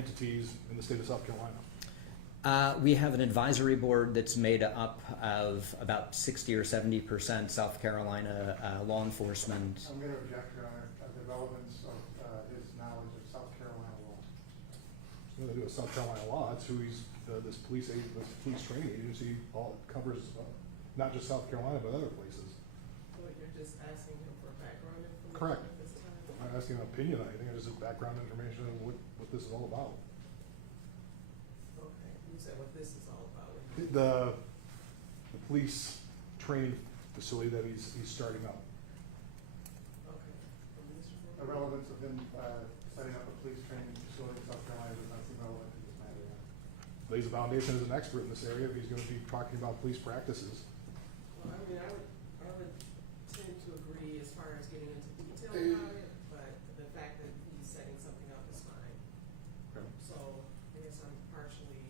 entities in the state of South Carolina? We have an advisory board that's made up of about 60 or 70% South Carolina law enforcement. I'm going to object, Your Honor, the relevance of his knowledge of South Carolina law. It's nothing to do with South Carolina law. It's who he's, this police training agency covers not just South Carolina, but other places. So you're just asking him for background information? Correct. At this time? I'm not asking an opinion on anything, I just have background information on what this is all about. Okay, you said what this is all about. The police training facility that he's starting up. Okay. From this report? The relevance of him setting up a police training facility in South Carolina does not seem relevant to this matter. Your Honor. Lays a foundation as an expert in this area if he's going to be talking about police practices. Well, I mean, I would tend to agree as far as getting into detail about it, but the fact that he's setting something up is fine. Okay. So I guess I'm partially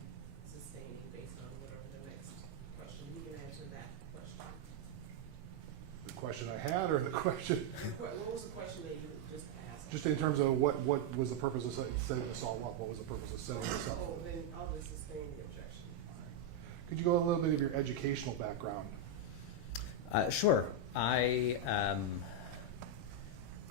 sustaining based on whatever the next question. You can answer that question. The question I had, or the question, What was the question that you just asked? just in terms of what was the purpose of setting this all up? What was the purpose of setting this up? Oh, then I'll just sustain the objection. Could you go a little bit of your educational background? Sure. I,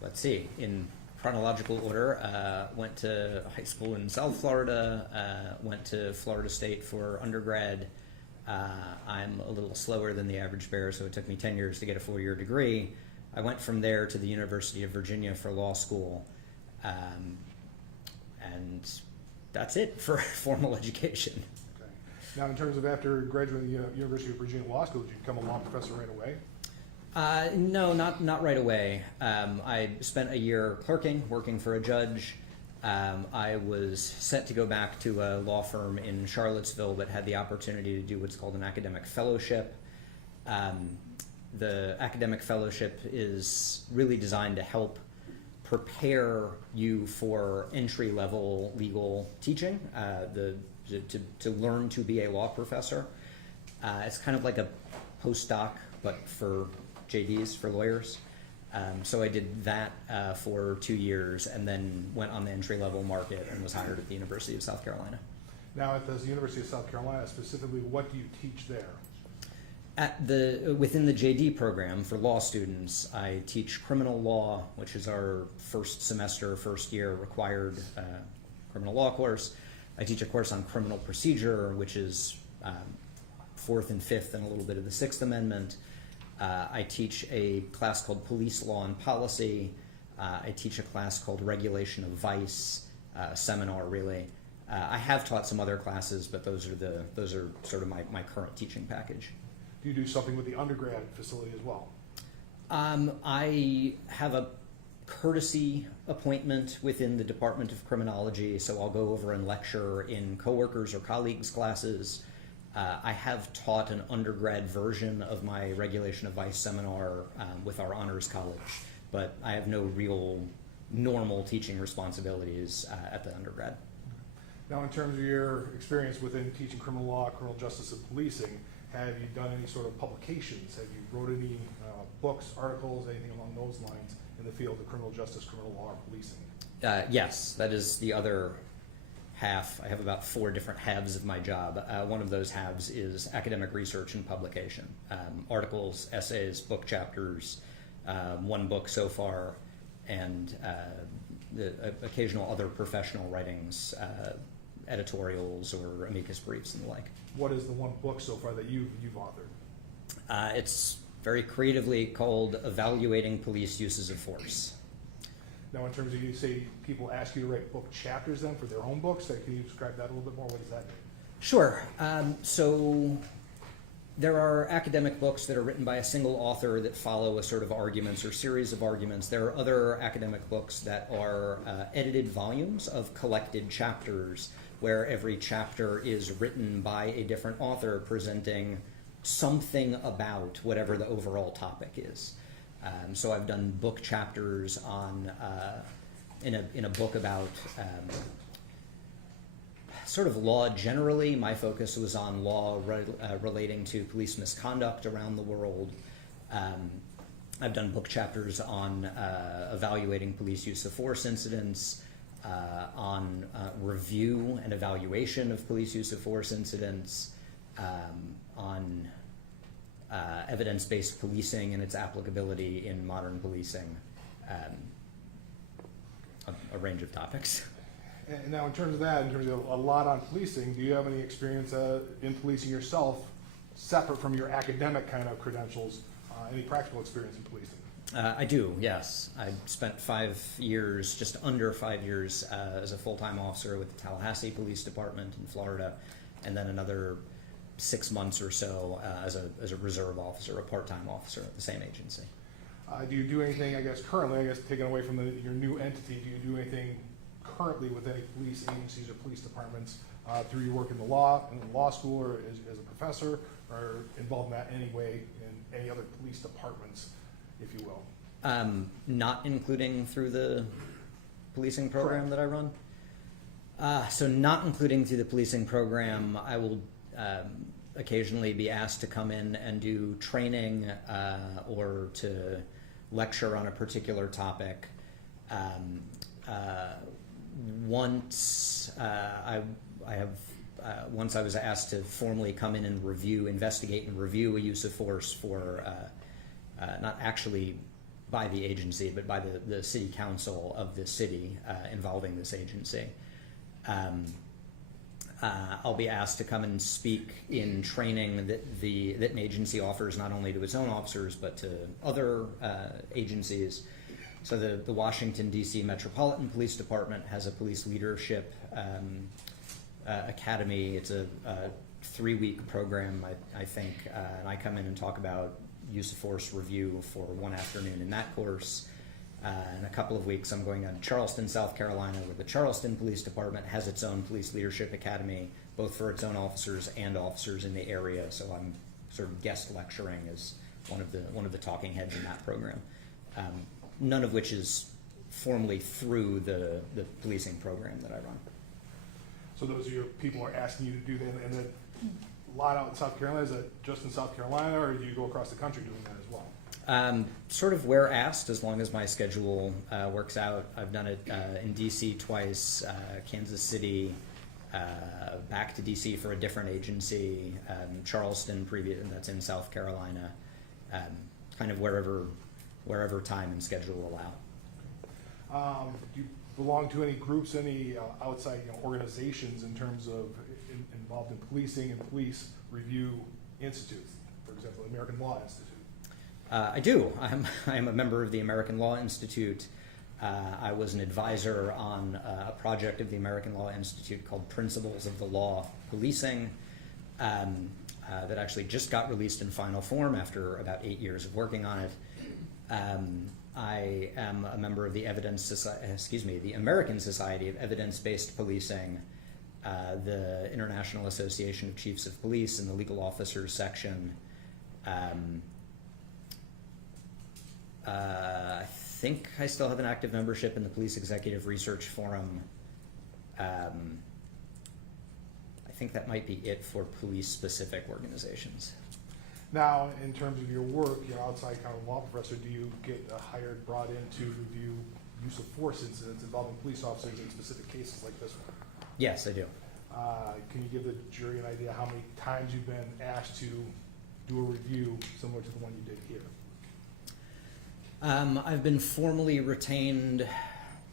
let's see, in chronological order, went to high school in South Florida, went to Florida State for undergrad. I'm a little slower than the average bear, so it took me 10 years to get a 4-year degree. I went from there to the University of Virginia for law school, and that's it for formal education. Okay. Now, in terms of after graduating the University of Virginia Law School, did you become a law professor right away? No, not right away. I spent a year clerking, working for a judge. I was set to go back to a law firm in Charlottesville, but had the opportunity to do what's called an academic fellowship. The academic fellowship is really designed to help prepare you for entry-level legal teaching, to learn to be a law professor. It's kind of like a postdoc, but for JDs, for lawyers. So I did that for 2 years and then went on the entry-level market and was hired at the University of South Carolina. Now, at the University of South Carolina, specifically, what do you teach there? Within the JD program for law students, I teach criminal law, which is our first year required criminal law course. I teach a course on criminal procedure, which is 4th and 5th and a little bit of the 6th Amendment. I teach a class called Police Law and Policy. I teach a class called Regulation of Vice, a seminar really. I have taught some other classes, but those are sort of my current teaching package. Do you do something with the undergrad facility as well? I have a courtesy appointment within the Department of Criminology, so I'll go over and lecture in coworkers or colleagues' classes. I have taught an undergrad version of my Regulation of Vice seminar with our honors college, but I have no real normal teaching responsibilities at the undergrad. Now, in terms of your experience within teaching criminal law, criminal justice, and policing, have you done any sort of publications? Have you wrote any books, articles, anything along those lines in the field of criminal justice, criminal law, or policing? Yes, that is the other half. I have about 4 different halves of my job. One of those halves is academic research and publication. Articles, essays, book chapters, 1 book so far, and the occasional other professional writings, editorials or amicus briefs and the like. What is the 1 book so far that you've authored? It's very creatively called Evaluating Police Uses of Force. Now, in terms of, you say people ask you to write book chapters then for their own books, can you describe that a little bit more? What does that mean? Sure. So there are academic books that are written by a single author that follow a sort of arguments or series of arguments. There are other academic books that are edited volumes of collected chapters where every chapter is written by a different author presenting something about whatever the overall topic is. So I've done book chapters on in a book about sort of law generally. My focus was on law relating to police misconduct around the world. I've done book chapters on evaluating police use of force incidents. on review and evaluation of police use of force incidents, on evidence-based policing and its applicability in modern policing, a range of topics. And now in terms of that, in terms of a lot on policing, do you have any experience in policing yourself, separate from your academic kind of credentials, any practical experience in policing? I do, yes. I spent 5 years, just under 5 years, as a full-time officer with the Tallahassee Police Department in Florida, and then another 6 months or so as a reserve officer, a part-time officer at the same agency. Do you do anything, I guess, currently, I guess, taken away from your new entity, do you do anything currently with any police agencies or police departments through your work in the law school, or as a professor, or involved in that any way in any other police departments, if you will? Not including through the policing program Correct. that I run. So not including through the policing program, I will occasionally be asked to come in and do training or to lecture on a particular topic. Once once I was asked to formally come in and investigate and review a use of force for not actually by the agency, but by the city council of the city involving this agency. I'll be asked to come and speak in training that an agency offers not only to its own officers but to other agencies. So the Washington, D.C. Metropolitan Police Department has a police leadership academy. It's a 3-week program, I think, and I come in and talk about use of force review for one afternoon in that course. In a couple of weeks, I'm going down to Charleston, South Carolina, where the Charleston Police Department has its own police leadership academy, both for its own officers and officers in the area. So I'm sort of guest lecturing as one of the talking heads in that program. None of which is formally through the policing program that I run. So those are your people are asking you to do that, and then a lot out in South Carolina, is that just in South Carolina, or do you go across the country doing that as well? Sort of where asked, as long as my schedule works out. I've done it in D.C. twice, Kansas City, back to D.C. for a different agency, Charleston, and that's in South Carolina, kind of wherever time and schedule allow. Do you belong to any groups, any outside organizations in terms of involved in policing and police review institutes, for example, the American Law Institute? I do. I am a member of the American Law Institute. I was an advisor on a project of the American Law Institute called Principles of the Law Policing that actually just got released in final form after about 8 years of working on it. I am a member of the the American Society of Evidence-Based Policing, the International Association of Chiefs of Police, and the Legal Officers section. I think I still have an active membership in the Police Executive Research Forum. I think that might be it for police-specific organizations. Now, in terms of your work, you're outside kind of law professor, do you get brought in to review use of force incidents involving police officers in specific cases like this one? Yes, I do. Can you give the jury an idea how many times you've been asked to do a review similar to the one you did here? I've been formally retained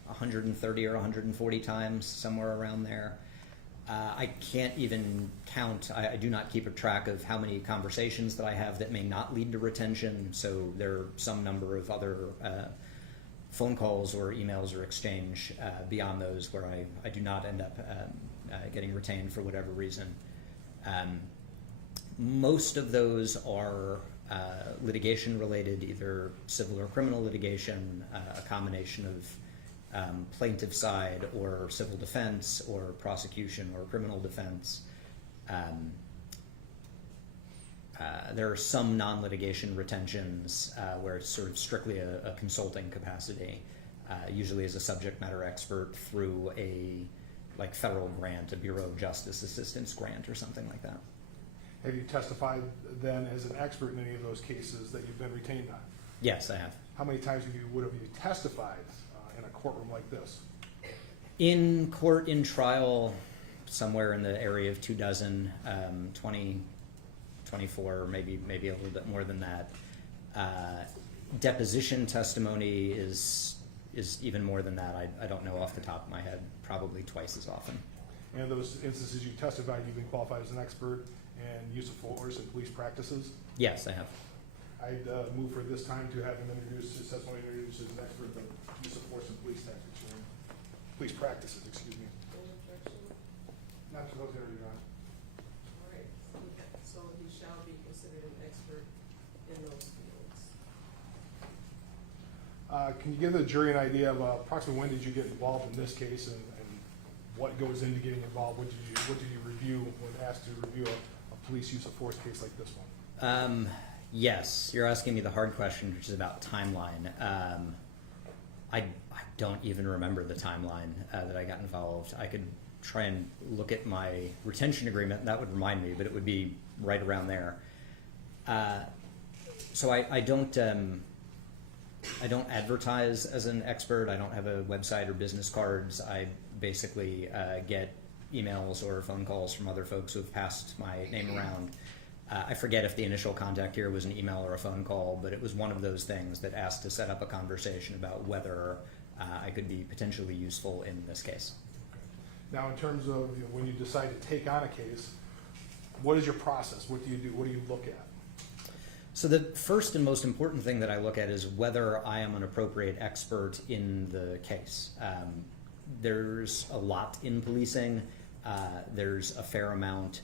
130 or 140 times, somewhere around there. I can't even count. I do not keep a track of how many conversations that I have that may not lead to retention, so there are some number of other phone calls or emails or exchange beyond those where I do not end up getting retained for whatever reason. Most of those are litigation related, either civil or criminal litigation, a combination of plaintiff side or civil defense or prosecution or criminal defense. There are some non-litigation retentions where it's sort of strictly a consulting capacity, usually as a subject matter expert through a federal grant, a Bureau of Justice Assistance grant or something like that. Have you testified then as an expert in any of those cases that you've been retained on? Yes, I have. How many times would have you testified in a courtroom like this? In court, in trial, somewhere in the area of 24, maybe a little bit more than that. Deposition testimony is even more than that. I don't know off the top of my head, probably twice as often. And those instances you testified, you've been qualified as an expert in use of force and police practices. Yes, I have. I'd move for this time to have him introduce his testimony, introduce as an expert in use of force and police tactics, or police practices, excuse me. Any objection? Not to those areas, Your Honor. All right, so he shall be considered an expert in those fields. Can you give the jury an idea of approximately when did you get involved in this case, and what goes into getting involved? What did you review when asked to review a police use of force case like this one? Yes, you're asking me the hard question, which is about timeline. I don't even remember the timeline that I got involved. I could try and look at my retention agreement, and that would remind me, but it would be right around there. So I don't advertise as an expert. I don't have a website or business cards. I basically get emails or phone calls from other folks who have passed my name around. I forget if the initial contact here was an email or a phone call, but it was one of those things that asked to set up a conversation about whether I could be potentially useful in this case. Now, in terms of when you decide to take on a case, what is your process? What do you do? What do you look at? So the first and most important thing that I look at is whether I am an appropriate expert in the case. There's a lot in policing. There's a fair amount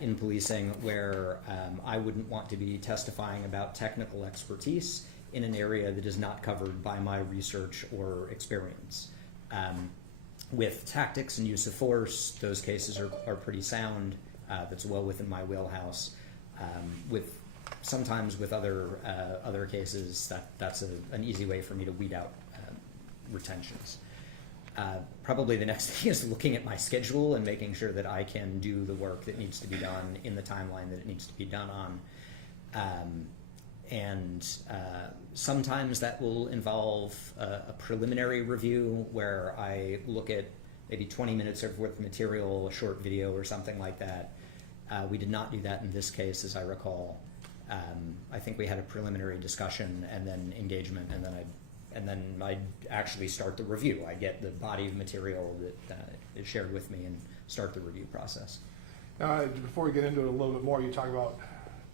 in policing where I wouldn't want to be testifying about technical expertise in an area that is not covered by my research or experience. With tactics and use of force, those cases are pretty sound. That's well within my wheelhouse. Sometimes with other cases, that's an easy way for me to weed out retentions. Probably the next thing is looking at my schedule and making sure that I can do the work that needs to be done in the timeline that it needs to be done on. Sometimes that will involve a preliminary review where I look at maybe 20 minutes worth of material, a short video or something like that. We did not do that in this case, as I recall. I think we had a preliminary discussion and then engagement, and then I'd actually start the review. I get the body of material that is shared with me and start the review process. Now, before we get into it a little bit more, you talk about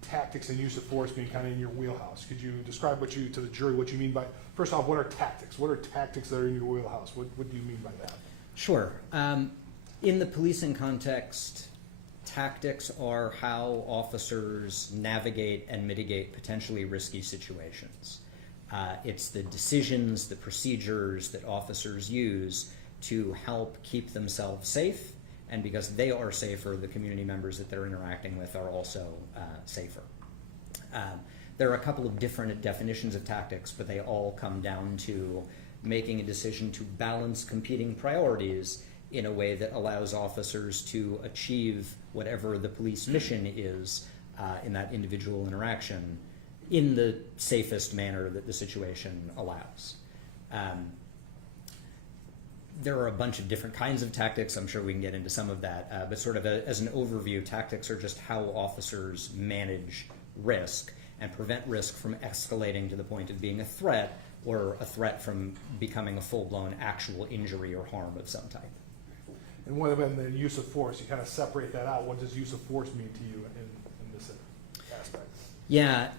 tactics and use of force being kind of in your wheelhouse. Could you describe to the jury what you mean by, first off, what are tactics? What are tactics that are in your wheelhouse? What do you mean by that? Sure. In the policing context, tactics are how officers navigate and mitigate potentially risky situations. It's the decisions, the procedures that officers use to help keep themselves safe, and because they are safer, the community members that they're interacting with are also safer. There are a couple of different definitions of tactics, but they all come down to making a decision to balance competing priorities in a way that allows officers to achieve whatever the police mission is in that individual interaction in the safest manner that the situation allows. There are a bunch of different kinds of tactics. I'm sure we can get into some of that, but sort of as an overview, tactics are just how officers manage risk and prevent risk from escalating to the point of being a threat, or a threat from becoming a full-blown actual injury or harm of some type. And what about the use of force? You kind of separate that out. What does use of force mean to you in this aspect? Yeah,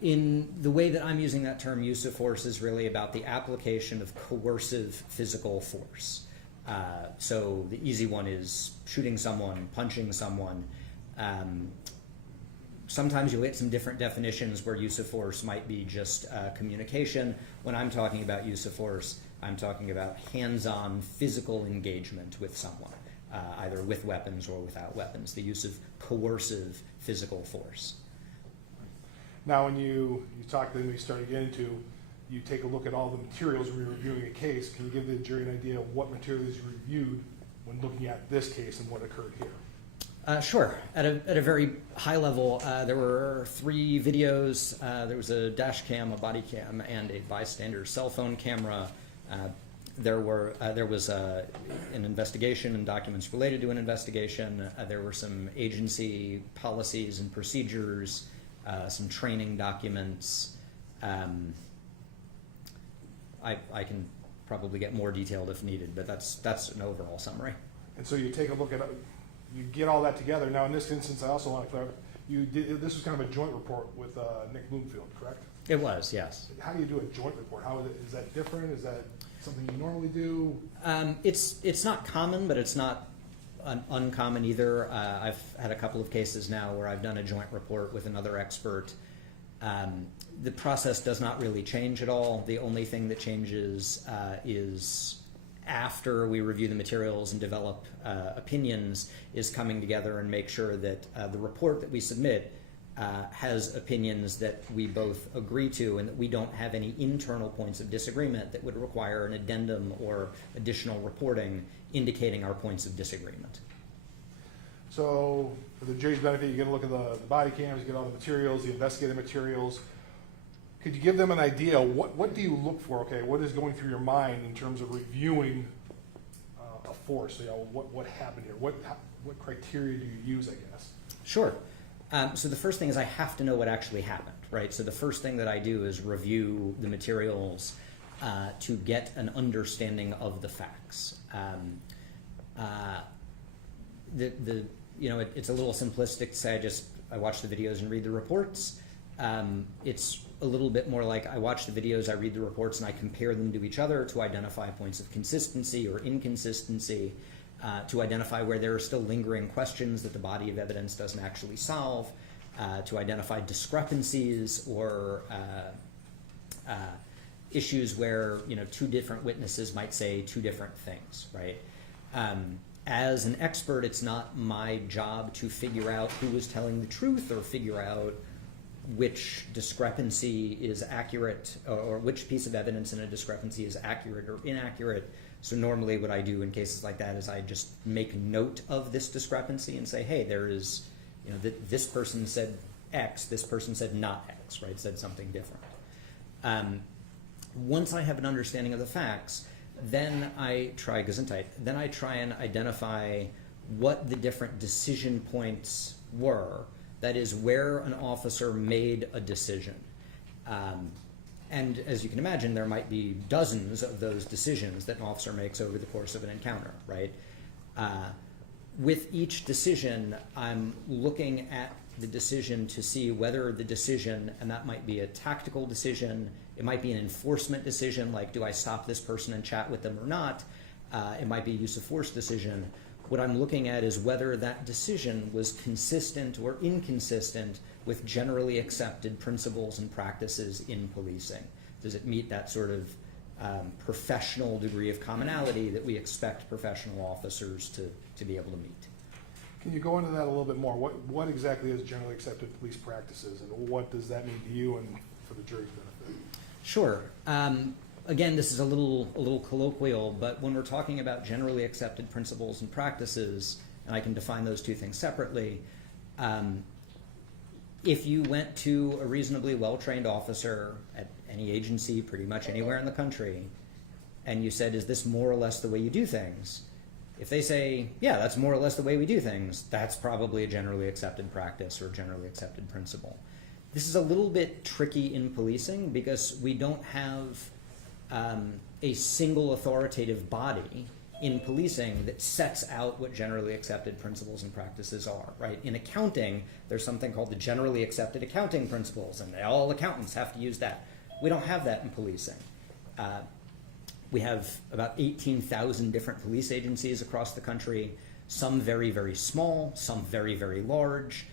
in the way that I'm using that term, use of force is really about the application of coercive physical force. So the easy one is shooting someone, punching someone. Sometimes you'll get some different definitions where use of force might be just communication. When I'm talking about use of force, I'm talking about hands-on physical engagement with someone, either with weapons or without weapons, the use of coercive physical force. Now, when you talk, then we start to get into, you take a look at all the materials when you're reviewing a case. Can you give the jury an idea of what materials you reviewed when looking at this case and what occurred here? Sure. At a very high level, there were 3 videos. There was a dash cam, a body cam, and a bystander cell phone camera. There was an investigation and documents related to an investigation. There were some agency policies and procedures, some training documents. I can probably get more detailed if needed, but that's an overall summary. And so you take a look at, you get all that together. Now, in this instance, I also want to clarify, this was kind of a joint report with Nick Bloomfield, correct? It was, yes. How do you do a joint report? Is that different? Is that something you normally do? It's not common, but it's not uncommon either. I've had a couple of cases now where I've done a joint report with another expert. The process does not really change at all. The only thing that changes is after we review the materials and develop opinions is coming together and make sure that the report that we submit has opinions that we both agree to and that we don't have any internal points of disagreement that would require an addendum or additional reporting indicating our points of disagreement. So for the jury's benefit, you get a look at the body cams, you get all the materials, the investigative materials. Could you give them an idea, what do you look for? Okay, what is going through your mind in terms of reviewing a force? You know, what happened here? What criteria do you use, I guess? Sure. So the first thing is I have to know what actually happened, right? So the first thing that I do is review the materials to get an understanding of the facts. It's a little simplistic to say I watch the videos and read the reports. It's a little bit more like I watch the videos, I read the reports, and I compare them to each other to identify points of consistency or inconsistency, to identify where there are still lingering questions that the body of evidence doesn't actually solve, to identify discrepancies or issues where two different witnesses might say two different things, right? As an expert, it's not my job to figure out who was telling the truth or figure out which discrepancy is accurate or which piece of evidence in a discrepancy is accurate or inaccurate. So normally what I do in cases like that is I just make note of this discrepancy and say, hey, there is, this person said X, this person said not X, right? Said something different. Once I have an understanding of the facts, then I try Gesundheit. Then I try and identify what the different decision points were. That is where an officer made a decision. And as you can imagine, there might be dozens of those decisions that an officer makes over the course of an encounter, right? With each decision, I'm looking at the decision to see whether the decision, and that might be a tactical decision, it might be an enforcement decision, like do I stop this person and chat with them or not? It might be a use of force decision. What I'm looking at is whether that decision was consistent or inconsistent with generally accepted principles and practices in policing. Does it meet that sort of professional degree of commonality that we expect professional officers to be able to meet? Can you go into that a little bit more? What exactly is generally accepted police practices, and what does that mean to you and for the jury's benefit? Sure. Again, this is a little colloquial, but when we're talking about generally accepted principles and practices, and I can define those two things separately, if you went to a reasonably well-trained officer at any agency pretty much anywhere in the country, and you said, is this more or less the way you do things? If they say, yeah, that's more or less the way we do things, that's probably a generally accepted practice or generally accepted principle. This is a little bit tricky in policing because we don't have a single authoritative body in policing that sets out what generally accepted principles and practices are, right? In accounting, there's something called the generally accepted accounting principles, and all accountants have to use that. We don't have that in policing. We have about 18,000 different police agencies across the country, some very, very small, some very, very large.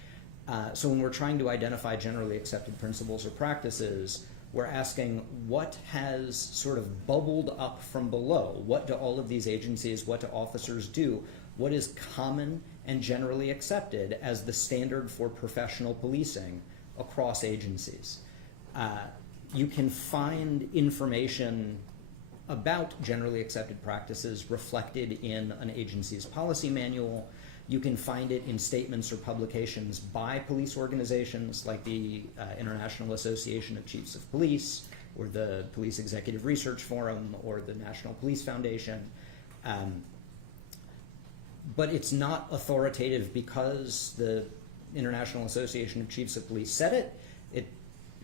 So when we're trying to identify generally accepted principles or practices, we're asking what has sort of bubbled up from below. What do all of these agencies, what do officers do? What is common and generally accepted as the standard for professional policing across agencies? You can find information about generally accepted practices reflected in an agency's policy manual. You can find it in statements or publications by police organizations like the International Association of Chiefs of Police, or the Police Executive Research Forum or the National Police Foundation. But it's not authoritative because the International Association of Chiefs of Police said it. It's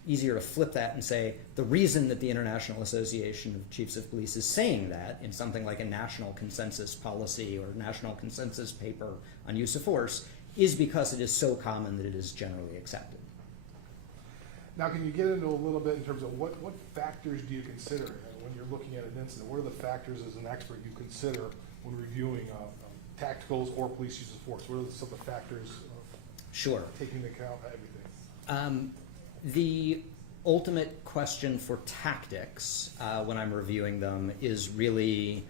easier to flip that and say the reason that the International Association of Chiefs of Police is saying that in something like a national consensus policy or national consensus paper on use of force is because it is so common that it is generally accepted. Now, can you get into a little bit in terms of what factors do you consider when you're looking at an incident? What are the factors as an expert you consider when reviewing tacticals or police use of force? What are some of the factors Sure. of taking into account everything? The ultimate question for tactics when I'm reviewing them is really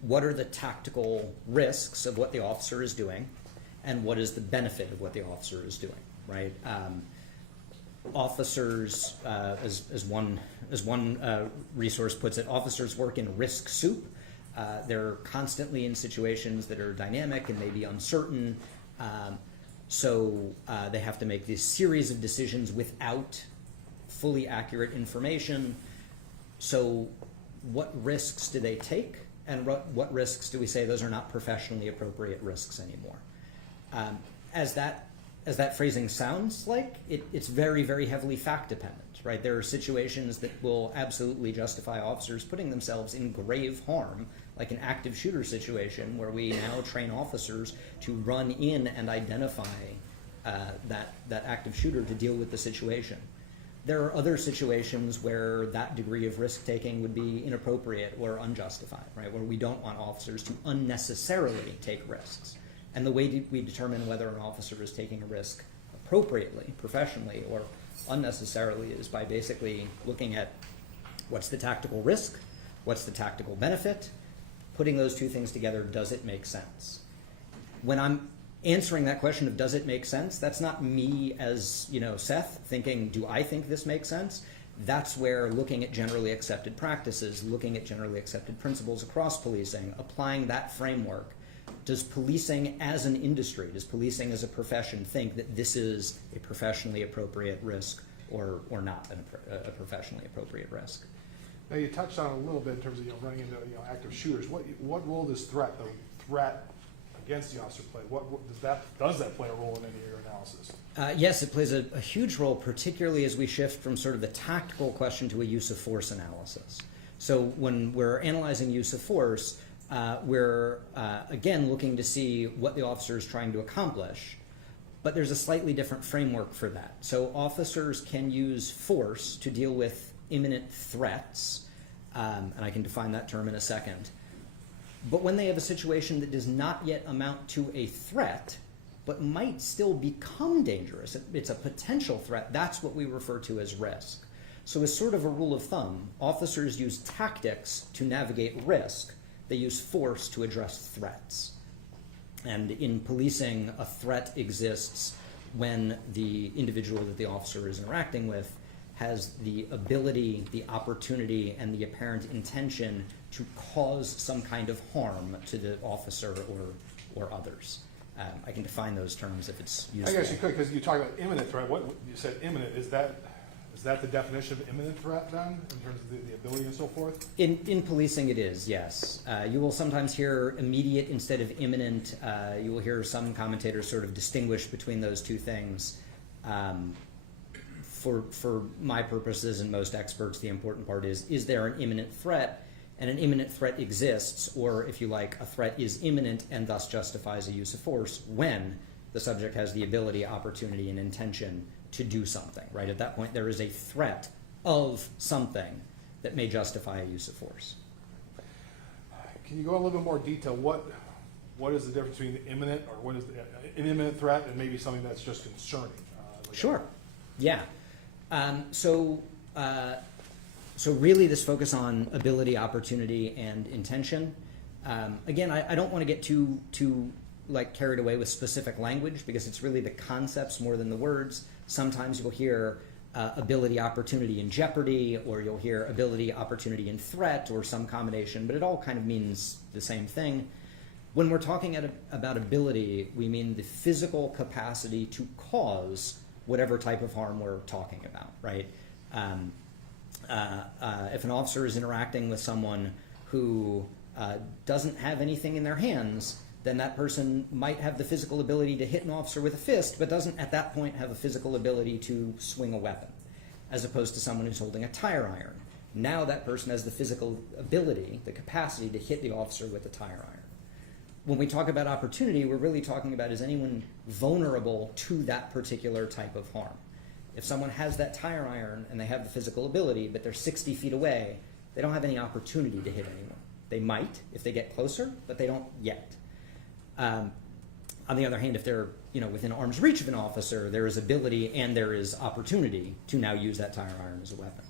what are the tactical risks of what the officer is doing and what is the benefit of what the officer is doing, right? Officers, as one resource puts it, officers work in risk soup. They're constantly in situations that are dynamic and maybe uncertain. So they have to make this series of decisions without fully accurate information. So what risks do they take? And what risks do we say those are not professionally appropriate risks anymore? As that phrasing sounds like, it's very, very heavily fact dependent, right? There are situations that will absolutely justify officers putting themselves in grave harm, like an active shooter situation where we now train officers to run in and identify that active shooter to deal with the situation. There are other situations where that degree of risk-taking would be inappropriate or unjustified, right? Where we don't want officers to unnecessarily take risks. And the way we determine whether an officer is taking a risk appropriately, professionally, or unnecessarily is by basically looking at what's the tactical risk, what's the tactical benefit, putting those two things together, does it make sense? When I'm answering that question of does it make sense, that's not me as, Seth thinking, do I think this makes sense? That's where looking at generally accepted practices, looking at generally accepted principles across policing, applying that framework. Does policing as an industry, does policing as a profession think that this is a professionally appropriate risk or not a professionally appropriate risk? Now, you touched on it a little bit in terms of running into active shooters. What role does the threat against the officer play? What does that play a role in any of your analysis? Yes, it plays a huge role, particularly as we shift from sort of the tactical question to a use of force analysis. So when we're analyzing use of force, we're again looking to see what the officer is trying to accomplish, but there's a slightly different framework for that. So officers can use force to deal with imminent threats, and I can define that term in a second. But when they have a situation that does not yet amount to a threat, but might still become dangerous, it's a potential threat, that's what we refer to as risk. So as sort of a rule of thumb, officers use tactics to navigate risk. They use force to address threats. And in policing, a threat exists when the individual that the officer is interacting with has the ability, the opportunity, and the apparent intention to cause some kind of harm to the officer or others. I can define those terms if it's useful. I guess you could, because you talk about imminent threat. What you said imminent, is that the definition of imminent threat then, in terms of the ability and so forth? In policing it is, yes. You will sometimes hear immediate instead of imminent. You will hear some commentators sort of distinguish between those two things. For my purposes and most experts, the important part is there an imminent threat? And an imminent threat exists, or if you like, a threat is imminent and thus justifies a use of force when the subject has the ability, opportunity, and intention to do something, right? At that point, there is a threat of something that may justify a use of force. Can you go in a little bit more detail? What is the difference between the imminent, or what is an imminent threat, and maybe something that's just concerning? Sure. Yeah. So really this focus on ability, opportunity, and intention. Again, I don't want to get too carried away with specific language because it's really the concepts more than the words. Sometimes you'll hear ability, opportunity, and jeopardy, or you'll hear ability, opportunity, and threat, or some combination, but it all kind of means the same thing. When we're talking about ability, we mean the physical capacity to cause whatever type of harm we're talking about, right? If an officer is interacting with someone who doesn't have anything in their hands, then that person might have the physical ability to hit an officer with a fist, but doesn't at that point have a physical ability to swing a weapon, as opposed to someone who's holding a tire iron. Now that person has the physical ability, the capacity to hit the officer with a tire iron. When we talk about opportunity, we're really talking about, is anyone vulnerable to that particular type of harm? If someone has that tire iron and they have the physical ability, but they're 60 feet away, they don't have any opportunity to hit anyone. They might if they get closer, but they don't yet. On the other hand, if they're within arm's reach of an officer, there is ability and there is opportunity to now use that tire iron as a weapon.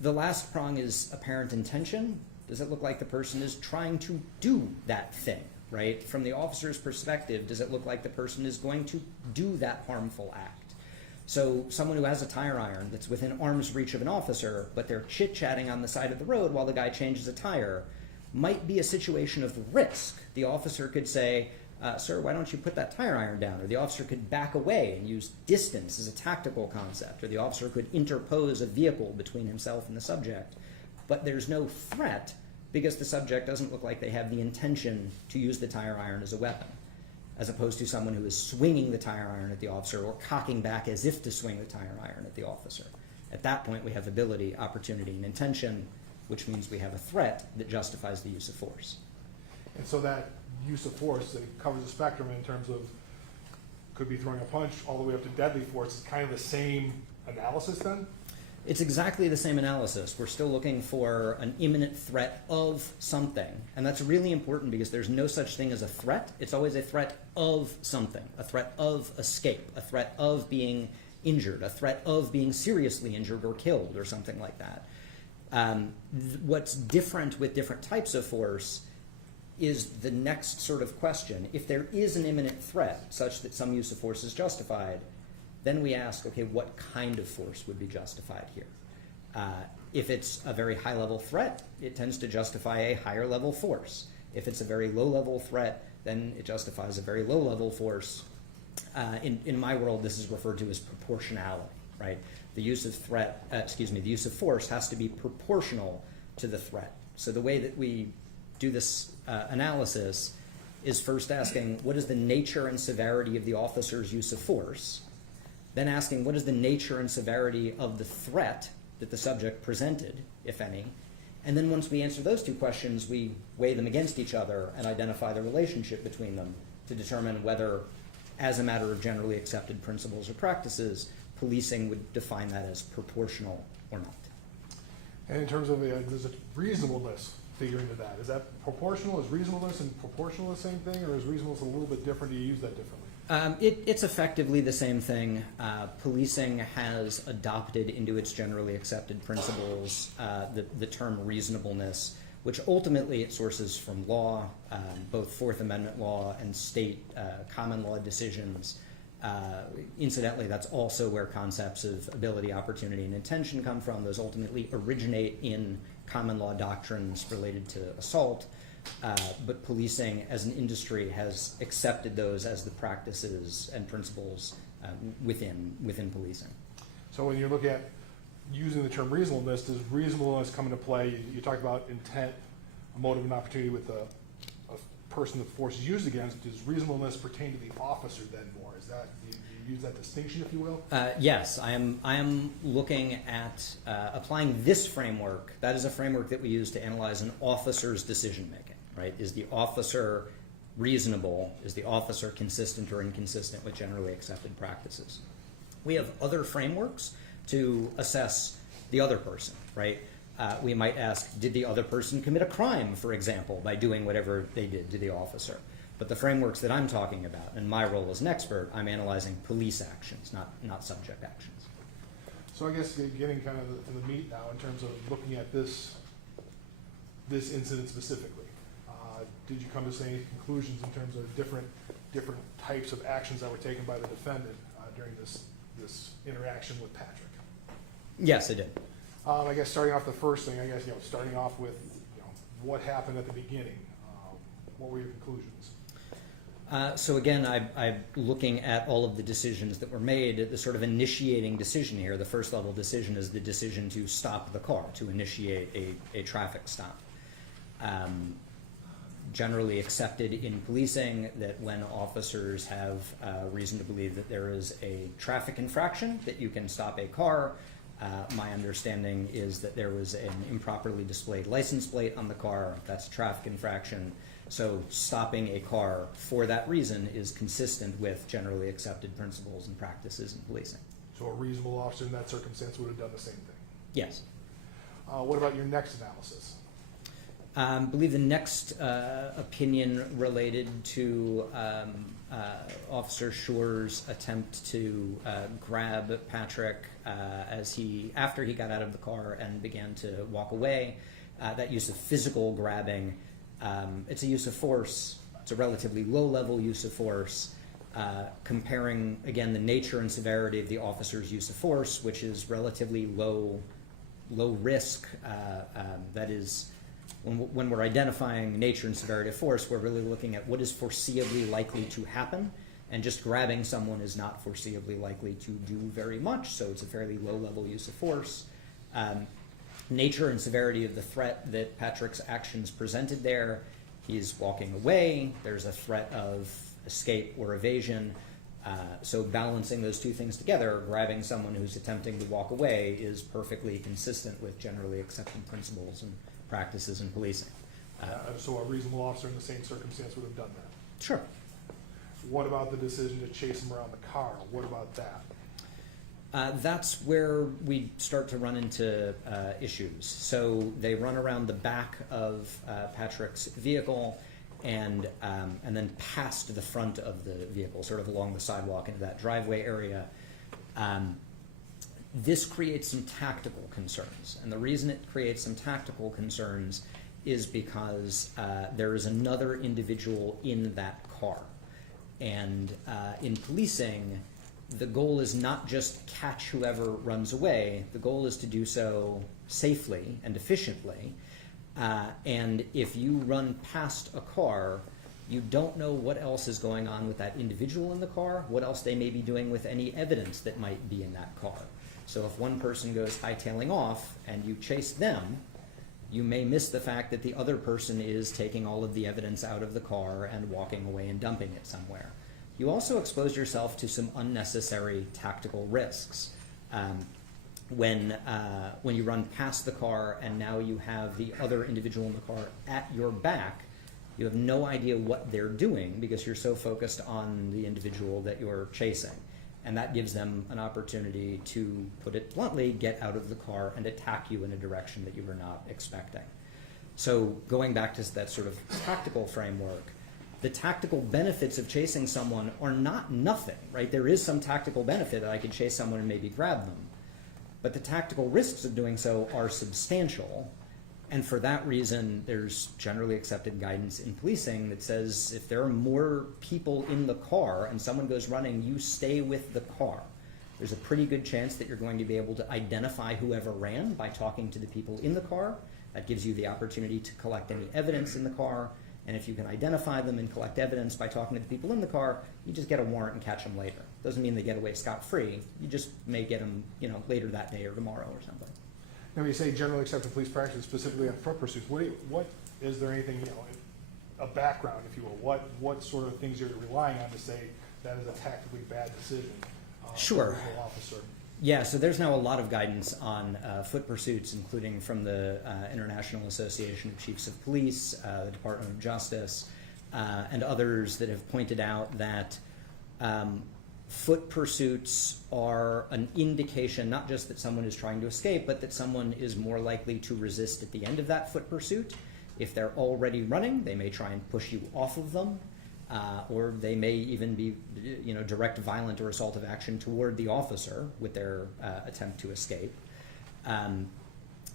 The last prong is apparent intention. Does it look like the person is trying to do that thing, right? From the officer's perspective, does it look like the person is going to do that harmful act? So someone who has a tire iron that's within arm's reach of an officer, but they're chit-chatting on the side of the road while the guy changes a tire, might be a situation of risk. The officer could say, sir, why don't you put that tire iron down? Or the officer could back away and use distance as a tactical concept. Or the officer could interpose a vehicle between himself and the subject. But there's no threat because the subject doesn't look like they have the intention to use the tire iron as a weapon, as opposed to someone who is swinging the tire iron at the officer or cocking back as if to swing the tire iron at the officer. At that point, we have ability, opportunity, and intention, which means we have a threat that justifies the use of force. And so that use of force, it covers the spectrum in terms of, could be throwing a punch all the way up to deadly force. It's kind of the same analysis then? It's exactly the same analysis. We're still looking for an imminent threat of something. And that's really important because there's no such thing as a threat. It's always a threat of something, a threat of escape, a threat of being injured, a threat of being seriously injured or killed or something like that. What's different with different types of force is the next sort of question. If there is an imminent threat such that some use of force is justified, then we ask, okay, what kind of force would be justified here? If it's a very high-level threat, it tends to justify a higher-level force. If it's a very low-level threat, then it justifies a very low-level force. In my world, this is referred to as proportionality, right? The use of the use of force has to be proportional to the threat. So the way that we do this analysis is first asking, what is the nature and severity of the officer's use of force? Then asking, what is the nature and severity of the threat that the subject presented, if any? And then once we answer those two questions, we weigh them against each other and identify the relationship between them to determine whether, as a matter of generally accepted principles or practices, policing would define that as proportional or not. And in terms of, there's a reasonableness figure into that. Is that proportional? Is reasonableness and proportional the same thing, or is reasonableness a little bit different? Do you use that differently? It's effectively the same thing. Policing has adopted into its generally accepted principles the term reasonableness, which ultimately it sources from law, both Fourth Amendment law and state common law decisions. Incidentally, that's also where concepts of ability, opportunity, and intention come from. Those ultimately originate in common law doctrines related to assault. But policing as an industry has accepted those as the practices and principles within policing. So when you look at using the term reasonableness, does reasonableness come into play? You talked about intent, a motive, and opportunity with a person the force is used against. Does reasonableness pertain to the officer then more? Is that, do you use that distinction, if you will? Yes, I am looking at applying this framework. That is a framework that we use to analyze an officer's decision making, right? Is the officer reasonable? Is the officer consistent or inconsistent with generally accepted practices? We have other frameworks to assess the other person, right? We might ask, did the other person commit a crime, for example, by doing whatever they did to the officer? But the frameworks that I'm talking about, in my role as an expert, I'm analyzing police actions, not subject actions. So I guess getting kind of to the meat now in terms of looking at this incident specifically. Did you come to say any conclusions in terms of different types of actions that were taken by the defendant during this interaction with Patrick? Yes, I did. I guess starting off the first thing, starting off with what happened at the beginning. What were your conclusions? So again, I'm looking at all of the decisions that were made. The sort of initiating decision here, the first level decision, is the decision to stop the car, to initiate a traffic stop. Generally accepted in policing that when officers have reason to believe that there is a traffic infraction, that you can stop a car. My understanding is that there was an improperly displayed license plate on the car. That's a traffic infraction. So stopping a car for that reason is consistent with generally accepted principles and practices in policing. So a reasonable officer in that circumstance would have done the same thing. Yes. What about your next analysis? I believe the next opinion related to Officer Schurr's attempt to grab Patrick after he got out of the car and began to walk away. That use of physical grabbing, it's a use of force. It's a relatively low-level use of force. Comparing, again, the nature and severity of the officer's use of force, which is relatively low risk. That is, when we're identifying nature and severity of force, we're really looking at what is foreseeably likely to happen, and just grabbing someone is not foreseeably likely to do very much, so it's a fairly low-level use of force. Nature and severity of the threat that Patrick's actions presented there. He's walking away. There's a threat of escape or evasion. So balancing those two things together, grabbing someone who's attempting to walk away is perfectly consistent with generally accepted principles and practices in policing. So a reasonable officer in the same circumstance would have done that. Sure. What about the decision to chase him around the car? What about that? That's where we start to run into issues. So they run around the back of Patrick's vehicle and then past the front of the vehicle, sort of along the sidewalk into that driveway area. This creates some tactical concerns. And the reason it creates some tactical concerns is because there is another individual in that car. And in policing, the goal is not just catch whoever runs away. The goal is to do so safely and efficiently. And if you run past a car, you don't know what else is going on with that individual in the car, what else they may be doing with any evidence that might be in that car. So if one person goes hightailing off and you chase them, you may miss the fact that the other person is taking all of the evidence out of the car and walking away and dumping it somewhere. You also expose yourself to some unnecessary tactical risks. When you run past the car and now you have the other individual in the car at your back, you have no idea what they're doing because you're so focused on the individual that you're chasing. And that gives them an opportunity to, put it bluntly, get out of the car and attack you in a direction that you were not expecting. So going back to that sort of tactical framework, the tactical benefits of chasing someone are not nothing, right? There is some tactical benefit that I could chase someone and maybe grab them. But the tactical risks of doing so are substantial. And for that reason, there's generally accepted guidance in policing that says if there are more people in the car and someone goes running, you stay with the car. There's a pretty good chance that you're going to be able to identify whoever ran by talking to the people in the car. That gives you the opportunity to collect any evidence in the car. And if you can identify them and collect evidence by talking to the people in the car, you just get a warrant and catch them later. Doesn't mean they get away scot-free. You just may get them, later that day or tomorrow or something. Now, when you say generally accepted police practice, specifically on foot pursuits, what is there anything, a background, if you will? What sort of things you're relying on to say that is a tactically bad decision? Sure. For a legal officer? Yeah, so there's now a lot of guidance on foot pursuits, including from the International Association of Chiefs of Police, the Department of Justice, and others that have pointed out that foot pursuits are an indication not just that someone is trying to escape, but that someone is more likely to resist at the end of that foot pursuit. If they're already running, they may try and push you off of them. Or they may even be, direct violent or assaultive action toward the officer with their attempt to escape.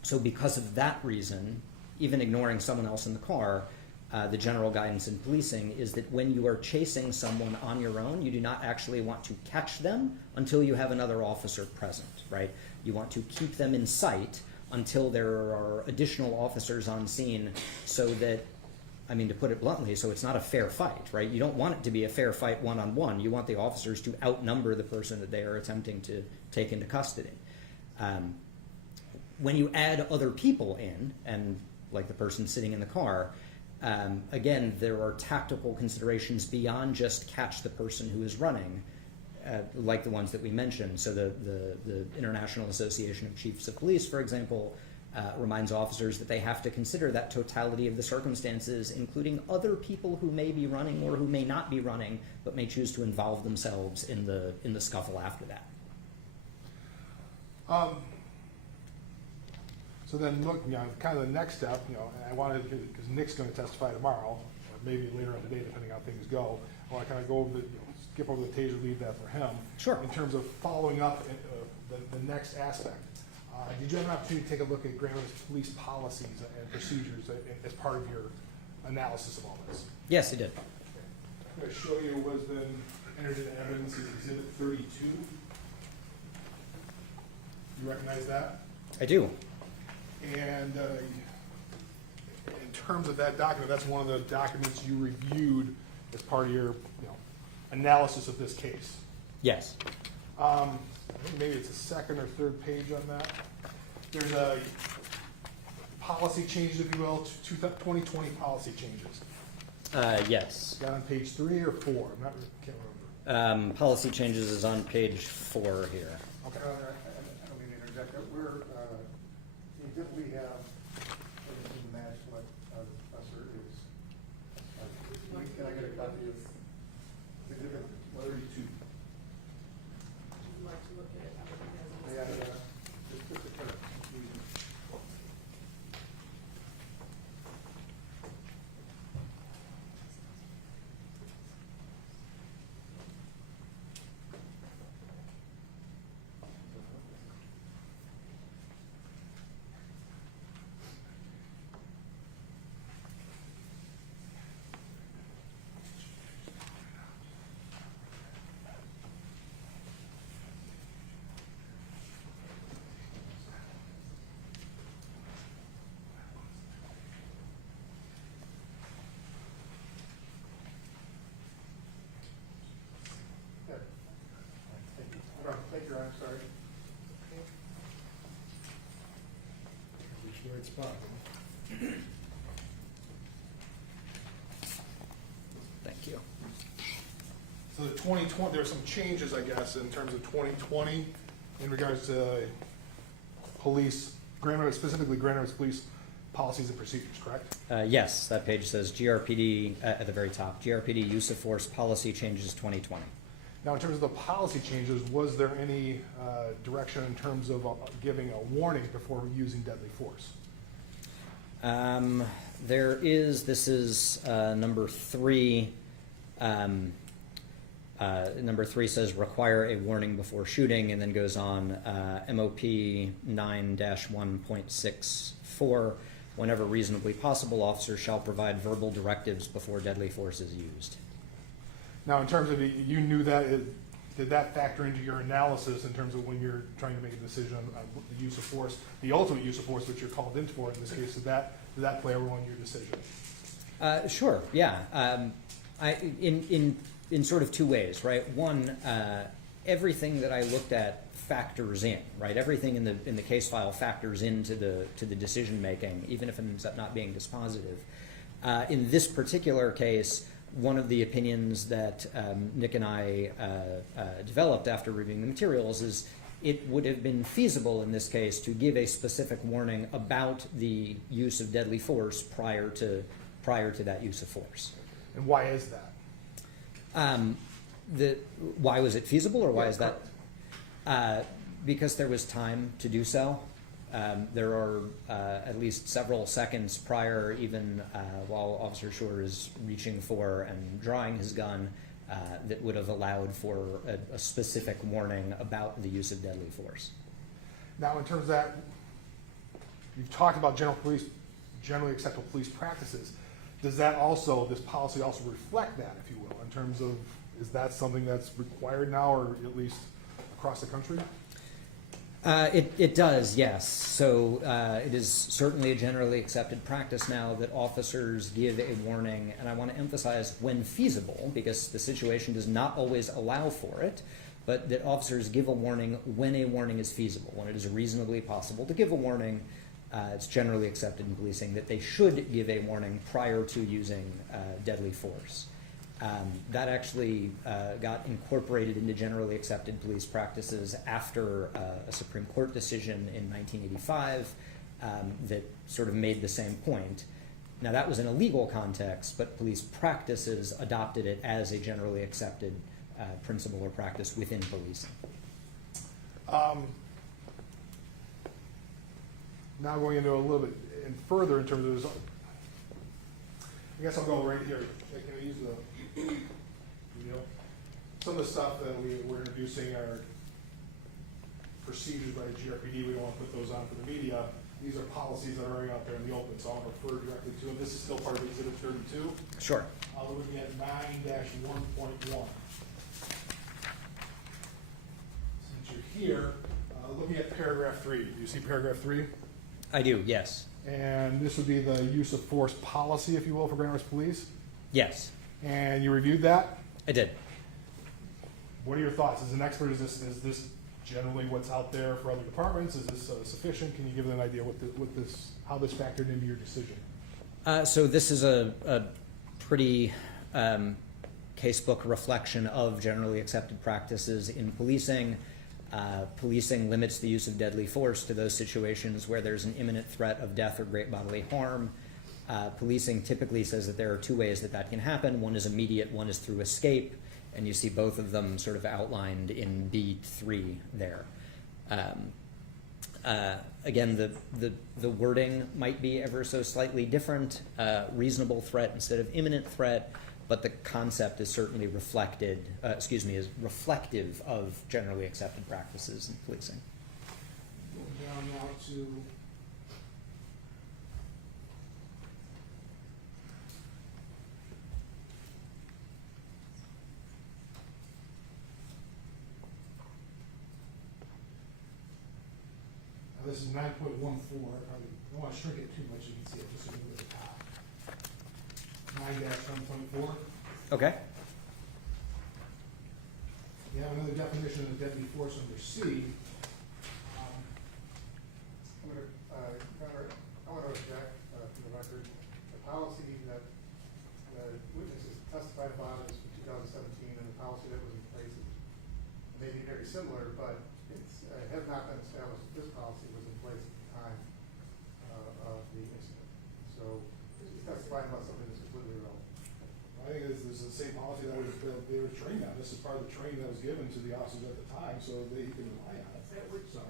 So because of that reason, even ignoring someone else in the car, the general guidance in policing is that when you are chasing someone on your own, you do not actually want to catch them until you have another officer present, right? You want to keep them in sight until there are additional officers on scene so that I mean, to put it bluntly, so it's not a fair fight, right? You don't want it to be a fair fight one-on-one. You want the officers to outnumber the person that they are attempting to take into custody. When you add other people in, and like the person sitting in the car, again, there are tactical considerations beyond just catch the person who is running, like the ones that we mentioned. So the International Association of Chiefs of Police, for example, reminds officers that they have to consider that totality of the circumstances, including other people who may be running or who may not be running, but may choose to involve themselves in the scuffle after that. So then, look, kind of the next step, and I wanted, because Nick's going to testify tomorrow, or maybe later in the day, depending on how things go. I want to kind of go over skip over the taser, leave that for him. Sure. In terms of following up the next aspect. Did you have an opportunity to take a look at Grand Rapids police policies and procedures as part of your analysis of all this? Yes, it did. I'm going to show you what has been entered into evidence as Exhibit 32. You recognize that? I do. And in terms of that document, that's one of the documents you reviewed as part of your analysis of this case. Yes. I think maybe it's the second or third page on that. There's a policy changes, if you will, 2020 policy changes. Yes. Got on page 3 or 4? Can't remember. Policy changes is on page 4 here. Okay. I don't mean to interject, but did we have everything match what the professor is? Can I get a copy of Exhibit 32? Would you like to look at it? Yeah, just a kind of confusion. Thank you, I'm sorry. Reach the right spot. Thank you. So the 2020, there are some changes, I guess, in terms of 2020 in regards to police, specifically Grand Rapids Police policies and procedures, correct? Yes, that page says GRPD at the very top. GRPD use of force policy changes 2020. Now, in terms of the policy changes, was there any direction in terms of giving a warning before using deadly force? There is, this is number 3. Number 3 says require a warning before shooting, and then goes on MOP 9-1.64. Whenever reasonably possible, officers shall provide verbal directives before deadly force is used. Now, in terms of, you knew that, did that factor into your analysis in terms of when you're trying to make a decision on the use of force, the ultimate use of force, which you're called in for in this case, did that play a role in your decision? Sure, yeah. In sort of 2 ways, right? One, everything that I looked at factors in, right? Everything in the case file factors into the decision making, even if it ends up not being dispositive. In this particular case, one of the opinions that Nick and I developed after reviewing the materials is it would have been feasible in this case to give a specific warning about the use of deadly force prior to that use of force. And why is that? Why was it feasible, or why is that? Because there was time to do so. There are at least several seconds prior, even while Officer Schurr is reaching for and drawing his gun, that would have allowed for a specific warning about the use of deadly force. Now, in terms of that, you've talked about generally acceptable police practices. Does that also, this policy also reflect that, if you will, in terms of, is that something that's required now, or at least across the country? It does, yes. So it is certainly a generally accepted practice now that officers give a warning, and I want to emphasize when feasible, because the situation does not always allow for it, but that officers give a warning when a warning is feasible, when it is reasonably possible to give a warning. It's generally accepted in policing that they should give a warning prior to using deadly force. That actually got incorporated into generally accepted police practices after a Supreme Court decision in 1985 that sort of made the same point. Now, that was in a legal context, but police practices adopted it as a generally accepted principle or practice within policing. Now going into a little bit further in terms of this, I guess I'll go right here. Can I use the video? Some of the stuff that we're introducing are procedures by the GRPD. We don't want to put those on for the media. These are policies that are already out there in the open, so I'll refer directly to them. This is still part of Exhibit 32. Sure. We're looking at 9-1.1. Since you're here, looking at paragraph 3. Do you see paragraph 3? I do, yes. And this would be the use of force policy, if you will, for Grand Rapids Police. Yes, And you reviewed that. I did. What are your thoughts? As an expert, is this generally what's out there for other departments? Is this sufficient? Can you give an idea how this factored into your decision? So this is a pretty casebook reflection of generally accepted practices in policing. Policing limits the use of deadly force to those situations where there's an imminent threat of death or great bodily harm. Policing typically says that there are two ways that can happen. One is immediate, one is through escape, and you see both of them sort of outlined in B3 there. Again, the wording might be ever so slightly different, reasonable threat instead of imminent threat, but the concept is certainly is reflective of generally accepted practices in policing. Going down now to this is 9.14. I don't want to shrink it too much. You can see it just a little bit at the top. 9-1.4. Okay. You have another definition of deadly force under C. I want to object to the record. The policy that the witnesses testified about is from 2017, and the policy that was in place may be very similar, but it has not been established that this policy was in place at the time of the incident. So he's testifying about something that's completely irrelevant. I think this is the same policy that they were trained on. This is part of the training that was given to the officers at the time, so they can rely on it. At which So, time?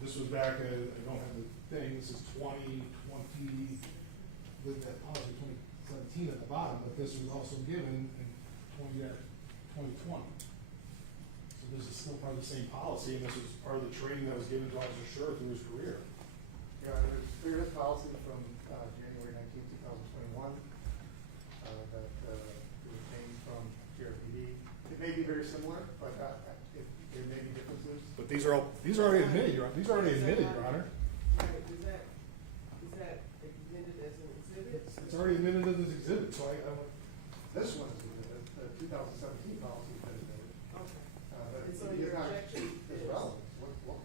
this was back, I don't have the thing, this is 2020, with that policy 2017 at the bottom, but this was also given in 2020. So this is still part of the same policy, and this was part of the training that was given to Officer Schurr through his career. Yeah, there's clear policy from January 19, 2021 that came from GRPD. It may be very similar, but there may be differences. But these are already admitted, Your Honor. These are already admitted, Your Honor. Right, is that admitted as an exhibit? It's already admitted as an exhibit, so This one is the 2017 policy is admitted. Okay. But And so it your is not objection it's is- relevant. What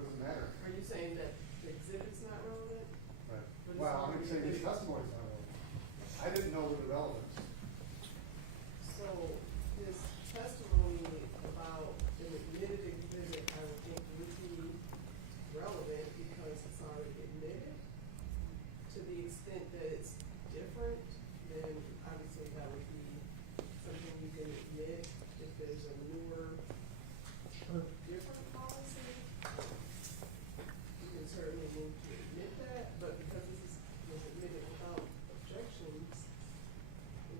does it matter? Are you saying that the exhibit's not relevant? Right. But it's Well, I'm already saying his admitted. testimony is not relevant. I didn't know the relevance. So his testimony about an admitted exhibit, I would think would be relevant because it's already admitted. To the extent that it's different, then obviously that would be something you can admit if there's a newer, different policy. You can certainly move to admit that, but because this was admitted without objections,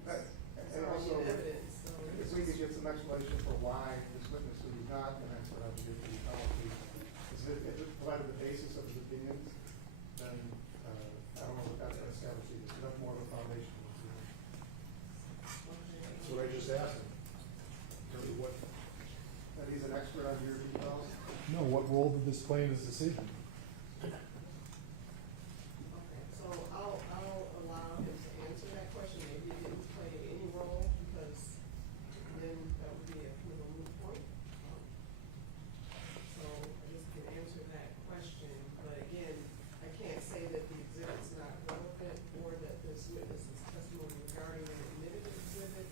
Right. it's And already also, in evidence, so. if we could get some explanation for why this witness who is not an expert on the policy, if it provided the basis of his opinions, then I don't know what that's going to establish either. So that's more of a foundation. that's what I just asked him. In terms of what, That he's an expert on your policy? no, or what role did this play in his decision? Okay, so I'll allow him to answer that question. Maybe it didn't play any role, because then that would be a kind of a moot point. So I just can answer that question, but again, I can't say that the exhibit's not relevant or that this witness's testimony regarding an admitted exhibit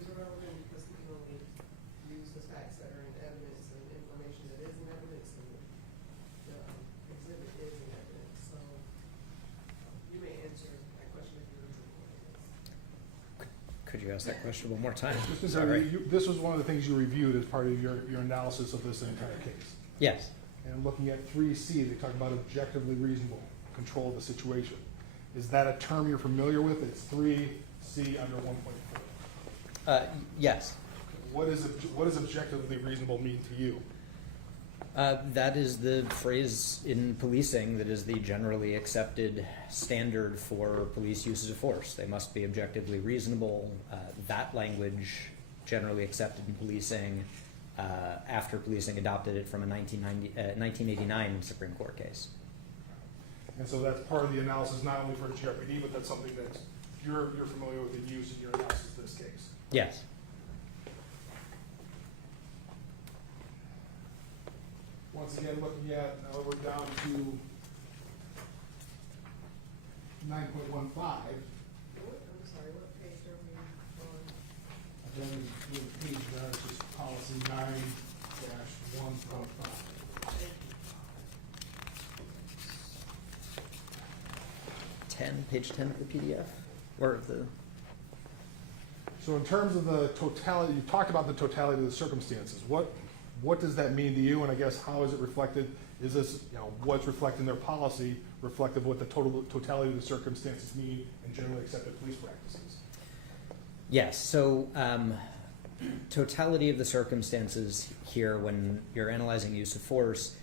is irrelevant, because we can only use the facts that are in evidence and information that is in evidence, and the exhibit is in evidence. So you may answer that question if you're interested. Could you ask that question one more time? Mr. Sorry. Zerry, this was one of the things you reviewed as part of your analysis of this entire case. Yes. And looking at 3C, they talk about objectively reasonable control of the situation. Is that a term you're familiar with? It's 3C under 1.4. Yes. What does objectively reasonable mean to you? That is the phrase in policing that is the generally accepted standard for police uses of force. They must be objectively reasonable. That language, generally accepted in policing, after policing adopted it from a 1989 Supreme Court case. And so that's part of the analysis, not only for GRPD, but that's something that you're familiar with and use in your analysis of this case. Yes. Once again, looking at, now we're down to 9.15. I'm sorry, what page are we on? Then the page there is just policy 9-1.5. Page 10 of the PDF, or the. So in terms of the totality, you talked about the totality of the circumstances. What does that mean to you? And I guess how is it reflected? Is this, what's reflected in their policy reflective of what the totality of the circumstances mean in generally accepted police practices? Yes. So totality of the circumstances here, when you're analyzing use of force,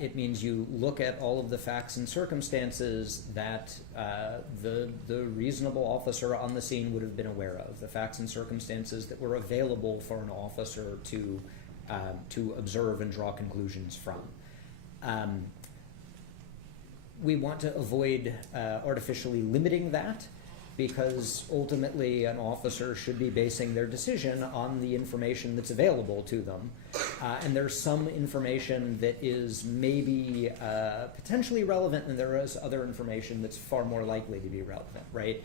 it means you look at all of the facts and circumstances that the reasonable officer on the scene would have been aware of, the facts and circumstances that were available for an officer to observe and draw conclusions from. We want to avoid artificially limiting that, because ultimately an officer should be basing their decision on the information that's available to them. And there's some information that is maybe potentially relevant, and there is other information that's far more likely to be relevant, right?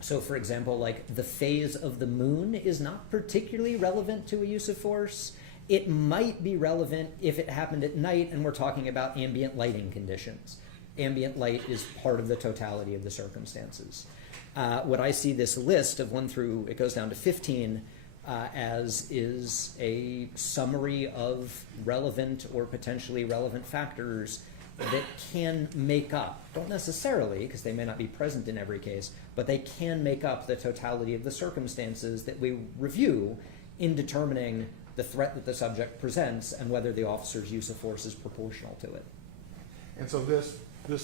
So for example, like the phase of the moon is not particularly relevant to a use of force. It might be relevant if it happened at night and we're talking about ambient lighting conditions. Ambient light is part of the totality of the circumstances. What I see this list of 1 through, it goes down to 15, as is a summary of relevant or potentially relevant factors that can make up, don't necessarily, because they may not be present in every case, but they can make up the totality of the circumstances that we review in determining the threat that the subject presents and whether the officer's use of force is proportional to it. And so this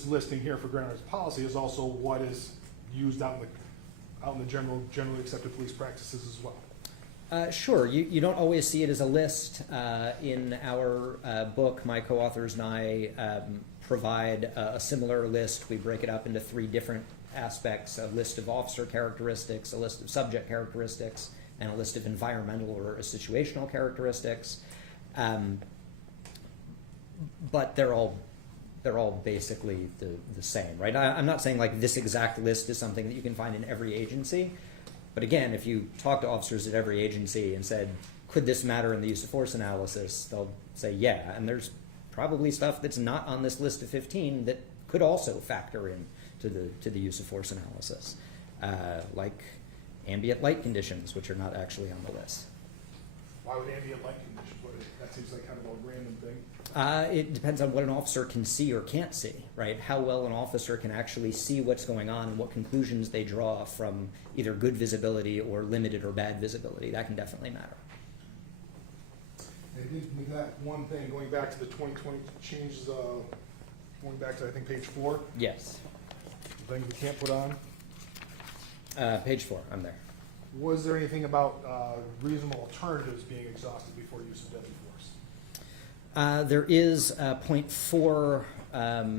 listing here for Grand Rapids policy is also what is used out in the generally accepted police practices as well. Sure. You don't always see it as a list. In our book, my co-authors and I provide a similar list. We break it up into 3 different aspects: a list of officer characteristics, a list of subject characteristics, and a list of environmental or situational characteristics. But they're all basically the same, right? I'm not saying like this exact list is something that you can find in every agency. But again, if you talk to officers at every agency and said, could this matter in the use of force analysis, they'll say, yeah. And there's probably stuff that's not on this list of 15 that could also factor in to the use of force analysis, like ambient light conditions, which are not actually on the list. Why would ambient light conditions? That seems like kind of a random thing. It depends on what an officer can see or can't see, right? How well an officer can actually see what's going on and what conclusions they draw from either good visibility or limited or bad visibility. That can definitely matter. They did with that one thing, going back to the 2020 changes, going back to I think page 4. Yes. Things we can't put on. Page 4, I'm there. Was there anything about reasonable alternatives being exhausted before use of deadly force? There is point 4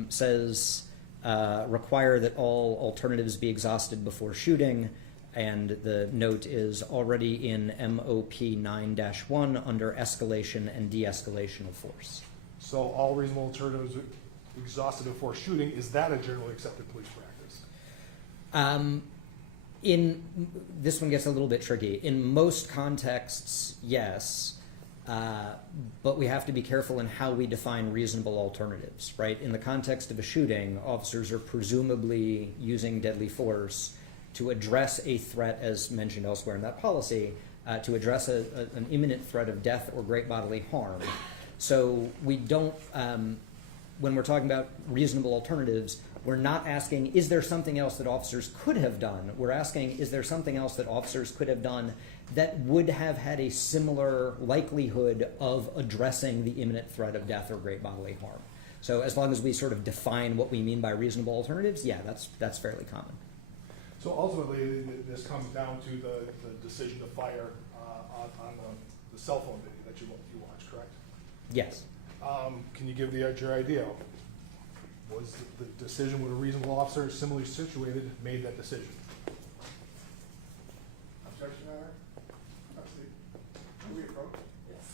says require that all alternatives be exhausted before shooting, and the note is already in MOP 9-1 under escalation and de-escalation of force. So all reasonable alternatives exhausted before shooting, is that a generally accepted police practice? In this one gets a little bit tricky. In most contexts, yes, but we have to be careful in how we define reasonable alternatives, right? In the context of a shooting, officers are presumably using deadly force to address a threat, as mentioned elsewhere in that policy, to address an imminent threat of death or great bodily harm. So we don't, when we're talking about reasonable alternatives, we're not asking, is there something else that officers could have done? We're asking, is there something else that officers could have done that would have had a similar likelihood of addressing the imminent threat of death or great bodily harm? So as long as we sort of define what we mean by reasonable alternatives, yeah, that's fairly common. So ultimately, this comes down to the decision to fire on the cell phone video that you watched, correct? Yes. Can you give your idea? Was the decision with a reasonable officer similarly situated made that decision? Objection, Your Honor? That's the, can we approach? Yes.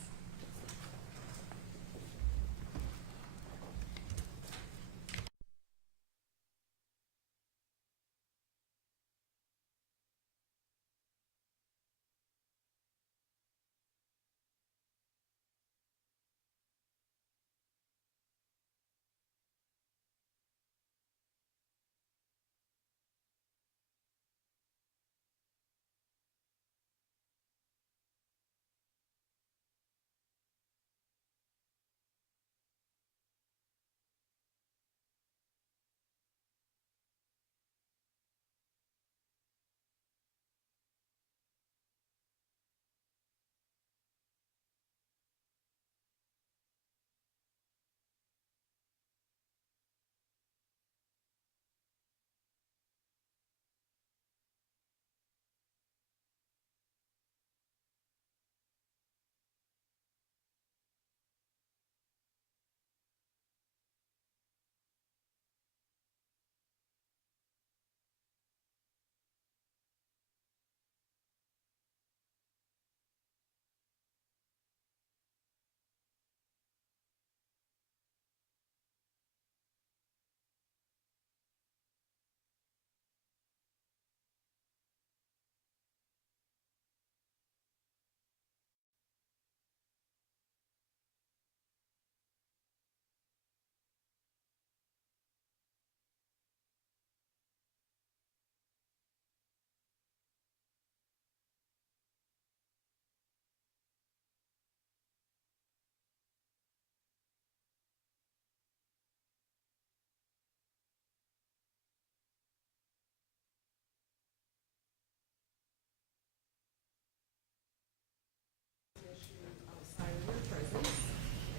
Outside of your presence,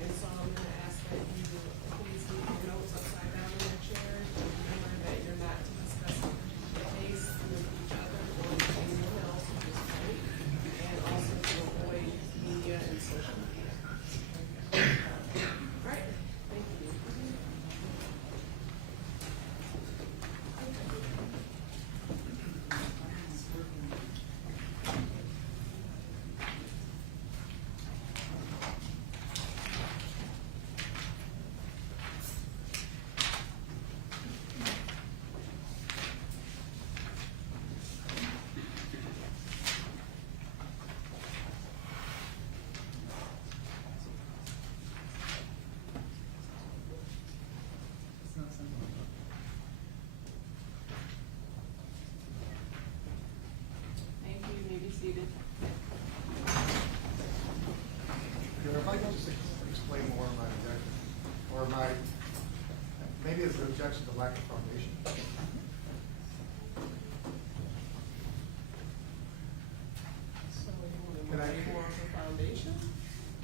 and so I'm going to ask that you please leave your notes upside down in your chair. Remember that you're not to discuss the case with each other or with anyone else at this point, and also to avoid media and social media. All right, thank you. Thank you. You may be seated. Your Honor, if I can just explain more of my objection, or my, maybe it's an objection to lack of foundation. So you want to Can I- move more of the foundation?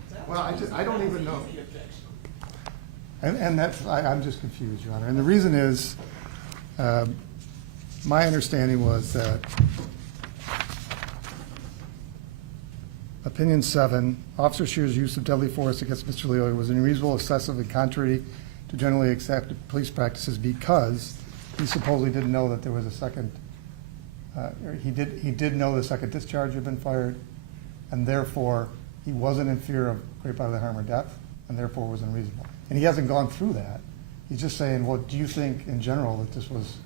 Is that Well, I don't even know. Easy objection. And that's, I'm just confused, Your Honor. And the reason is, my understanding was that Opinion 7, Officer Schur's use of deadly force against Mr. Lyoya was unreasonable, excessive, and contrary to generally accepted police practices because he supposedly didn't know that there was a second, he did know the second discharge had been fired, and therefore he wasn't in fear of great bodily harm or death, and therefore was unreasonable. And he hasn't gone through that. He's just saying, well, do you think in general that this was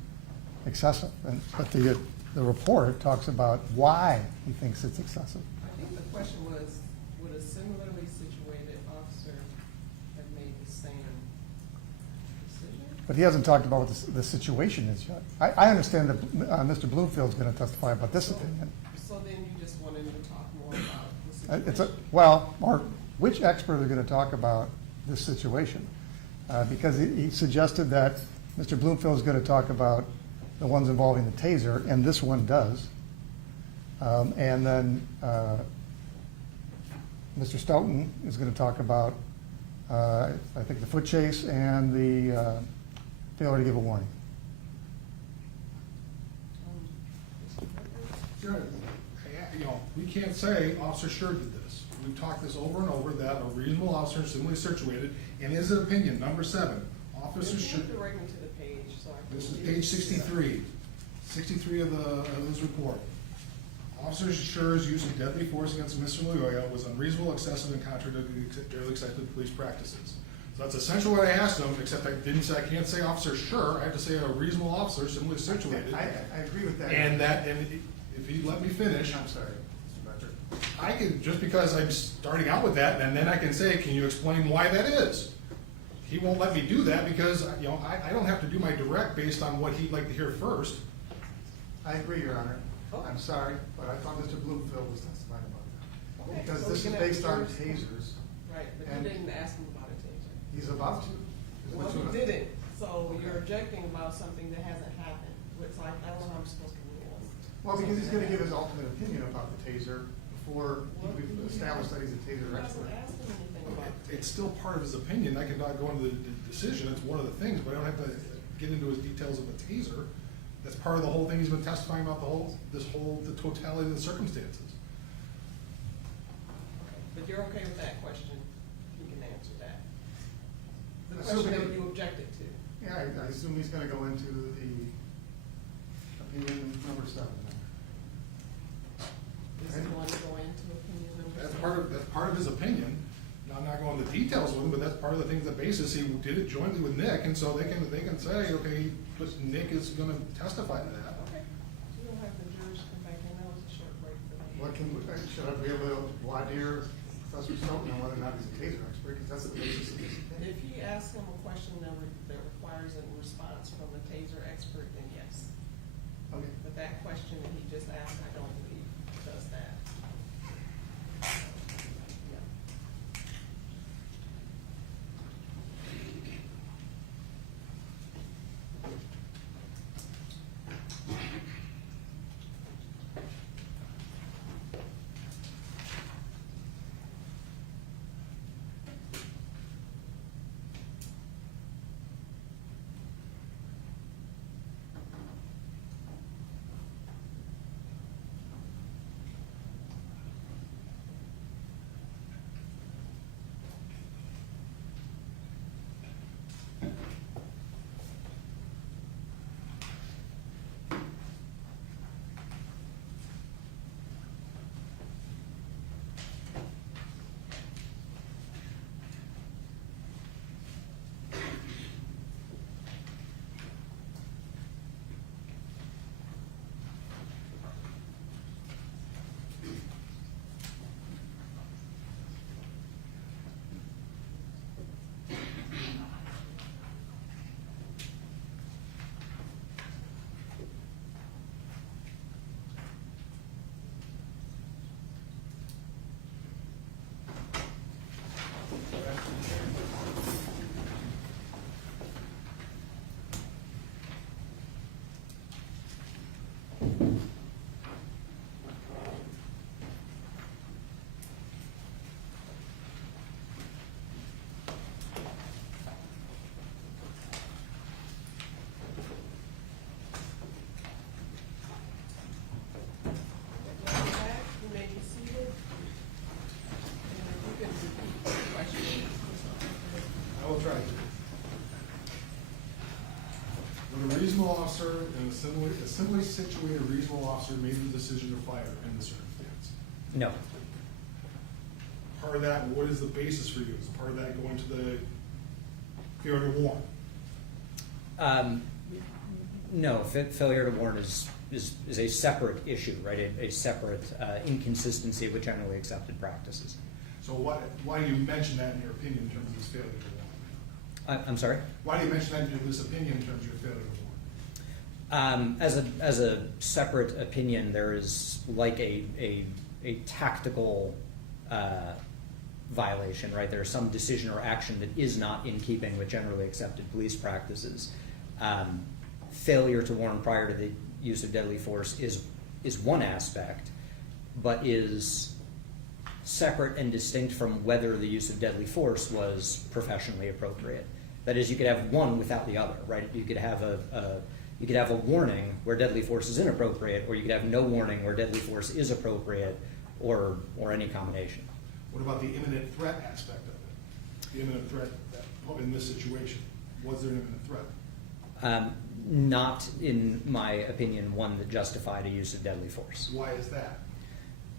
excessive? But the report talks about why he thinks it's excessive. I think the question was, would a similarly situated officer have made the same decision? But he hasn't talked about what the situation is yet. I understand that Mr. Bloomfield's going to testify about this opinion. So then you just wanted to talk more about the It's a, situation? well, or which expert are going to talk about this situation? Because he suggested that Mr. Bloomfield is going to talk about the ones involving the taser, and this one does. And then Mr. Stoughton is going to talk about, I think, the foot chase and the failure to give a warning. Sure. You know, we can't say Officer Schurr did this. We've talked this over and over, that a reasonable officer similarly situated, in his opinion, number 7, Officer You Schurr. have to write me to the page, so I can. This is read page it. 63, 63 of this report. Officer Schur's use of deadly force against Mr. Lyoya was unreasonable, excessive, and contrary to generally accepted police practices. So that's essentially what I asked him, except I didn't say, I can't say Officer Schurr, I have to say a reasonable officer similarly situated. I agree with that. And if he let me finish, I'm sorry, Mr. Patrick. I can, just because I'm starting out with that, and then I can say, can you explain why that is? He won't let me do that because, you know, I don't have to do my direct based on what he'd like to hear first. I agree, Your Honor. Oh. I'm sorry, but I thought Mr. Bloomfield was testifying about that. Okay, Because so this we is can have based on yours. tasers. Right, but And- you didn't ask him about a taser. He's about to. Well, he didn't, so you're objecting about something that hasn't happened, which I don't know how I'm supposed to rule. Well, because he's gonna give his ultimate opinion about the taser before we've established that he's a taser He expert. hasn't asked him anything about it. It's still part of his opinion, I can go into the decision, it's one of the things, but I don't have to get into his details of a taser. That's part of the whole thing he's been testifying about, the totality of the circumstances. But you're okay with that question, you can answer that. The Assuming- question that you objected to. Yeah, I assume he's gonna go into the opinion number 7. Is he going to go into opinion number That's seven? that's part of his opinion. Now, I'm not going into details with him, but that's part of the things, the basis, he did it jointly with Nick, and so they can say, okay, Nick is gonna testify to that. Okay, so you don't have the jurors come back in, that was a short break for them. What should I be able to voir dire Professor Stoughton on whether or not he's a taser expert, because that's the basis of this opinion. If he asks him a question that requires a response from a taser expert, then yes. Okay. But that question that he just asked, I don't believe does that. Yeah. a similarly situated reasonable officer made the decision to fire in the circumstance. No. Part of that, what is the basis for you? Is part of that going to the failure to warn? No, failure to warn is a separate issue, right? A separate inconsistency with generally accepted practices. So why do you mention that in your opinion in terms of this failure to warn? I'm sorry? Why do you mention that in this opinion in terms of your failure to warn? As a separate opinion, there is like a tactical violation, right? There is some decision or action that is not in keeping with generally accepted police practices. Failure to warn prior to the use of deadly force is one aspect, but is separate and distinct from whether the use of deadly force was professionally appropriate. That is, you could have one without the other, right? You could have a warning where deadly force is inappropriate, or you could have no warning where deadly force is appropriate, or any combination. What about the imminent threat aspect of it? The imminent threat in this situation, was there an imminent threat? Not, in my opinion, one that justified a use of deadly force. Why is that?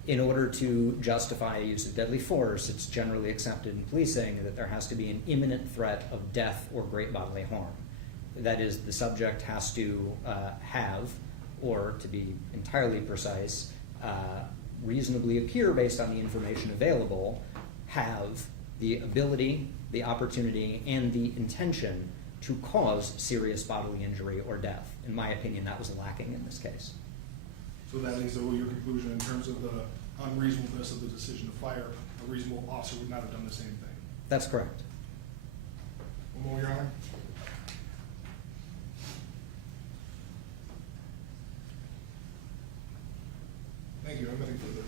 In order to justify a use of deadly force, it's generally accepted in policing that there has to be an imminent threat of death or great bodily harm. That is, the subject has to have, or to be entirely precise, reasonably appear based on the information available, have the ability, the opportunity, and the intention to cause serious bodily injury or death. In my opinion, that was lacking in this case. So that leads to your conclusion in terms of the unreasonableness of the decision to fire. A reasonable officer would not have done the same thing. That's correct. One more, Your Honor. Thank you. I have nothing further.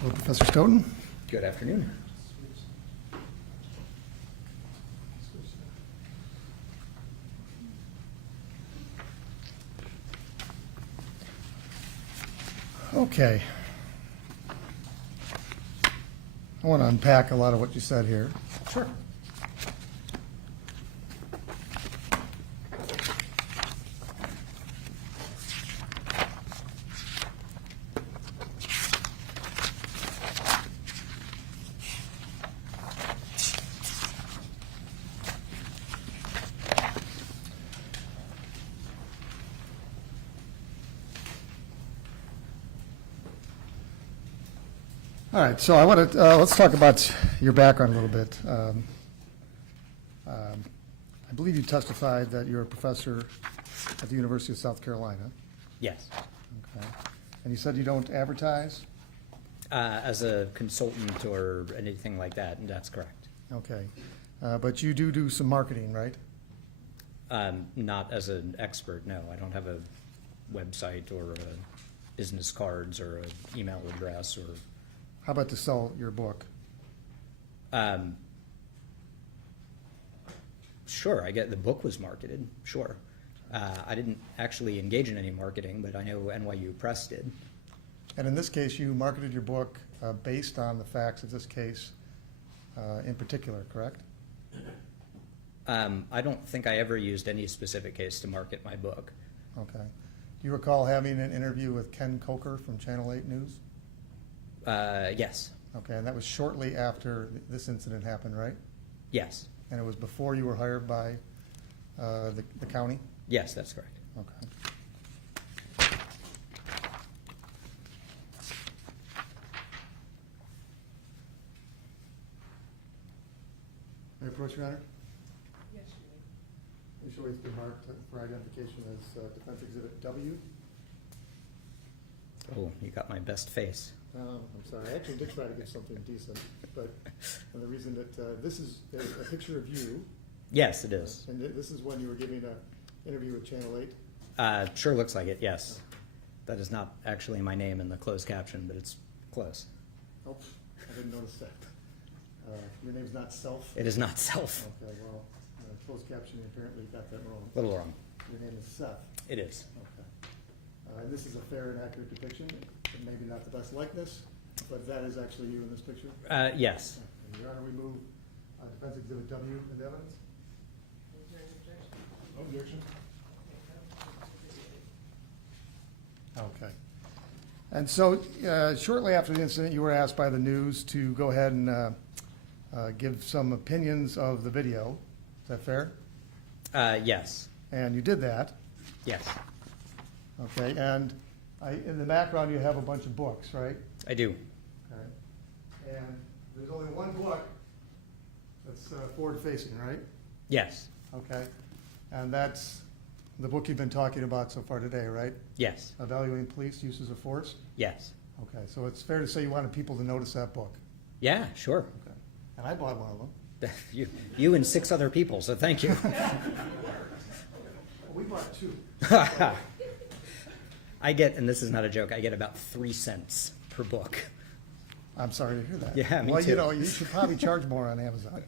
Hello, Professor Stoughton. Good afternoon. Okay. I want to unpack a lot of what you said here. Sure. All right, so I want to, let's talk about your background a little bit. I believe you testified that you're a professor at the University of South Carolina. Yes. Okay. And you said you don't advertise? As a consultant or anything like that, and that's correct. Okay. But you do some marketing, right? Not as an expert, no. I don't have a website or business cards or an email address or... How about to sell your book? Sure, I get the book was marketed, sure. I didn't actually engage in any marketing, but I know NYU Press did. And in this case, you marketed your book based on the facts of this case in particular, correct? I don't think I ever used any specific case to market my book. Okay. Do you recall having an interview with Ken Coker from Channel 8 News? Yes. Okay, and that was shortly after this incident happened, right? Yes. And it was before you were hired by the county? Yes, that's correct. Okay. May I approach, Your Honor? Yes, you may. You show it's been marked for identification as Defense Exhibit W. Oh, you got my best face. I'm sorry, I actually did try to get something decent, but the reason that this is a picture of you. Yes, it is. And this is when you were giving an interview with Channel 8? Sure looks like it, yes. That is not actually my name in the closed caption, but it's close. Oh, I didn't notice that. Your name's not Self? It is not Self. Okay, well, closed captioning apparently got that wrong. A little wrong. Your name is Seth. It is. Okay. And this is a fair and accurate depiction. Maybe not the best likeness, but that is actually you in this picture? Yes. And Your Honor, we move Defense Exhibit W as evidence? Is there an objection? No objection. Okay. And so shortly after the incident, you were asked by the news to go ahead and give some opinions of the video. Is that fair? Yes. And you did that. Yes. Okay. And in the background, you have a bunch of books, right? I do. Okay. And there's only one book that's forward-facing, right? Yes. Okay. And that's the book you've been talking about so far today, right? Yes. Evaluating Police Uses of Force? Yes. Okay, so it's fair to say you wanted people to notice that book. Yeah, sure. Okay. And I bought one of them. You and 6 other people, so thank you. We bought 2. I get, and this is not a joke, I get about 3 cents per book. I'm sorry to hear that. Yeah, me Well, too. you know, you should probably charge more on Amazon.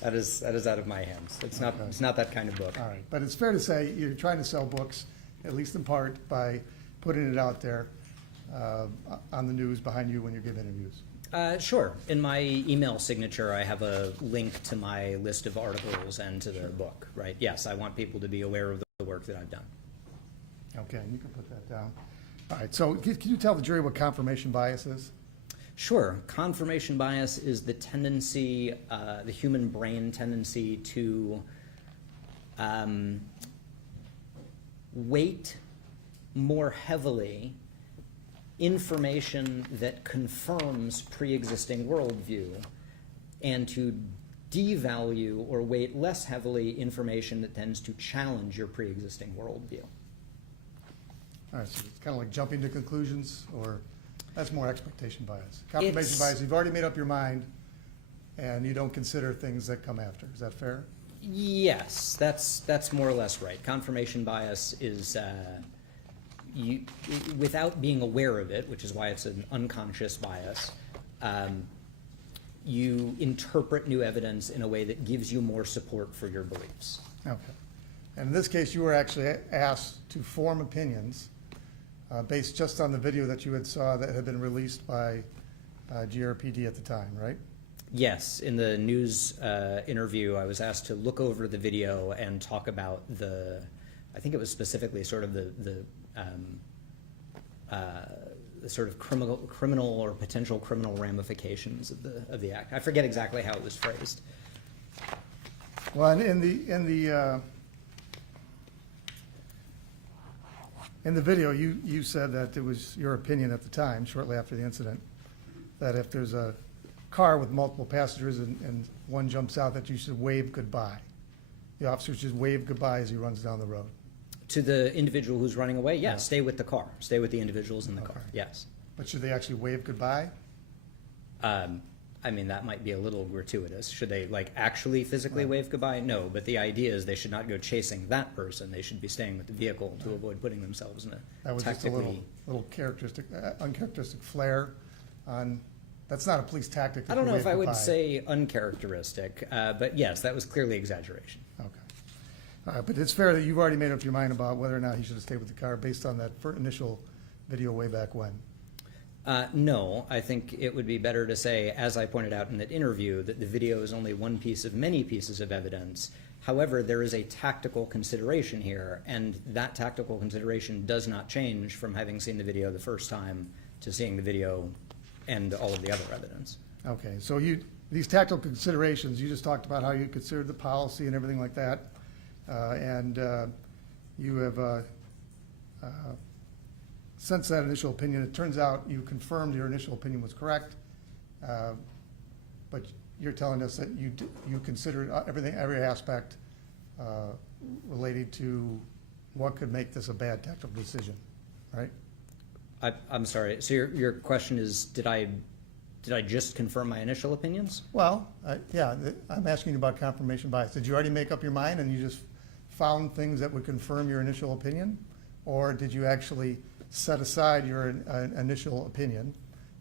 That is out of my hands. It's not that kind of book. All right, but it's fair to say you're trying to sell books, at least in part, by putting it out there on the news behind you when you give interviews. Sure. In my email signature, I have a link to my list of articles and to the book, right? Yes, I want people to be aware of the work that I've done. Okay, you can put that down. All right, so can you tell the jury what confirmation bias is? Sure. Confirmation bias is the tendency, the human brain tendency to weight more heavily information that confirms pre-existing worldview and to devalue or weight less heavily information that tends to challenge your pre-existing worldview. All right, so it's kind of like jumping to conclusions, or that's more expectation bias. Confirmation It's- bias, you've already made up your mind, and you don't consider things that come after. Is that fair? Yes, that's more or less right. Confirmation bias is you, without being aware of it, which is why it's an unconscious bias, you interpret new evidence in a way that gives you more support for your beliefs. Okay. And in this case, you were actually asked to form opinions based just on the video that you had saw that had been released by GRPD at the time, right? Yes, in the news interview, I was asked to look over the video and talk about I think it was specifically sort of the sort of criminal or potential criminal ramifications of the act. I forget exactly how it was phrased. Well, in the video, you said that it was your opinion at the time, shortly after the incident, that if there's a car with multiple passengers and one jumps out, that you should wave goodbye. The officer should wave goodbye as he runs down the road. To the individual who's running away, Yeah. stay with the car. Stay with the individuals in the car, Okay. yes. But should they actually wave goodbye? I mean, that might be a little gratuitous. Should they, like, actually physically wave goodbye? No, but the idea is they should not go chasing that person. They should be staying with the vehicle to avoid putting themselves in a That was just a tactically... little characteristic, uncharacteristic flair on, that's not a police tactic. I don't know wave if I would goodbye. say uncharacteristic, but yes, that was clearly exaggeration. Okay. All right, but it's fair that you've already made up your mind about whether or not he should have stayed with the car based on that initial video way back when. No, I think it would be better to say, as I pointed out in that interview, that the video is only one piece of many pieces of evidence. However, there is a tactical consideration here, and that tactical consideration does not change from having seen the video the first time to seeing the video and all of the other evidence. Okay, so these tactical considerations, you just talked about how you considered the policy and everything like that, and you have since that initial opinion, it turns out you confirmed your initial opinion was correct, but you're telling us that you considered every aspect related to what could make this a bad tactical decision, right? I'm sorry, so your question is, did I just confirm my initial opinions? Well, yeah, I'm asking you about confirmation bias. Did you already make up your mind and you just found things that would confirm your initial opinion? Or did you actually set aside your initial opinion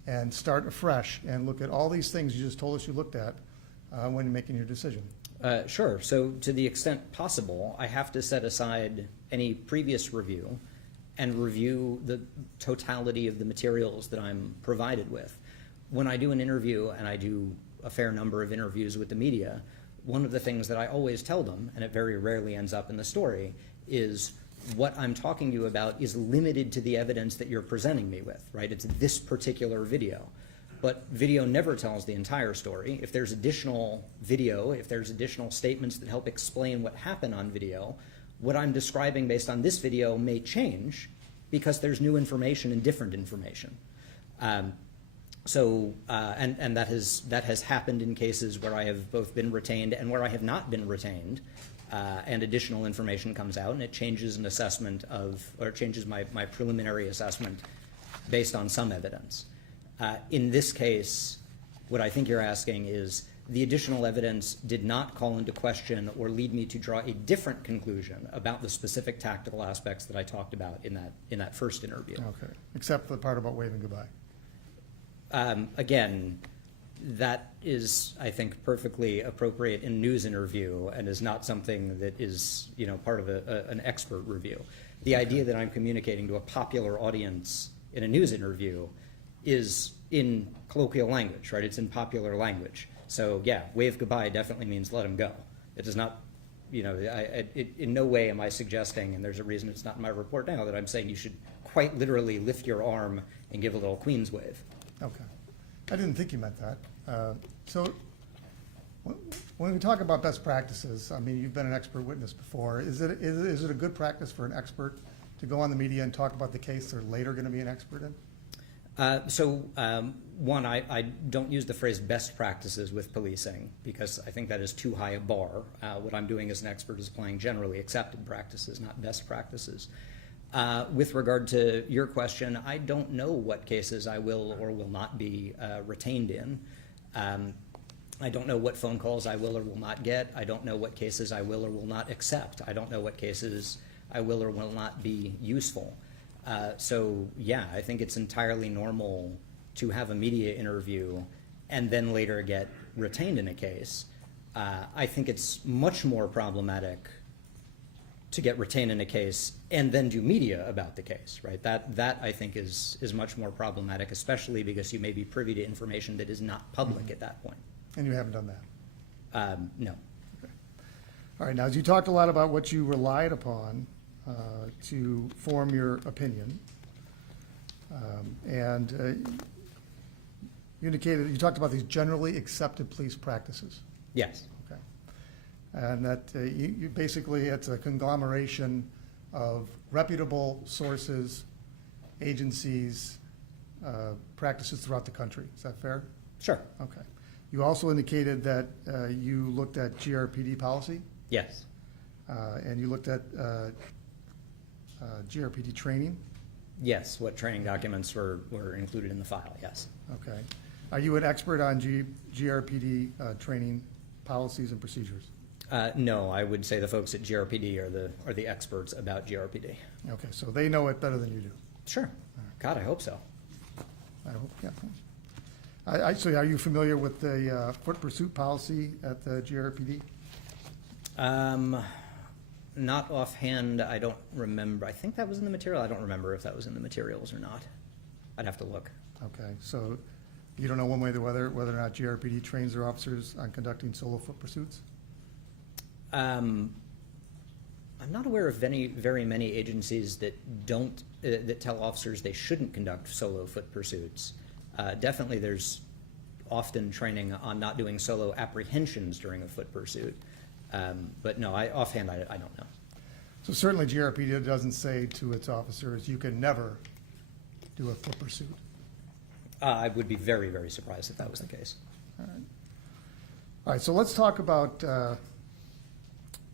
and start afresh and look at all these things you just told us you looked at when making your decision? Sure. So to the extent possible, I have to set aside any previous review and review the totality of the materials that I'm provided with. When I do an interview and I do a fair number of interviews with the media, one of the things that I always tell them, and it very rarely ends up in the story, is what I'm talking to you about is limited to the evidence that you're presenting me with, right? It's this particular video. But video never tells the entire story. If there's additional video, if there's additional statements that help explain what happened on video, what I'm describing based on this video may change because there's new information and different information. And that has happened in cases where I have both been retained and where I have not been retained, and additional information comes out and it changes an assessment or changes my preliminary assessment based on some evidence. In this case, what I think you're asking is the additional evidence did not call into question or lead me to draw a different conclusion about the specific tactical aspects that I talked about in that first interview. Okay, except for the part about waving goodbye. Again, that is, I think, perfectly appropriate in a news interview and is not something that is, part of an expert review. The idea that I'm communicating to a popular audience in a news interview is in colloquial language, right? It's in popular language. So yeah, wave goodbye definitely means let him go. It does not, in no way am I suggesting, and there's a reason it's not in my report now, that I'm saying you should quite literally lift your arm and give a little Queen's wave. Okay. I didn't think you meant that. So when we talk about best practices, I mean, you've been an expert witness before. Is it a good practice for an expert to go on the media and talk about the case they're later going to be an expert in? One, I don't use the phrase best practices with policing because I think that is too high a bar. What I'm doing as an expert is applying generally accepted practices, not best practices. With regard to your question, I don't know what cases I will or will not be retained in. I don't know what phone calls I will or will not get. I don't know what cases I will or will not accept. I don't know what cases I will or will not be useful. So yeah, I think it's entirely normal to have a media interview and then later get retained in a case. I think it's much more problematic to get retained in a case and then do media about the case, right? That I think is much more problematic, especially because you may be privy to information that is not public at that point. And you haven't done that? No. Okay. All right, now, as you talked a lot about what you relied upon to form your opinion, you talked about these generally accepted police practices. Yes. Okay. And that you basically, it's a conglomeration of reputable sources, agencies, practices throughout the country. Is that fair? Sure. Okay. You also indicated that you looked at GRPD policy, Yes. and you looked at GRPD training. Yes, what training documents were included in the file, yes. Okay. Are you an expert on GRPD training policies and procedures? No, I would say the folks at GRPD are the experts about GRPD. Okay, so they know it better than you do. Sure. God, I hope so. I hope, yeah. Actually, are you familiar with the foot pursuit policy at the GRPD? Not offhand, I don't remember. I think that was in the material. I don't remember if that was in the materials or not. I'd have to look. Okay, so you don't know one way or the other whether or not GRPD trains their officers on conducting solo foot pursuits? I'm not aware of very many agencies that that tell officers they shouldn't conduct solo foot pursuits. Definitely there's often training on not doing solo apprehensions during a foot pursuit. But no, offhand, I don't know. So certainly GRPD doesn't say to its officers, you can never do a foot pursuit. I would be very, very surprised if that was the case. All right. All right, so let's talk about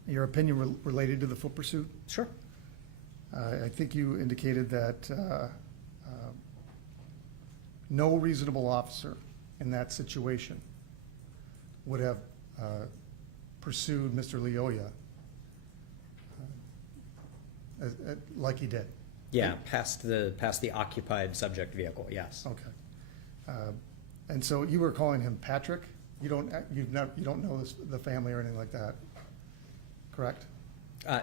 your opinion related to the foot pursuit. Sure. I think you indicated that no reasonable officer in that situation would have pursued Mr. Lyoya like he did. Yeah, past the occupied subject vehicle. Yes. Okay. And so you were calling him Patrick? You don't know the family or anything like that, correct?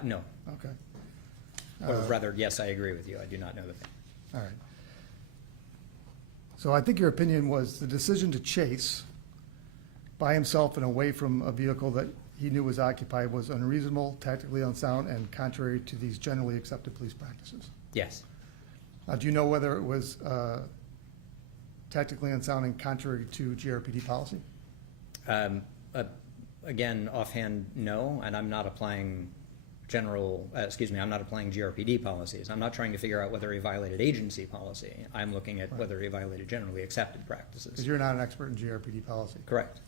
No. Okay. Or rather, yes, I agree with you. I do not know the thing. All right. So I think your opinion was the decision to chase by himself and away from a vehicle that he knew was occupied was unreasonable, tactically unsound, and contrary to these generally accepted police practices. Yes. Do you know whether it was tactically unsound and contrary to GRPD policy? Again, offhand, no, and I'm not applying I'm not applying GRPD policies. I'm not trying to figure out whether he violated agency policy. I'm looking at whether he violated generally accepted practices. Because you're not an expert in GRPD policy. Correct.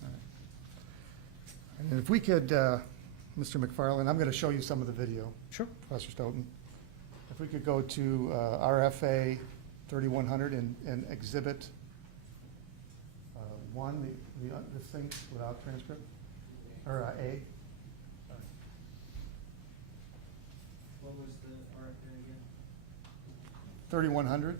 And if we could, Mr. McFarland, I'm going to show you some of the video. Sure. Professor Stoughton. If we could go to RFA 3100 and exhibit 1, this thing without transcript, or A. What was the RFA again? 3100.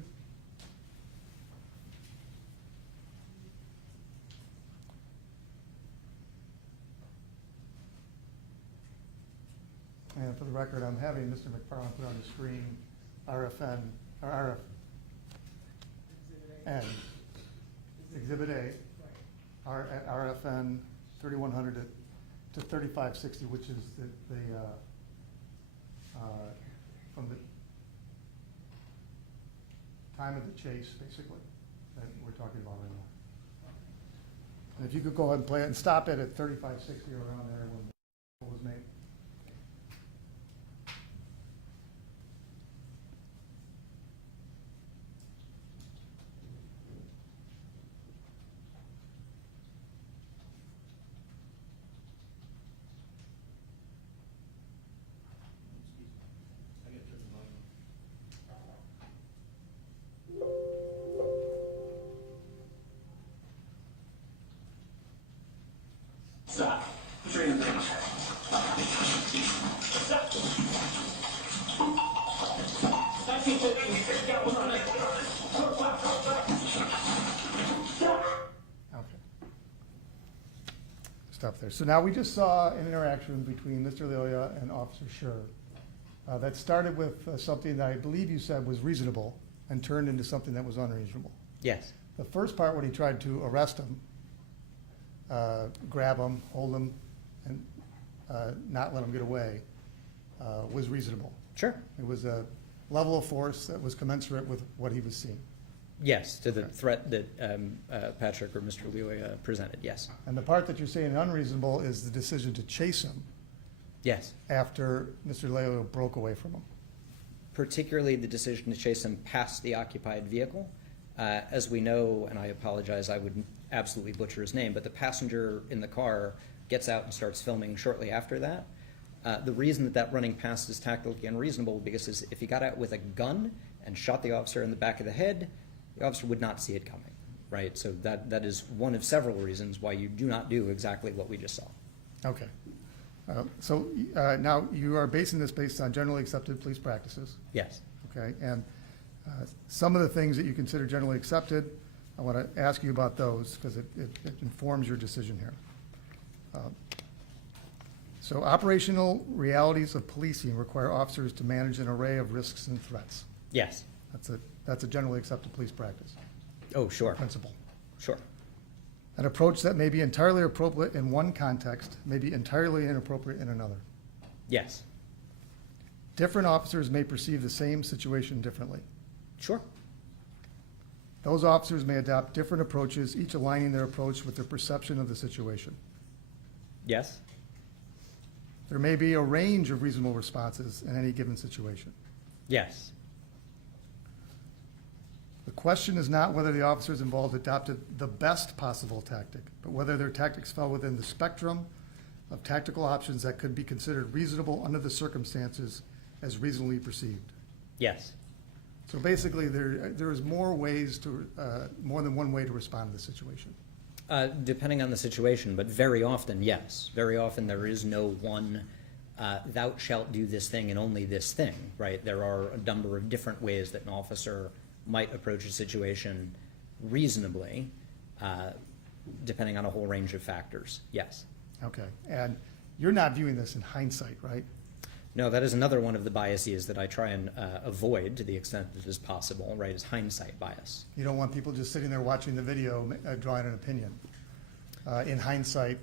And for the record, I'm having Mr. McFarland put on the screen RFN, or RFN, Exhibit A, at RFN 3100 to 3560, which is from the time of the chase, basically, that we're talking about right now. And if you could go ahead and play it and stop it at 3560 or around there when it was made. Stop. Put your hands down. Stop. Okay. Stop there. So now we just saw an interaction between Mr. Lyoya and Officer Schurr that started with something that I believe you said was reasonable and turned into something that was unreasonable. Yes. The first part when he tried to arrest him, grab him, hold him, and not let him get away, was reasonable. Sure. It was a level of force that was commensurate with what he was seeing. Yes, to the threat that Patrick or Mr. Lyoya presented, yes. And the part that you're saying unreasonable is the decision to chase him Yes. after Mr. Lyoya broke away from him. Particularly the decision to chase him past the occupied vehicle. As we know, and I apologize, I would absolutely butcher his name, but the passenger in the car gets out and starts filming shortly after that. The reason that running past is tactically unreasonable because if he got out with a gun and shot the officer in the back of the head, the officer would not see it coming, right? So that is one of several reasons why you do not do exactly what we just saw. Okay. So now you are basing this based on generally accepted police practices, Yes. okay? And some of the things that you consider generally accepted, I want to ask you about those because it informs your decision here. So operational realities of policing require officers to manage an array of risks and threats. Yes. That's a generally accepted police practice, Oh, sure. principle. Sure. An approach that may be entirely appropriate in one context may be entirely inappropriate in another. Yes. Different officers may perceive the same situation differently. Sure. Those officers may adopt different approaches, each aligning their approach with their perception of the situation. Yes. There may be a range of reasonable responses in any given situation. Yes. The question is not whether the officers involved adopted the best possible tactic, but whether their tactics fell within the spectrum of tactical options that could be considered reasonable under the circumstances as reasonably perceived. Yes. So basically, there is more ways to, more than one way to respond to the situation. Depending on the situation, but very often, yes. Very often there is no one, thou shalt do this thing and only this thing, right? There are a number of different ways that an officer might approach a situation reasonably, depending on a whole range of factors, yes. Okay, and you're not viewing this in hindsight, right? No, that is another one of the biases that I try and avoid to the extent that it is possible, right, is hindsight bias. You don't want people just sitting there watching the video, drawing an opinion. in hindsight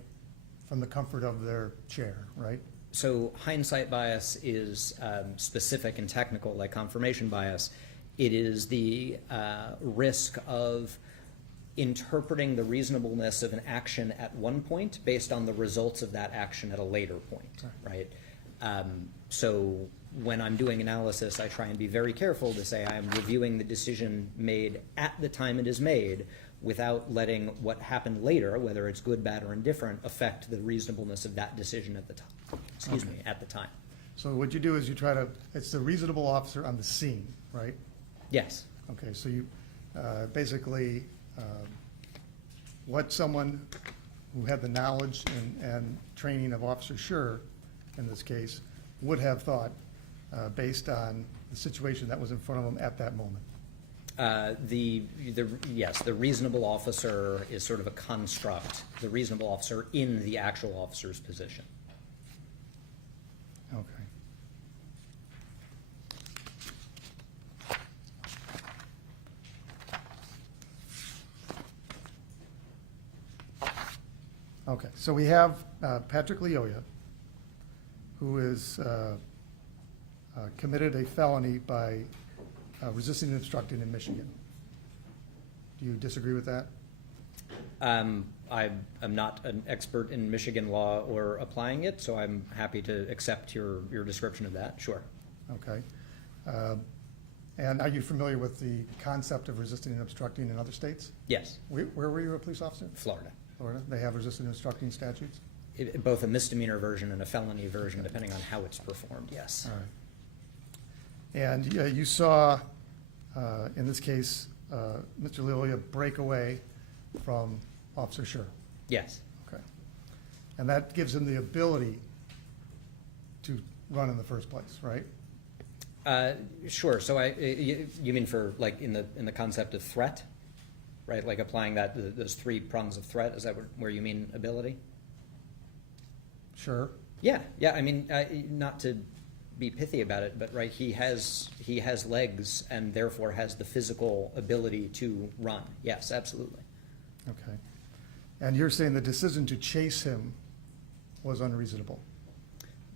from the comfort of their chair, right? So hindsight bias is specific and technical, like confirmation bias. It is the risk of interpreting the reasonableness of an action at one point based on the results of that action at a later point, right? So when I'm doing analysis, I try and be very careful to say I'm reviewing the decision made at the time it is made without letting what happened later, whether it's good, bad, or indifferent, affect the reasonableness of that decision at the time. Excuse me, at the time. So what you do is you try to, it's the reasonable officer on the scene, right? Yes. Okay, so you basically, what someone who had the knowledge and training of Officer Schurr, in this case, would have thought based on the situation that was in front of them at that moment. Yes, the reasonable officer is sort of a construct, the reasonable officer in the actual officer's position. Okay. Okay, so we have Patrick Lyoya, who is committed a felony by resisting and obstructing in Michigan. Do you disagree with that? I'm not an expert in Michigan law or applying it, so I'm happy to accept your description of that, sure. Okay. And are you familiar with the concept of resisting and obstructing in other states? Yes, Where were you a police officer? Florida. Florida? They have resisting and obstructing statutes? Both a misdemeanor version and a felony version, depending on how it's performed, yes. All right. And you saw, in this case, Mr. Lyoya break away from Officer Schurr. Yes. Okay. And that gives him the ability to run in the first place, right? Sure, so you mean for, like, in the concept of threat, right? Like applying those three prongs of threat, is that where you mean ability? Sure. Yeah, I mean, not to be pithy about it, but right, he has legs and therefore has the physical ability to run. Yes, absolutely. Okay. And you're saying the decision to chase him was unreasonable?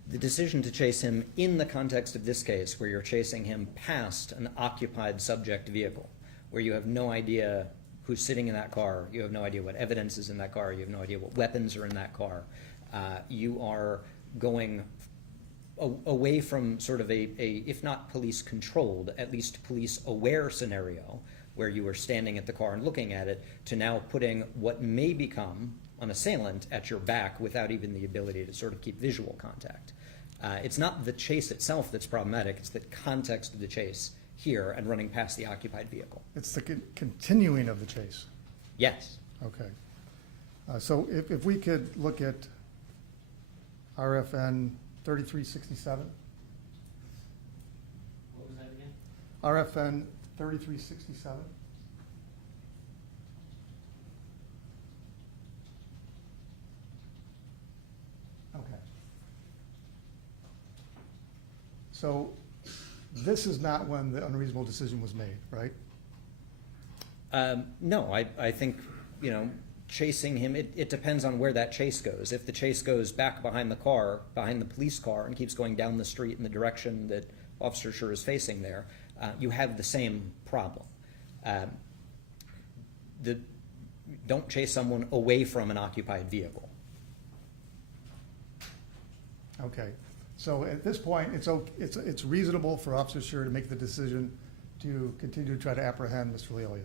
The decision to chase him in the context of this case, where you're chasing him past an occupied subject vehicle, where you have no idea who's sitting in that car, you have no idea what evidence is in that car, you have no idea what weapons are in that car. You are going away from sort of a, if not police controlled, at least police aware scenario, where you are standing at the car and looking at it, to now putting what may become an assailant at your back without even the ability to sort of keep visual contact. It's not the chase itself that's problematic, it's the context of the chase here and running past the occupied vehicle. It's the continuing of the chase. Yes. Okay. So if we could look at RFN 3367. What was that again? RFN 3367. Okay. So this is not when the unreasonable decision was made, right? No, I think, chasing him, it depends on where that chase goes. If the chase goes back behind the car, behind the police car, and keeps going down the street in the direction that Officer Schurr is facing there, you have the same problem. Don't chase someone away from an occupied vehicle. Okay. So at this point, it's reasonable for Officer Schurr to make the decision to continue to try to apprehend Mr. Lyoya.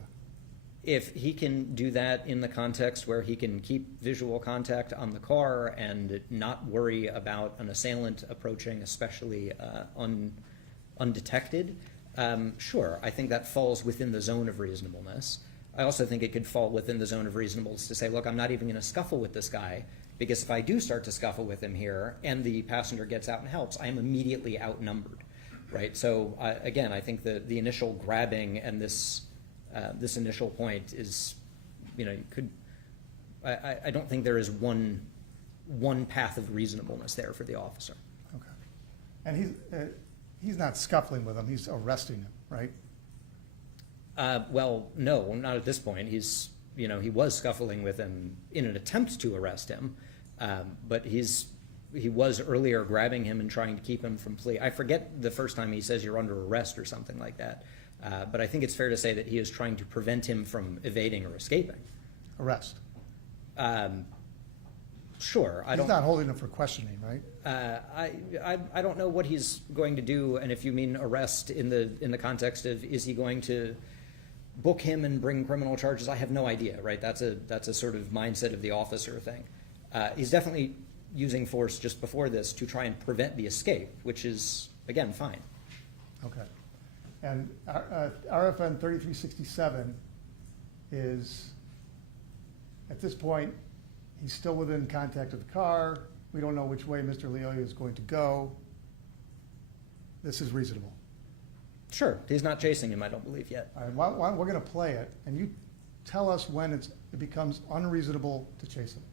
If he can do that in the context where he can keep visual contact on the car and not worry about an assailant approaching, especially undetected, sure, I think that falls within the zone of reasonableness. I also think it could fall within the zone of reasonableness to say, look, I'm not even going to scuffle with this guy, because if I do start to scuffle with him here and the passenger gets out and helps, I am immediately outnumbered, right? So again, I think the initial grabbing and this initial point is, I don't think there is one path of reasonableness there for the officer. Okay. And he's not scuffling with him, he's arresting him, right? Well, no, not at this point. He's he was scuffling with him in an attempt to arrest him, but he was earlier grabbing him and trying to keep him from fleeing. I forget the first time he says you're under arrest or something like that, but I think it's fair to say that he is trying to prevent him from evading or escaping. Arrest. Sure, I He's don't. not holding him for questioning, right? I don't know what he's going to do, and if you mean arrest in the context of is he going to book him and bring criminal charges, I have no idea. Right? That's a sort of mindset of the officer thing. He's definitely using force just before this to try and prevent the escape, which is again fine. Okay. And RFN 3367 is, at this point, he's still within contact of the car. We don't know which way Mr. Lyoya is going to go. This is reasonable. Sure, he's not chasing him, I don't believe yet. All right, we're going to play it, and you tell us when it becomes unreasonable to chase him.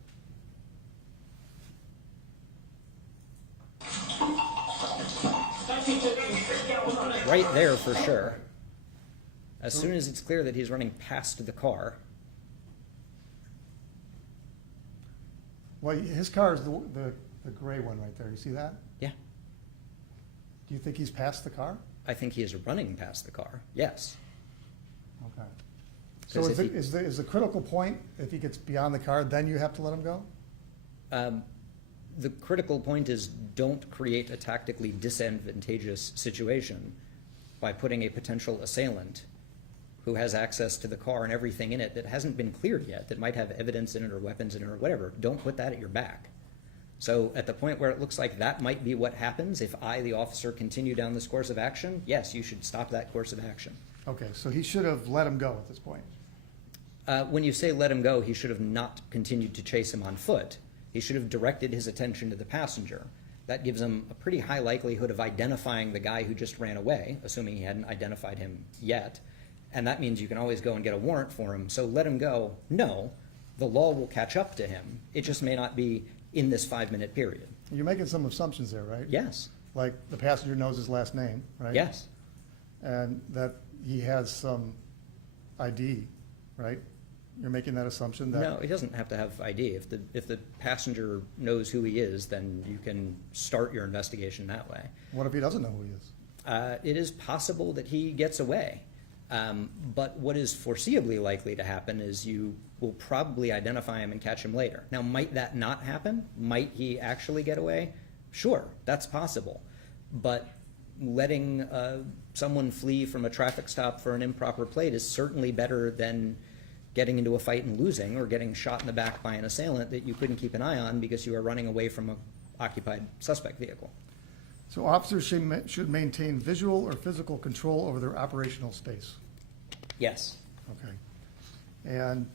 Right there for sure. As soon as it's clear that he's running past the car. Well, his car is the gray one right there. You see that? Yeah, Do you think he's past the car? I think he is running past the car, yes. Okay. So 'Cause if is the critical point, if he gets beyond the car, then you have to let him go? The critical point is don't create a tactically disadvantageous situation by putting a potential assailant who has access to the car and everything in it that hasn't been cleared yet, that might have evidence in it or weapons in it or whatever. Don't put that at your back. So at the point where it looks like that might be what happens, if I, the officer, continue down this course of action, yes, you should stop that course of action. Okay, so he should have let him go at this point. When you say let him go, he should have not continued to chase him on foot. He should have directed his attention to the passenger. That gives him a pretty high likelihood of identifying the guy who just ran away, assuming he hadn't identified him yet. And that means you can always go and get a warrant for him. So let him go. No, the law will catch up to him. It just may not be in this 5-minute period. You're making some assumptions there, right? Yes, Like the passenger knows his last name, right? yes. And that he has some ID, right? You're making that assumption that? No, he doesn't have to have ID. If the passenger knows who he is, then you can start your investigation that way. What if he doesn't know who he is? It is possible that he gets away. But what is foreseeably likely to happen is you will probably identify him and catch him later. Now, might that not happen? Might he actually get away? Sure, that's possible. But letting someone flee from a traffic stop for an improper plate is certainly better than getting into a fight and losing, or getting shot in the back by an assailant that you couldn't keep an eye on because you were running away from an occupied suspect vehicle. So officers should maintain visual or physical control over their operational space. Yes. Okay. And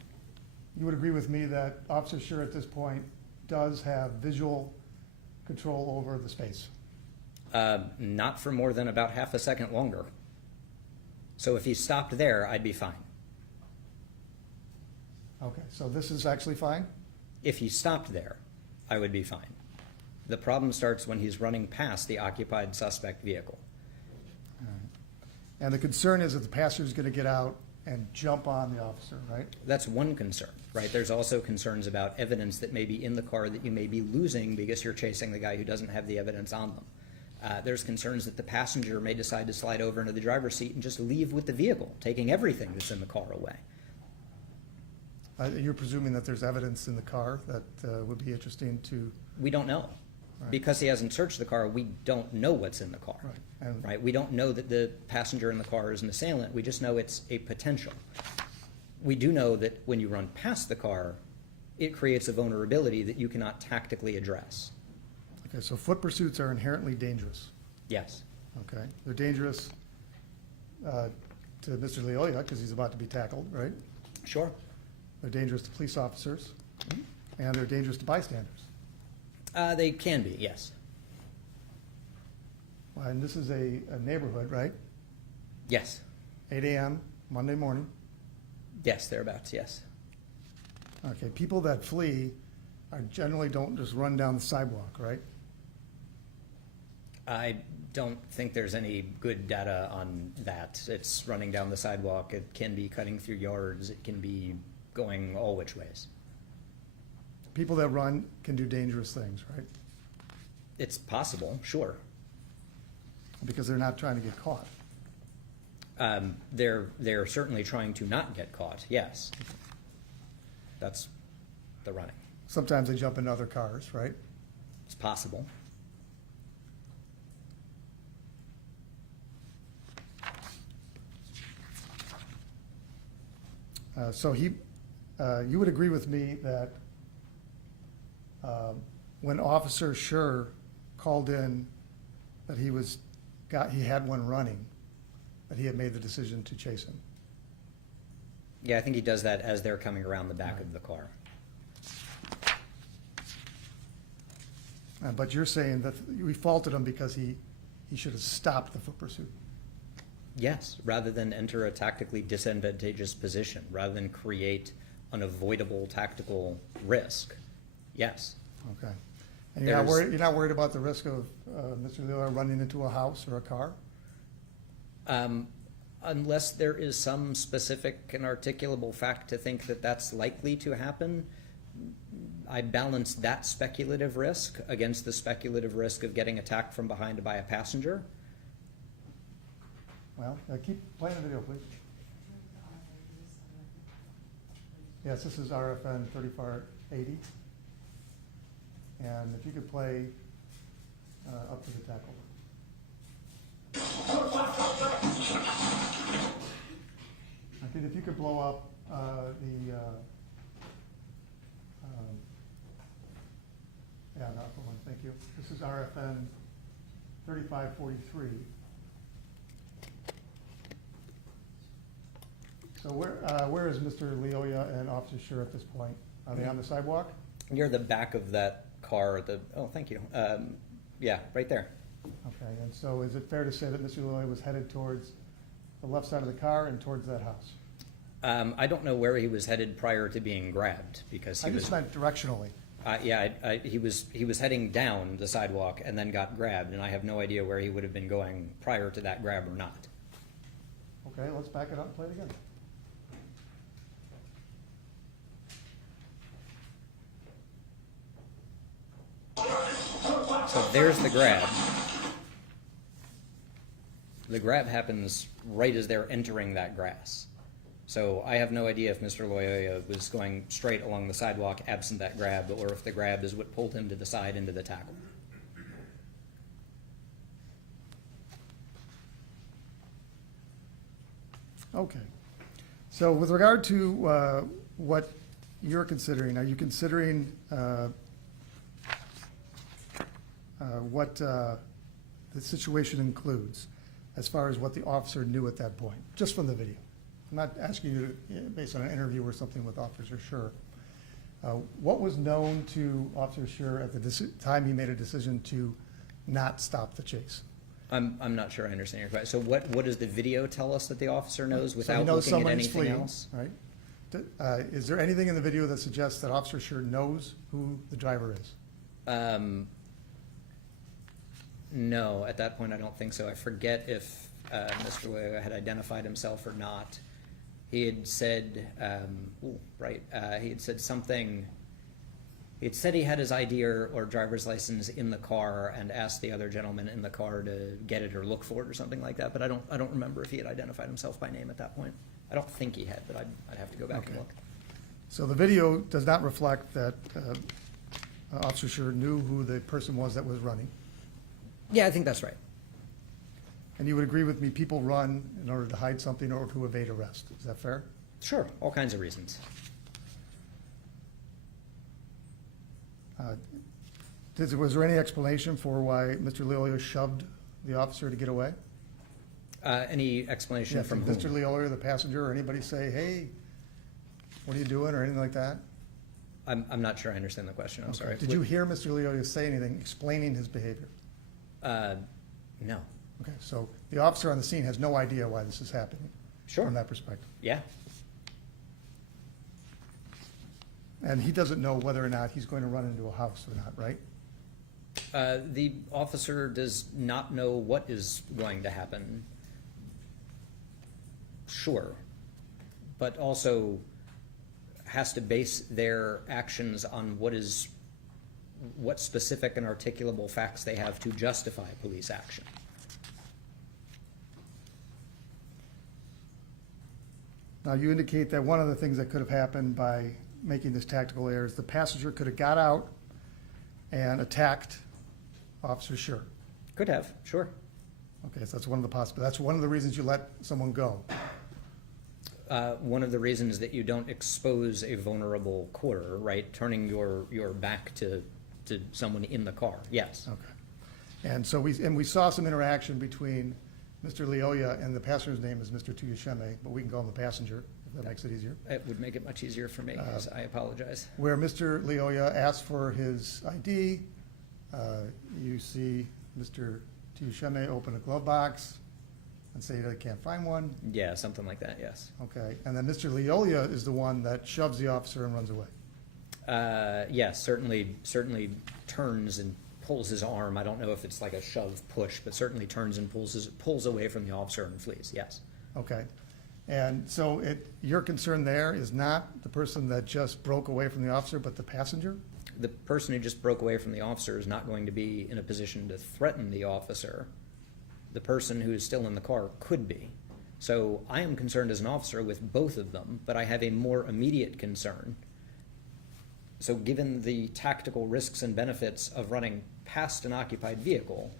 you would agree with me that Officer Schurr at this point does have visual control over the space? Not for more than about half a second longer. So if he stopped there, I'd be fine. Okay, so this is actually fine? If he stopped there, I would be fine. The problem starts when he's running past the occupied suspect vehicle. All right. And the concern is that the passenger is going to get out and jump on the officer, right? That's one concern, right? There's also concerns about evidence that may be in the car that you may be losing because you're chasing the guy who doesn't have the evidence on them. There's concerns that the passenger may decide to slide over into the driver's seat and just leave with the vehicle, taking everything that's in the car away. You're presuming that there's evidence in the car that would be interesting to... We don't know. Right. Because he hasn't searched the car, we don't know what's in the car. Right. And- Right? We don't know that the passenger in the car is an assailant. We just know it's a potential. We do know that when you run past the car, it creates a vulnerability that you cannot tactically address. Okay, so foot pursuits are inherently dangerous. Yes. Okay, they're dangerous to Mr. Lyoya because he's about to be tackled, right? Sure. They're dangerous to police officers, and they're dangerous to bystanders. They can be, yes. Well, and this is a neighborhood, right? Yes. 8 a.m. Monday morning. Yes, thereabouts, yes. Okay, people that flee generally don't just run down the sidewalk, right? I don't think there's any good data on that. It's running down the sidewalk. It can be cutting through yards. It can be going all which ways. People that run can do dangerous things, right? It's possible, sure. Because they're not trying to get caught. They're certainly trying to not get caught, yes. That's the running. Sometimes they jump into other cars, right? It's possible. So you would agree with me that when Officer Schurr called in that he had one running, that he had made the decision to chase him? Yeah, I think he does that as they're coming around the back of the car. But you're saying that we faulted him because he should have stopped the foot pursuit. Yes, rather than enter a tactically disadvantageous position, rather than create unavoidable tactical risk. Yes. Okay. And you're not worried about the risk of Mr. Lyoya running into a house or a car? Unless there is some specific and articulable fact to think that that's likely to happen, I balance that speculative risk against the speculative risk of getting attacked from behind by a passenger. Well, keep playing the video, please. Yes, this is RFN 3480. And if you could play up to the tackle. I think if you could blow up not the one, thank you. This is RFN 3543. So where is Mr. Lyoya and Officer Schurr at this point? Are they on the sidewalk? Near the back of that car, thank you. Yeah, right there. Okay, and so is it fair to say that Mr. Lyoya was headed towards the left side of the car and towards that house? I don't know where he was headed prior to being grabbed because I just meant directionally. he was heading down the sidewalk and then got grabbed, and I have no idea where he would have been going prior to that grab or not. Okay, let's back it up and play it again. So there's the grab. The grab happens right as they're entering that grass. So I have no idea if Mr. Lyoya was going straight along the sidewalk absent that grab, or if the grab is what pulled him to the side into the tackle. Okay. So with regard to what you're considering, are you considering what the situation includes as far as what the officer knew at that point, just from the video? I'm not asking you to, based on an interview or something with Officer Schurr. What was known to Officer Schurr at the time he made a decision to not stop the chase? I'm not sure I understand your question. So what does the video tell us that the officer knows So without he knows looking at someone is anything fleeing, else? right? Is there anything in the video that suggests that Officer Schurr knows who the driver is? No, at that point I don't think so. I forget if Mr. Lyoya had identified himself or not. He had said, he had said something. He had said he had his ID or driver's license in the car and asked the other gentleman in the car to get it or look for it or something like that. But I don't remember if he had identified himself by name at that point. I don't think he had, but I'd have to go back and look. So the video does not reflect that Officer Schurr knew who the person was that was running. Yeah, I think that's right. And you would agree with me, people run in order to hide something or to evade arrest. Is that fair? Sure, all kinds of reasons. Was there any explanation for why Mr. Lyoya shoved the officer to get away? Any explanation from Did whom? Mr. Lyoya, the passenger, or anybody say, hey, what are you doing, or anything like that? I'm not sure I understand the question. I'm sorry. Did you hear Mr. Lyoya say anything explaining his behavior? No. Okay, so the officer on the scene has no idea why this is happening. Sure. From that perspective. Yeah. And he doesn't know whether or not he's going to run into a house or not, right? The officer does not know what is going to happen. Sure. But also, has to base their actions on what specific and articulable facts they have to justify police action. Now, you indicate that one of the things that could have happened by making this tactical error is the passenger could have got out and attacked Officer Schurr. Could have, sure. Okay, so that's one of the that's one of the reasons you let someone go. One of the reasons that you don't expose a vulnerable quarter, right? Turning your back to someone in the car, yes. Okay. And so we saw some interaction between Mr. Lyoya, and the passenger's name is Mr. Tuyasheme, but we can call him the passenger, if that makes it easier. It would make it much easier for me, so I apologize. Where Mr. Lyoya asked for his ID, you see Mr. Tuyasheme open a glove box and say that he can't find one. Yeah, something like that, yes. Okay, and then Mr. Lyoya is the one that shoves the officer and runs away. Yes, certainly turns and pulls his arm. I don't know if it's like a shove push, but certainly turns and pulls away from the officer and flees, yes. Okay, and so your concern there is not the person that just broke away from the officer, but the passenger? The person who just broke away from the officer is not going to be in a position to threaten the officer. The person who is still in the car could be. So I am concerned as an officer with both of them, but I have a more immediate concern. So given the tactical risks and benefits of running past an occupied vehicle,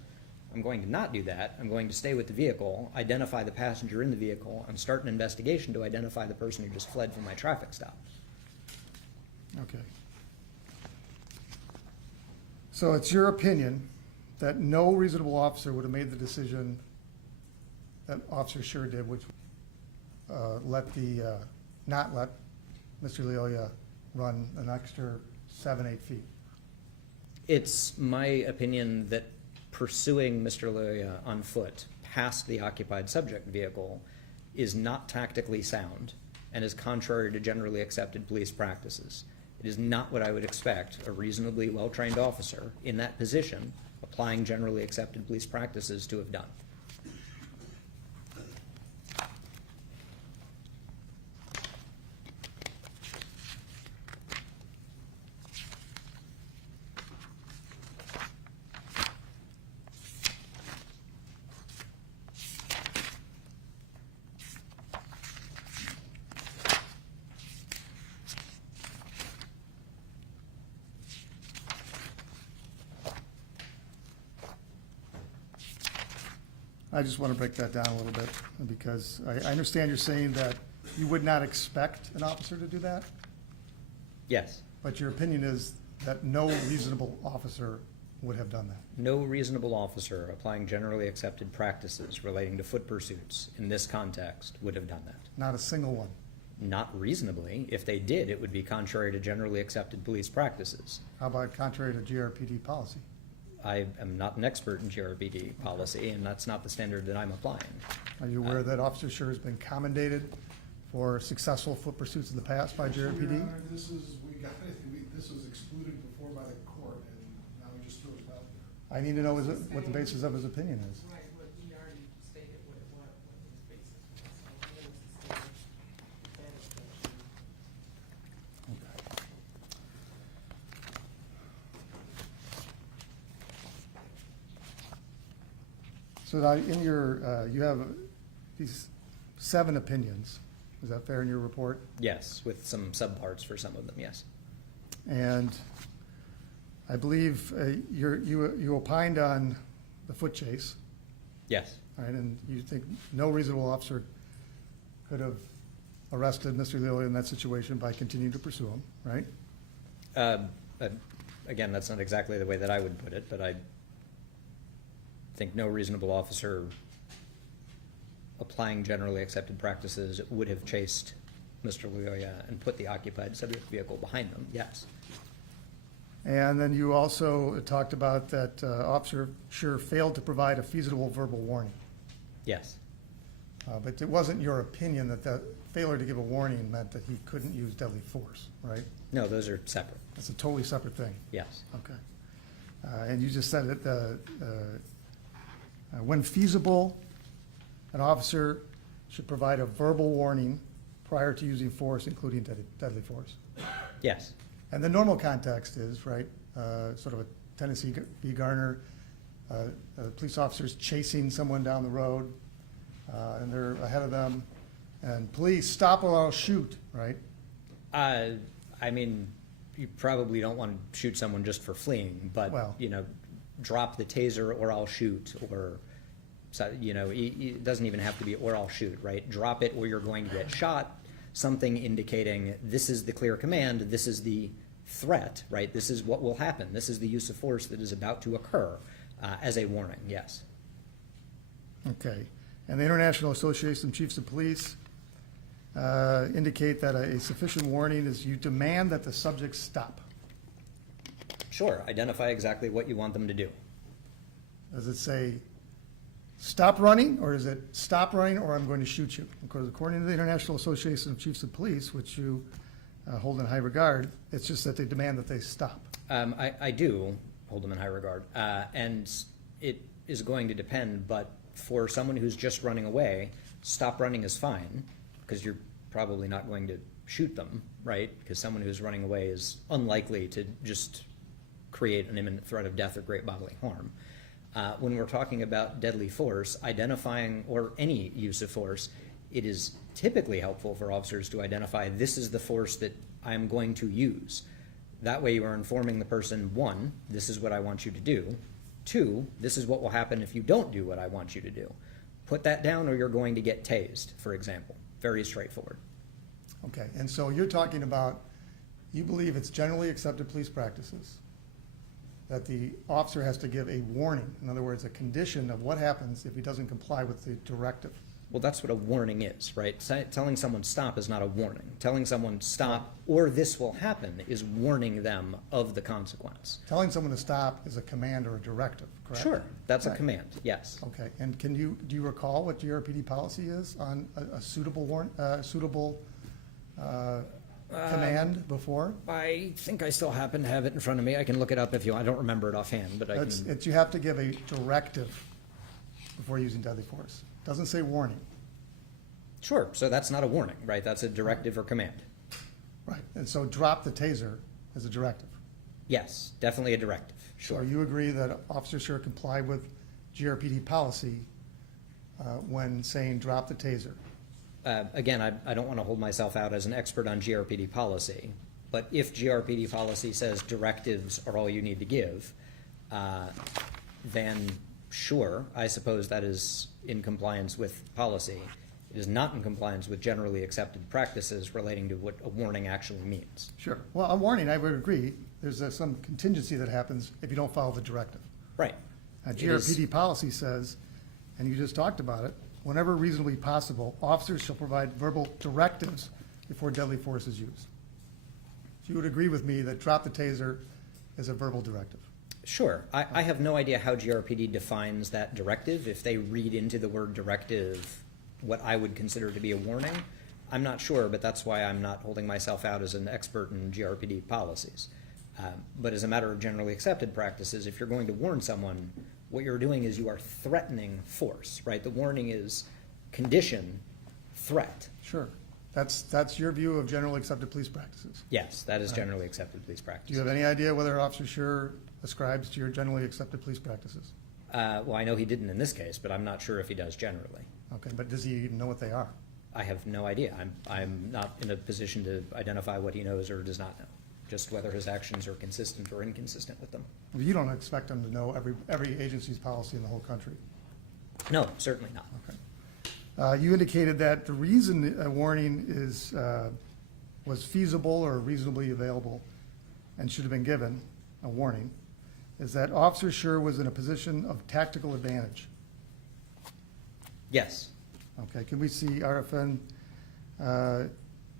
I'm going to not do that. I'm going to stay with the vehicle, identify the passenger in the vehicle, and start an investigation to identify the person who just fled from my traffic stop. Okay. So it's your opinion that no reasonable officer would have made the decision that Officer Schurr did, which not let Mr. Lyoya run an extra 7-8 feet? It's my opinion that pursuing Mr. Lyoya on foot past the occupied subject vehicle is not tactically sound and is contrary to generally accepted police practices. It is not what I would expect a reasonably well-trained officer in that position, applying generally accepted police practices, to have done. I just want to break that down a little bit, because I understand you're saying that you would not expect an officer to do that, Yes. but your opinion is that no reasonable officer would have done that. No reasonable officer applying generally accepted practices relating to foot pursuits in this context would have done that. Not a single one. Not reasonably. If they did, it would be contrary to generally accepted police practices. How about contrary to GRPD policy? I am not an expert in GRPD policy, and that's not the standard that I'm applying. Are you aware that Officer Schurr has been commendated for successful foot pursuits in the past by Your GRPD? Honor, this was excluded before by the court, and now he just throws it out there. I need to know what the basis of his opinion is. Right, but he already stated what his basis was, so he wants to state that exception. Okay. So now, in your, you have these 7 opinions. Is that fair in your report? Yes, with some subparts for some of them, yes. And I believe you opined on the foot chase, Yes. all right, and you think no reasonable officer could have arrested Mr. Lyoya in that situation by continuing to pursue him, right? Again, that's not exactly the way that I would put it, but I think no reasonable officer applying generally accepted practices would have chased Mr. Lyoya and put the occupied subject vehicle behind them, yes. And then you also talked about that Officer Schurr failed to provide a feasible verbal warning. Yes. But it wasn't your opinion that the failure to give a warning meant that he couldn't use deadly force, right? No, those are separate, That's a totally separate thing. yes. Okay. And you just said that when feasible, an officer should provide a verbal warning prior to using force, including deadly force. Yes. And the normal context is, right, sort of a Tennessee v. Garner, police officers chasing someone down the road, and they're ahead of them, and police, stop or I'll shoot, right? I mean, you probably don't want to shoot someone just for fleeing, but, Well. you know, drop the taser or I'll shoot, or, so, you know, it doesn't even have to be or I'll shoot, right? Drop it or you're going to get shot, something indicating this is the clear command, this is the threat, right? This is what will happen. This is the use of force that is about to occur, as a warning, yes. Okay. And the International Association of Chiefs of Police indicate that a sufficient warning is you demand that the subject stop. Sure, identify exactly what you want them to do. Does it say stop running, or is it stop running or I'm going to shoot you? Because according to the International Association of Chiefs of Police, which you hold in high regard, it's just that they demand that they stop. I do hold them in high regard, and it is going to depend, but for someone who's just running away, stop running is fine, because you're probably not going to shoot them, right? Because someone who's running away is unlikely to just create an imminent threat of death or great bodily harm. When we're talking about deadly force, identifying, or any use of force, it is typically helpful for officers to identify this is the force that I'm going to use. That way you are informing the person, one, this is what I want you to do. Two, this is what will happen if you don't do what I want you to do. Put that down or you're going to get tased, for example. Very straightforward. Okay, and so you're talking about, you believe it's generally accepted police practices that the officer has to give a warning, in other words, a condition of what happens if he doesn't comply with the directive. Well, that's what a warning is, right? Telling someone stop is not a warning. Telling someone stop or this will happen is warning them of the consequence. Telling someone to stop is a command or a directive, correct? Sure, that's a Right. command, yes. Okay, and do you recall what GRPD policy is on a suitable command before? I think I still happen to have it in front of me. I can look it up if you want. I don't remember it offhand, but I can. It's you have to give a directive before using deadly force. Doesn't say warning. Sure, so that's not a warning, right? That's a directive or command. Right, and so drop the taser is a directive. Yes, definitely a directive, So sure. you agree that Officer Schurr complied with GRPD policy when saying drop the taser? Again, I don't want to hold myself out as an expert on GRPD policy, but if GRPD policy says directives are all you need to give, then sure, I suppose that is in compliance with policy. It is not in compliance with generally accepted practices relating to what a warning actually means. Sure. Well, a warning, I would agree. There's some contingency that happens if you don't follow the directive. Right. It is- GRPD policy says, and you just talked about it, whenever reasonably possible, officers shall provide verbal directives before deadly force is used. So you would agree with me that drop the taser is a verbal directive? Sure. I have no idea how GRPD defines that directive. If they read into the word directive what I would consider to be a warning, I'm not sure, but that's why I'm not holding myself out as an expert in GRPD policies. But as a matter of generally accepted practices, if you're going to warn someone, what you're doing is you are threatening force, right? The warning is condition, threat. Sure. That's your view of generally accepted police practices. Yes, that is generally accepted police Do practice. you have any idea whether Officer Schurr ascribes to your generally accepted police practices? Well, I know he didn't in this case, but I'm not sure if he does generally. Okay, but does he even know what they are? I have no idea. I'm not in a position to identify what he knows or does not know, just whether his actions are consistent or inconsistent with them. Well, you don't expect him to know every agency's policy in the whole country. No, certainly not. Okay. You indicated that the reason a warning was feasible or reasonably available and should have been given, a warning, is that Officer Schurr was in a position of tactical advantage. Yes. Okay, can we see RFN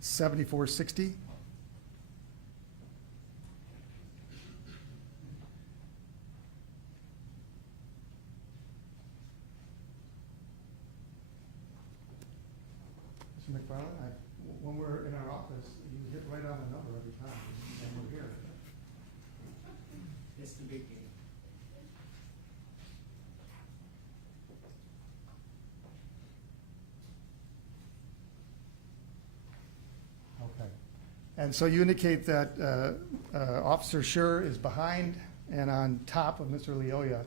7460? Mr. McFarland, when we're in our office, you hit right on the number every time, and we're here. It's the big game. And so you indicate that Officer Schurr is behind and on top of Mr. Lyoya,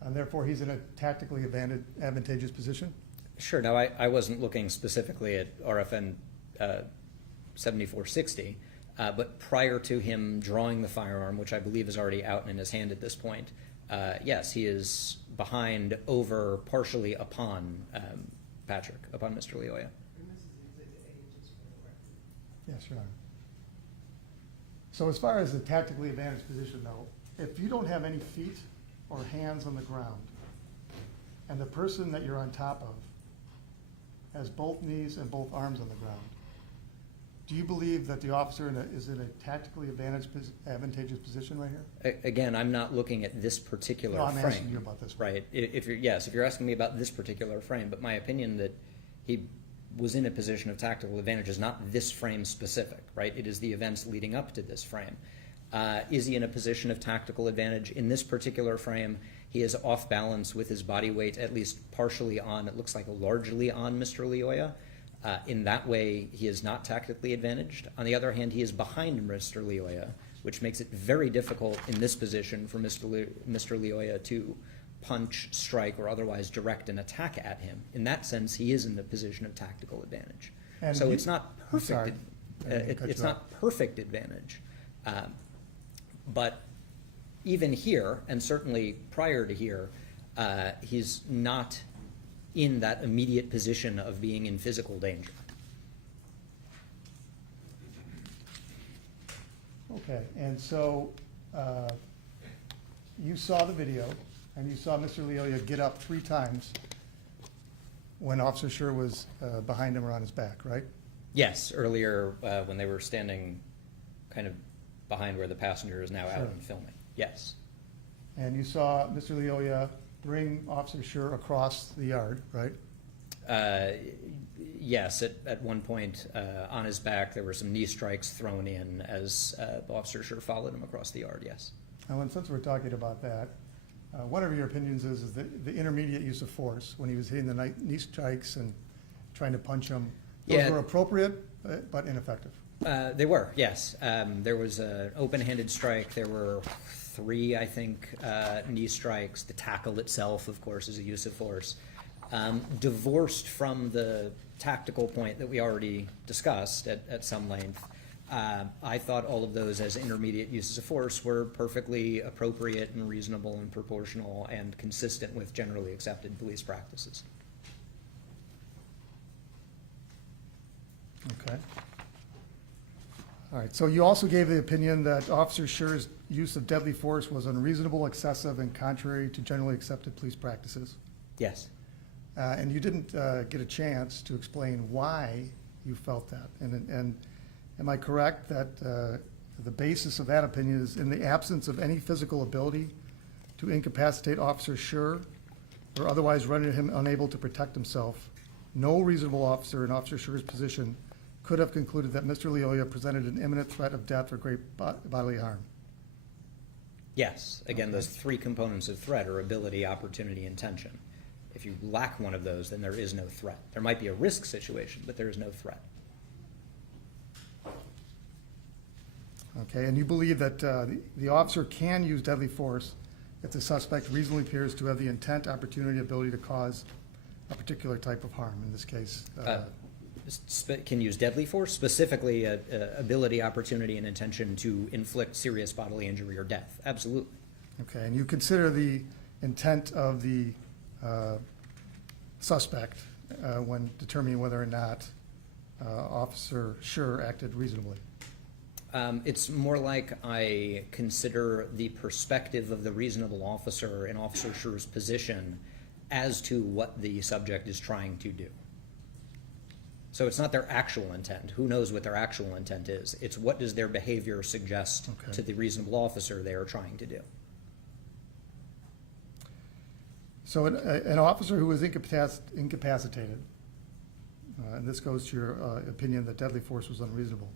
and therefore he's in a tactically advantageous position? Sure. Now, I wasn't looking specifically at RFN 7460, but prior to him drawing the firearm, which I believe is already out and in his hand at this point, yes, he is behind, over, partially upon Patrick, upon Mr. Lyoya. And this is exhibit A, just for the record. Yes, Your Honor. So as far as the tactically advantaged position though, if you don't have any feet or hands on the ground, and the person that you're on top of has both knees and both arms on the ground, do you believe that the officer is in a tactically advantageous position right here? Again, I'm not looking at this particular No, I'm frame. asking you about this one. Right. If you're asking me about this particular frame, but my opinion that he was in a position of tactical advantage is not this frame specific, right? It is the events leading up to this frame. Is he in a position of tactical advantage? In this particular frame, he is off balance with his body weight, at least partially on, it looks like largely on Mr. Lyoya. In that way, he is not tactically advantaged. On the other hand, he is behind Mr. Lyoya, which makes it very difficult in this position for Mr. Lyoya to punch, strike, or otherwise direct an attack at him. In that sense, he is in the position of tactical advantage. And So you- it's not I'm perfect. sorry. I didn't mean to cut It's you off. not perfect advantage. But even here, and certainly prior to here, he's not in that immediate position of being in physical danger. Okay, and so you saw the video, and you saw Mr. Lyoya get up 3 times when Officer Schurr was behind him or on his back, right? Yes, earlier when they were standing kind of behind where the passenger is now Sure. out and filming. Yes. And you saw Mr. Lyoya bring Officer Schurr across the yard, right? Yes, at one point on his back there were some knee strikes thrown in as Officer Schurr followed him across the yard, yes. And since we're talking about that, one of your opinions is the intermediate use of force, when he was hitting the knee strikes and trying to punch him, those Yeah. were appropriate but ineffective. They were, yes. There was an open-handed strike. There were 3, I think, knee strikes. The tackle itself, of course, is a use of force. Divorced from the tactical point that we already discussed at some length, I thought all of those as intermediate uses of force were perfectly appropriate and reasonable and proportional and consistent with generally accepted police practices. Okay. All right, so you also gave the opinion that Officer Schurr's use of deadly force was unreasonable, excessive, and contrary to generally accepted police practices. Yes. And you didn't get a chance to explain why you felt that. And am I correct that the basis of that opinion is in the absence of any physical ability to incapacitate Officer Schurr or otherwise render him unable to protect himself, no reasonable officer in Officer Schurr's position could have concluded that Mr. Lyoya presented an imminent threat of death or great bodily harm? Yes. Again, Okay. those 3 components of threat are ability, opportunity, intention. If you lack one of those, then there is no threat. There might be a risk situation, but there is no threat. Okay, and you believe that the officer can use deadly force if the suspect reasonably appears to have the intent, opportunity, ability to cause a particular type of harm, in this case. Can use deadly force, specifically ability, opportunity, and intention to inflict serious bodily injury or death. Absolutely. Okay, and you consider the intent of the suspect when determining whether or not Officer Schurr acted reasonably? It's more like I consider the perspective of the reasonable officer in Officer Schurr's position as to what the subject is trying to do. So it's not their actual intent. Who knows what their actual intent is? It's what does their behavior suggest Okay. to the reasonable officer they are trying to do. So an officer who is incapacitated, and this goes to your opinion that deadly force was unreasonable,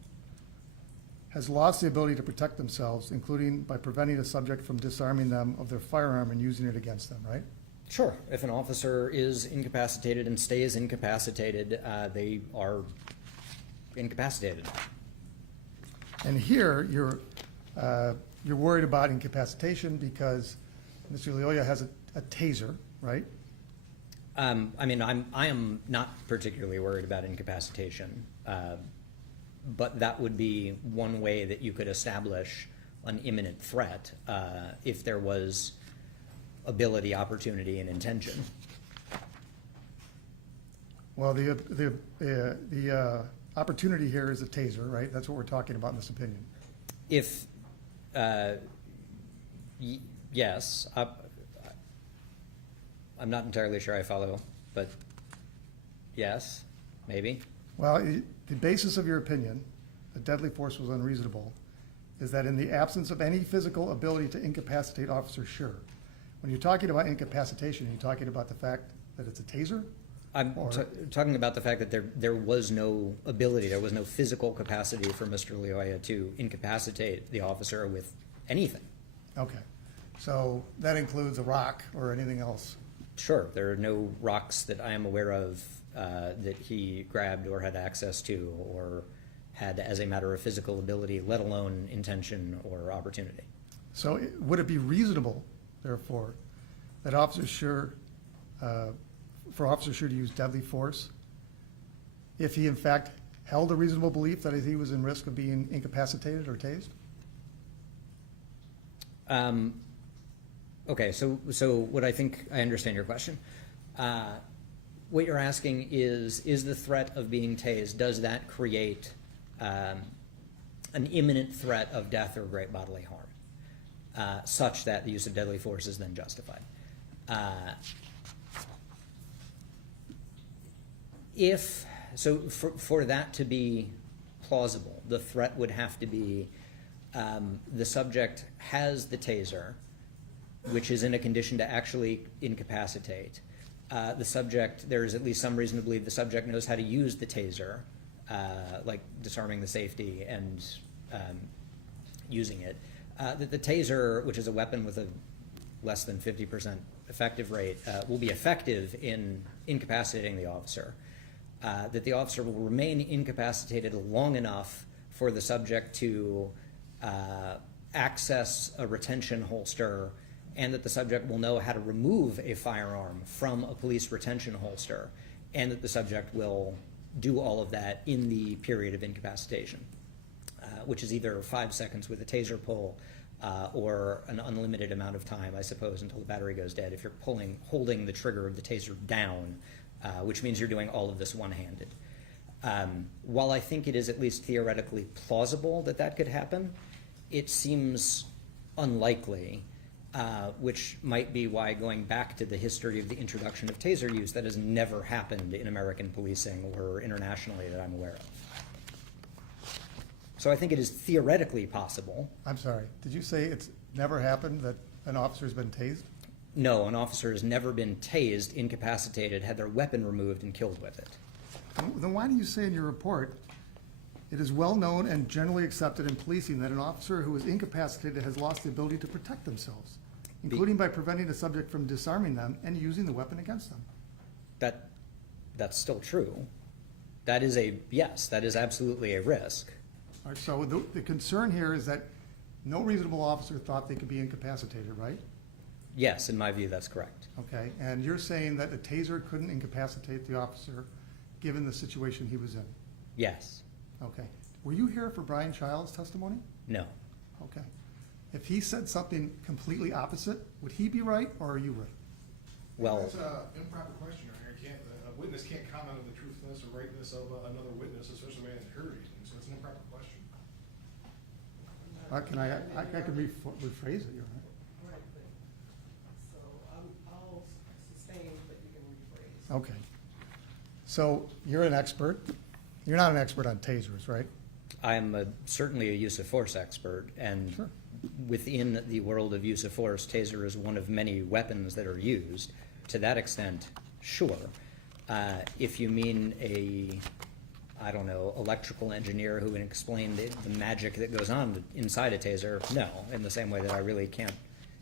has lost the ability to protect themselves, including by preventing the subject from disarming them of their firearm and using it against them, right? Sure. If an officer is incapacitated and stays incapacitated, they are incapacitated. And here, you're worried about incapacitation because Mr. Lyoya has a taser, right? I am not particularly worried about incapacitation, but that would be one way that you could establish an imminent threat if there was ability, opportunity, and intention. Well, the opportunity here is a taser, right? That's what we're talking about in this opinion. If, yes, I'm not entirely sure I follow, but yes, maybe. Well, the basis of your opinion, that deadly force was unreasonable, is that in the absence of any physical ability to incapacitate Officer Schurr. When you're talking about incapacitation, are you talking about the fact that it's a taser? I'm talking about the fact that there was no ability, there was no physical capacity for Mr. Lyoya to incapacitate the officer with anything. Okay, so that includes a rock or anything else? Sure, there are no rocks that I am aware of that he grabbed or had access to or had as a matter of physical ability, let alone intention or opportunity. So would it be reasonable, therefore, that Officer Schurr, for Officer Schurr to use deadly force if he in fact held a reasonable belief that he was in risk of being incapacitated or tased? Okay, so what I think I understand your question. What you're asking is the threat of being tased, does that create an imminent threat of death or great bodily harm, such that the use of deadly force is then justified? For that to be plausible, the threat would have to be the subject has the taser, which is in a condition to actually incapacitate. The subject, there is at least some reason to believe the subject knows how to use the taser, like disarming the safety and using it. That the taser, which is a weapon with a less than 50% effective rate, will be effective in incapacitating the officer. That the officer will remain incapacitated long enough for the subject to access a retention holster, and that the subject will know how to remove a firearm from a police retention holster, and that the subject will do all of that in the period of incapacitation, which is either 5 seconds with a taser pull or an unlimited amount of time, I suppose, until the battery goes dead if you're holding the trigger of the taser down, which means you're doing all of this one-handed. While I think it is at least theoretically plausible that that could happen, it seems unlikely, which might be why, going back to the history of the introduction of taser use, that has never happened in American policing or internationally that I'm aware of. So I think it is theoretically possible. I'm sorry, did you say it's never happened that an officer's been tased? No, an officer has never been tased, incapacitated, had their weapon removed, and killed with it. Then why do you say in your report, it is well known and generally accepted in policing that an officer who is incapacitated has lost the ability to protect themselves, including by preventing the subject from disarming them and using the weapon against them? That's still true. That is yes, that is absolutely a risk. All right, so the concern here is that no reasonable officer thought they could be incapacitated, right? Yes, in my view, that's correct. Okay, and you're saying that a taser couldn't incapacitate the officer given the situation he was in? Yes. Okay. Were you here for Brian Child's testimony? No. Okay. If he said something completely opposite, would he be right or are you right? Well, That's an improper question, Your Honor. A witness can't comment on the truthfulness or rightness of another witness, especially when they heard it. So it's an improper question. I can rephrase it, Your Honor. Right, so I'll sustain, but you can rephrase. Okay. So you're an expert. You're not an expert on tasers, right? I'm certainly a use of force expert, and Sure. within the world of use of force, taser is one of many weapons that are used. To that extent, sure. If you mean I don't know, electrical engineer who can explain the magic that goes on inside a taser, no, in the same way that I really can't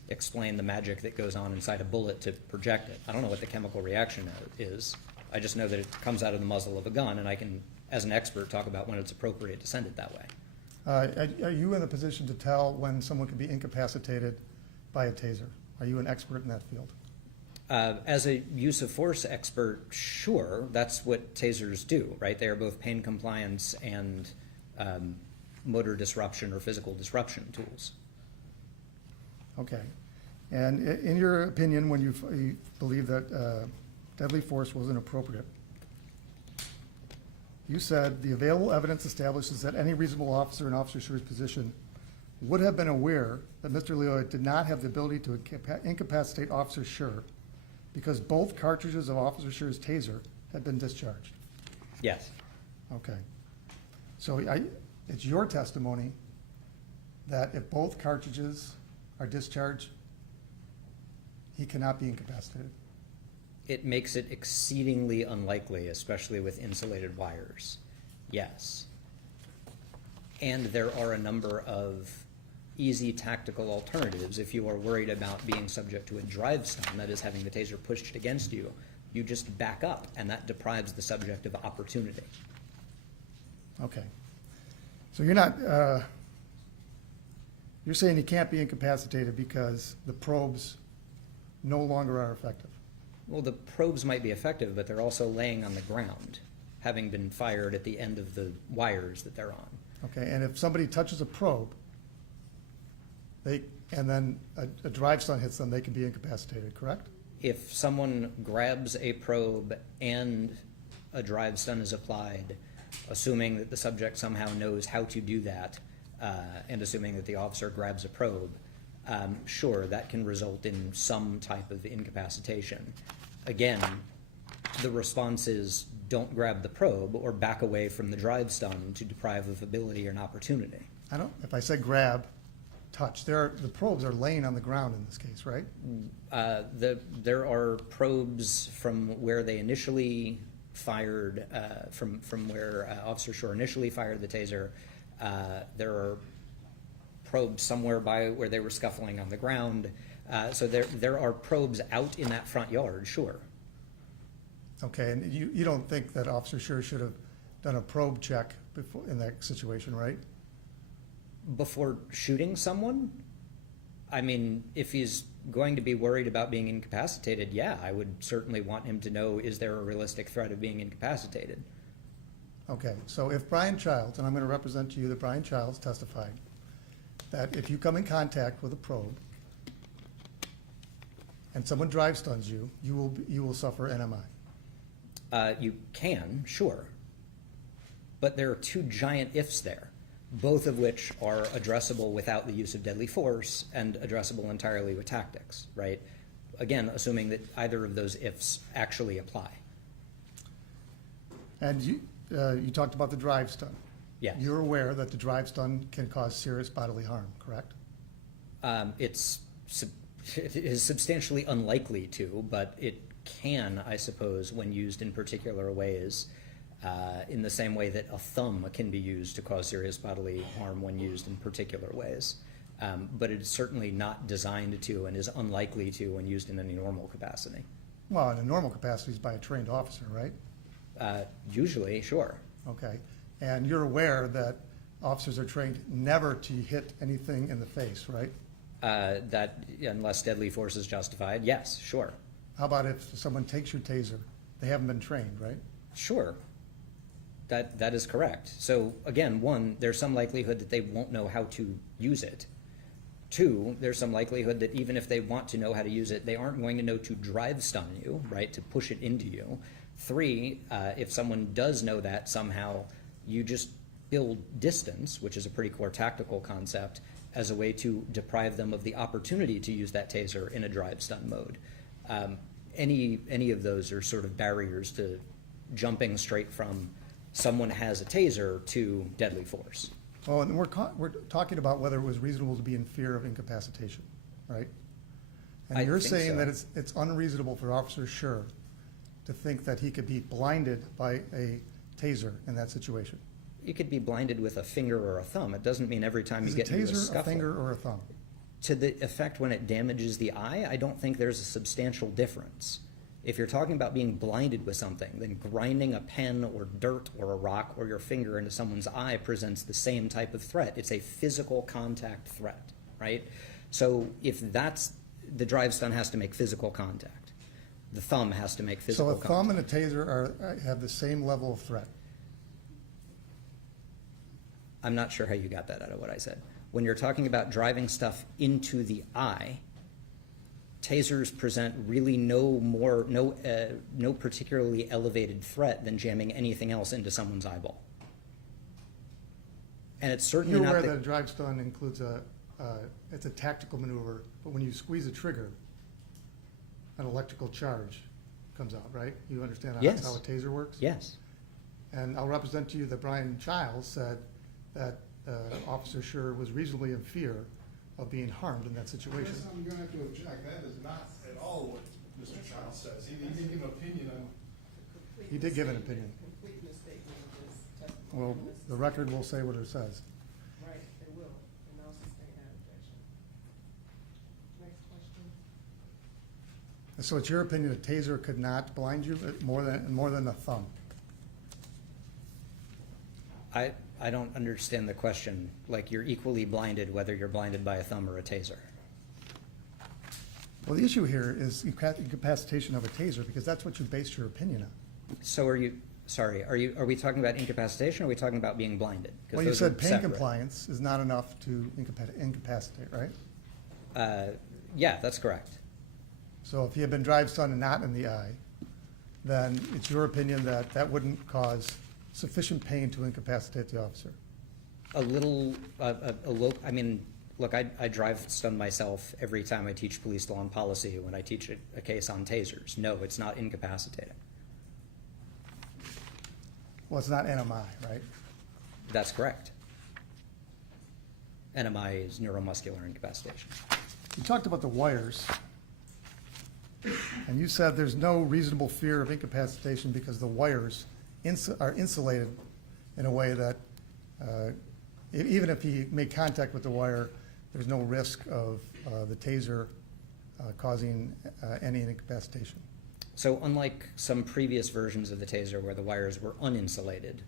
explain the magic that goes on inside a bullet to project it. I don't know what the chemical reaction is. I just know that it comes out of the muzzle of a gun, and I can, as an expert, talk about when it's appropriate to send it that way. Are you in a position to tell when someone can be incapacitated by a taser? Are you an expert in that field? As a use of force expert, sure, that's what tasers do, right? They are both pain compliance and motor disruption or physical disruption tools. Okay. And in your opinion, when you believe that deadly force was inappropriate, you said the available evidence establishes that any reasonable officer in Officer Schurr's position would have been aware that Mr. Lyoya did not have the ability to incapacitate Officer Schurr because both cartridges of Officer Schurr's taser had been discharged. Yes. Okay. So it's your testimony that if both cartridges are discharged, he cannot be incapacitated. It makes it exceedingly unlikely, especially with insulated wires. Yes. And there are a number of easy tactical alternatives. If you are worried about being subject to a drive stun, that is having the taser pushed against you, you just back up, and that deprives the subject of opportunity. Okay. So you're not, you're saying he can't be incapacitated because the probes no longer are effective? Well, the probes might be effective, but they're also laying on the ground, having been fired at the end of the wires that they're on. Okay, and if somebody touches a probe, and then a drive stun hits them, they can be incapacitated, correct? If someone grabs a probe and a drive stun is applied, assuming that the subject somehow knows how to do that, and assuming that the officer grabs a probe, sure, that can result in some type of incapacitation. Again, the response is don't grab the probe or back away from the drive stun to deprive of ability or an opportunity. If I said grab, touch, the probes are laying on the ground in this case, right? There are probes from where they initially fired, from where Officer Schurr initially fired the taser. There are probes somewhere by where they were scuffling on the ground. So there are probes out in that front yard, sure. Okay, and you don't think that Officer Schurr should have done a probe check before in that situation, right? Before shooting someone? I mean, if he's going to be worried about being incapacitated, yeah, I would certainly want him to know, is there a realistic threat of being incapacitated? Okay, so if Brian Childs, and I'm going to represent to you that Brian Childs testified, that if you come in contact with a probe and someone drive stuns you, you will suffer NMI. You can, sure. But there are two giant ifs there, both of which are addressable without the use of deadly force and addressable entirely with tactics, right? Again, assuming that either of those ifs actually apply. And you talked about the drive stun. Yes. You're aware that the drive stun can cause serious bodily harm, correct? It is substantially unlikely to, but it can, I suppose, when used in particular ways, in the same way that a thumb can be used to cause serious bodily harm when used in particular ways. But it is certainly not designed to and is unlikely to when used in any normal capacity. Well, in a normal capacity is by a trained officer, right? Usually, sure. Okay, and you're aware that officers are trained never to hit anything in the face, right? That unless deadly force is justified, yes, sure. How about if someone takes your taser? They haven't been trained, right? Sure. That is correct. So again, one, there's some likelihood that they won't know how to use it. Two, there's some likelihood that even if they want to know how to use it, they aren't going to know to drive stun you, right, to push it into you. Three, if someone does know that somehow, you just build distance, which is a pretty core tactical concept, as a way to deprive them of the opportunity to use that taser in a drive stun mode. Any of those are sort of barriers to jumping straight from someone has a taser to deadly force. Oh, and we're talking about whether it was reasonable to be in fear of incapacitation, right? And I you're think saying so. that it's unreasonable for Officer Schurr to think that he could be blinded by a taser in that situation. You could be blinded with a finger or a thumb. It doesn't mean every time Is you a get into a taser a scuffle. finger or a thumb? To the effect when it damages the eye, I don't think there's a substantial difference. If you're talking about being blinded with something, then grinding a pen or dirt or a rock or your finger into someone's eye presents the same type of threat. It's a physical contact threat, right? So if that's, the drive stun has to make physical contact. The thumb has to make So physical a contact. thumb and a taser have the same level of threat. I'm not sure how you got that out of what I said. When you're talking about driving stuff into the eye, tasers present really no particularly elevated threat than jamming anything else into someone's eyeball. And it's certainly You're not aware that a drive stun includes it's a tactical maneuver, but when you squeeze a trigger, an electrical charge comes out, right? You understand Yes. how a taser works? Yes. And I'll represent to you that Brian Childs said that Officer Schurr was reasonably in fear of being harmed in that situation. Chris, I'm gonna have to object, that is not at all what Mr. Childs says. He didn't give an opinion on, He did give an opinion. Complete misstatement of his testimony. Well, the record will say what it says. Right, it will, and I'll sustain that objection. Next question. So it's your opinion a taser could not blind you more than a thumb? I don't understand the question. Like, you're equally blinded whether you're blinded by a thumb or a taser. Well, the issue here is incapacitation of a taser, because that's what you based your opinion on. So are we talking about incapacitation, or are we talking about being blinded? 'Cause Well, you those are said pain separate. compliance is not enough to incapacitate, right? Yeah, that's correct. So if he had been drive stunned and not in the eye, then it's your opinion that that wouldn't cause sufficient pain to incapacitate the officer. I mean, look, I drive stun myself every time I teach police law and policy when I teach a case on tasers. No, it's not incapacitating. Well, it's not NMI, right? That's correct. NMI is neuromuscular incapacitation. You talked about the wires, and you said there's no reasonable fear of incapacitation because the wires are insulated in a way that even if he made contact with the wire, there's no risk of the taser causing any incapacitation. So unlike some previous versions of the taser where the wires were uninsulated,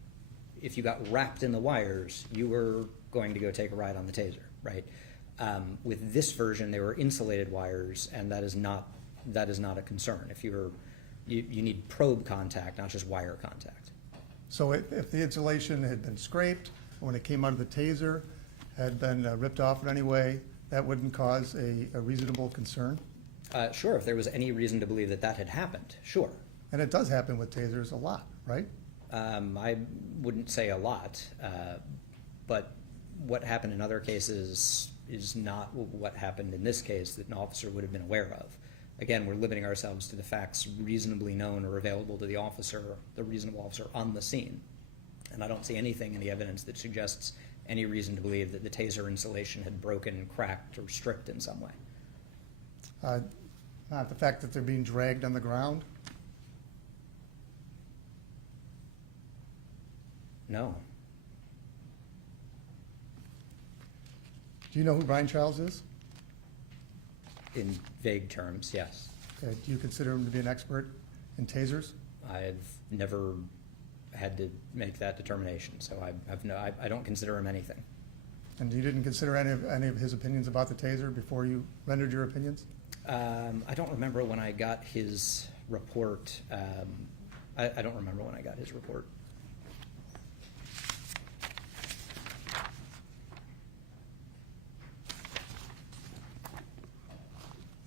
if you got wrapped in the wires, you were going to go take a ride on the taser, right? With this version, they were insulated wires, and that is not a concern. If you need probe contact, not just wire contact. So if the insulation had been scraped, or when it came out of the taser, had been ripped off in any way, that wouldn't cause a reasonable concern? Sure, if there was any reason to believe that that had happened, sure. And it does happen with tasers a lot, right? I wouldn't say a lot, but what happened in other cases is not what happened in this case that an officer would have been aware of. Again, we're limiting ourselves to the facts reasonably known or available to the reasonable officer on the scene. And I don't see anything in the evidence that suggests any reason to believe that the taser insulation had broken, cracked, or stripped in some way. Not the fact that they're being dragged on the ground? No. Do you know who Brian Childs is? In vague terms, yes. Okay. Do you consider him to be an expert in tasers? I've never had to make that determination, so I don't consider him anything. And you didn't consider any of his opinions about the taser before you rendered your opinions? I don't remember when I got his report. I don't remember when I got his report.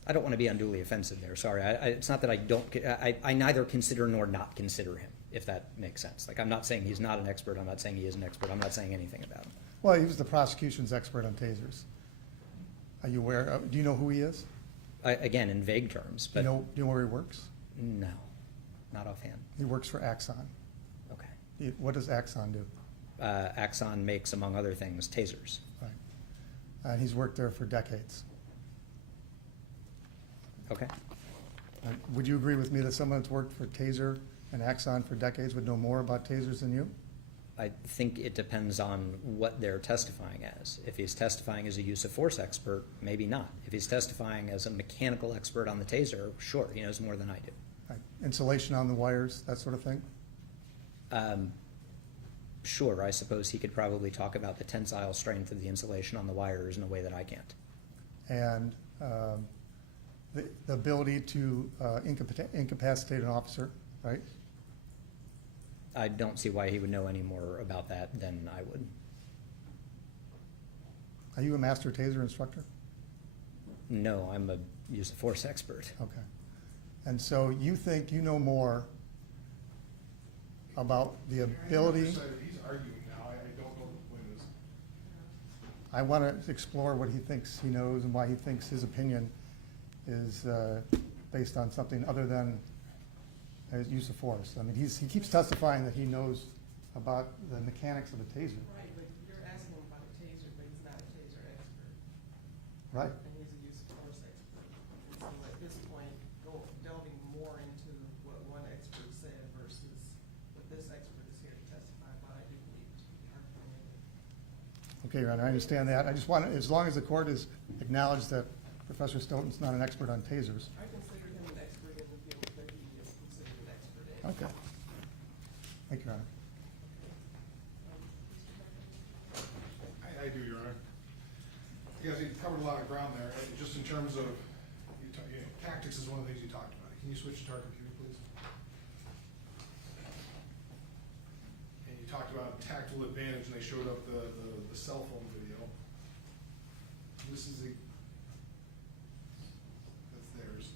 I don't want to be unduly offensive there, sorry. It's not that I neither consider nor not consider him, if that makes sense. Like, I'm not saying he's not an expert, I'm not saying he is an expert, I'm not saying anything about him. Well, he was the prosecution's expert on tasers. Are you aware, do you know who he is? Again, in vague terms, Do but you know where he works? no, not offhand. He works for Axon. Okay. What does Axon do? Axon makes, among other things, tasers. Right. And he's worked there for decades. Okay. Would you agree with me that someone that's worked for Taser and Axon for decades would know more about tasers than you? I think it depends on what they're testifying as. If he's testifying as a use of force expert, maybe not. If he's testifying as a mechanical expert on the taser, sure, he knows more than I do. Right. insulation on the wires, that sort of thing? Sure, I suppose he could probably talk about the tensile strength of the insulation on the wires in a way that I can't. And the ability to incapacitate an officer, right? I don't see why he would know any more about that than I would. Are you a master taser instructor? No, I'm a use of force expert. Okay. And so you think you know more about the ability? He's arguing now, I don't know the point is. I want to explore what he thinks he knows and why he thinks his opinion is based on something other than his use of force. I mean, he keeps testifying that he knows about the mechanics of a taser, Right, but you're asking him about a taser, but he's not a taser expert. right? And he's a use of force expert. And so at this point, delving more into what one expert said versus what this expert is here to testify about, I do believe to be argumentative. Okay, Your Honor, I understand that. I just want, as long as the court has acknowledged that Professor Stoughton's not an expert on tasers. I consider him an expert in the field, but he is considered an expert in. Okay. Thank you, Your Honor. I do, Your Honor. You guys, you covered a lot of ground there, just in terms of, tactics is one of the things you talked about. Can you switch to our computer, please? And you talked about tactical advantage, and they showed up the cell phone video. This is that's theirs.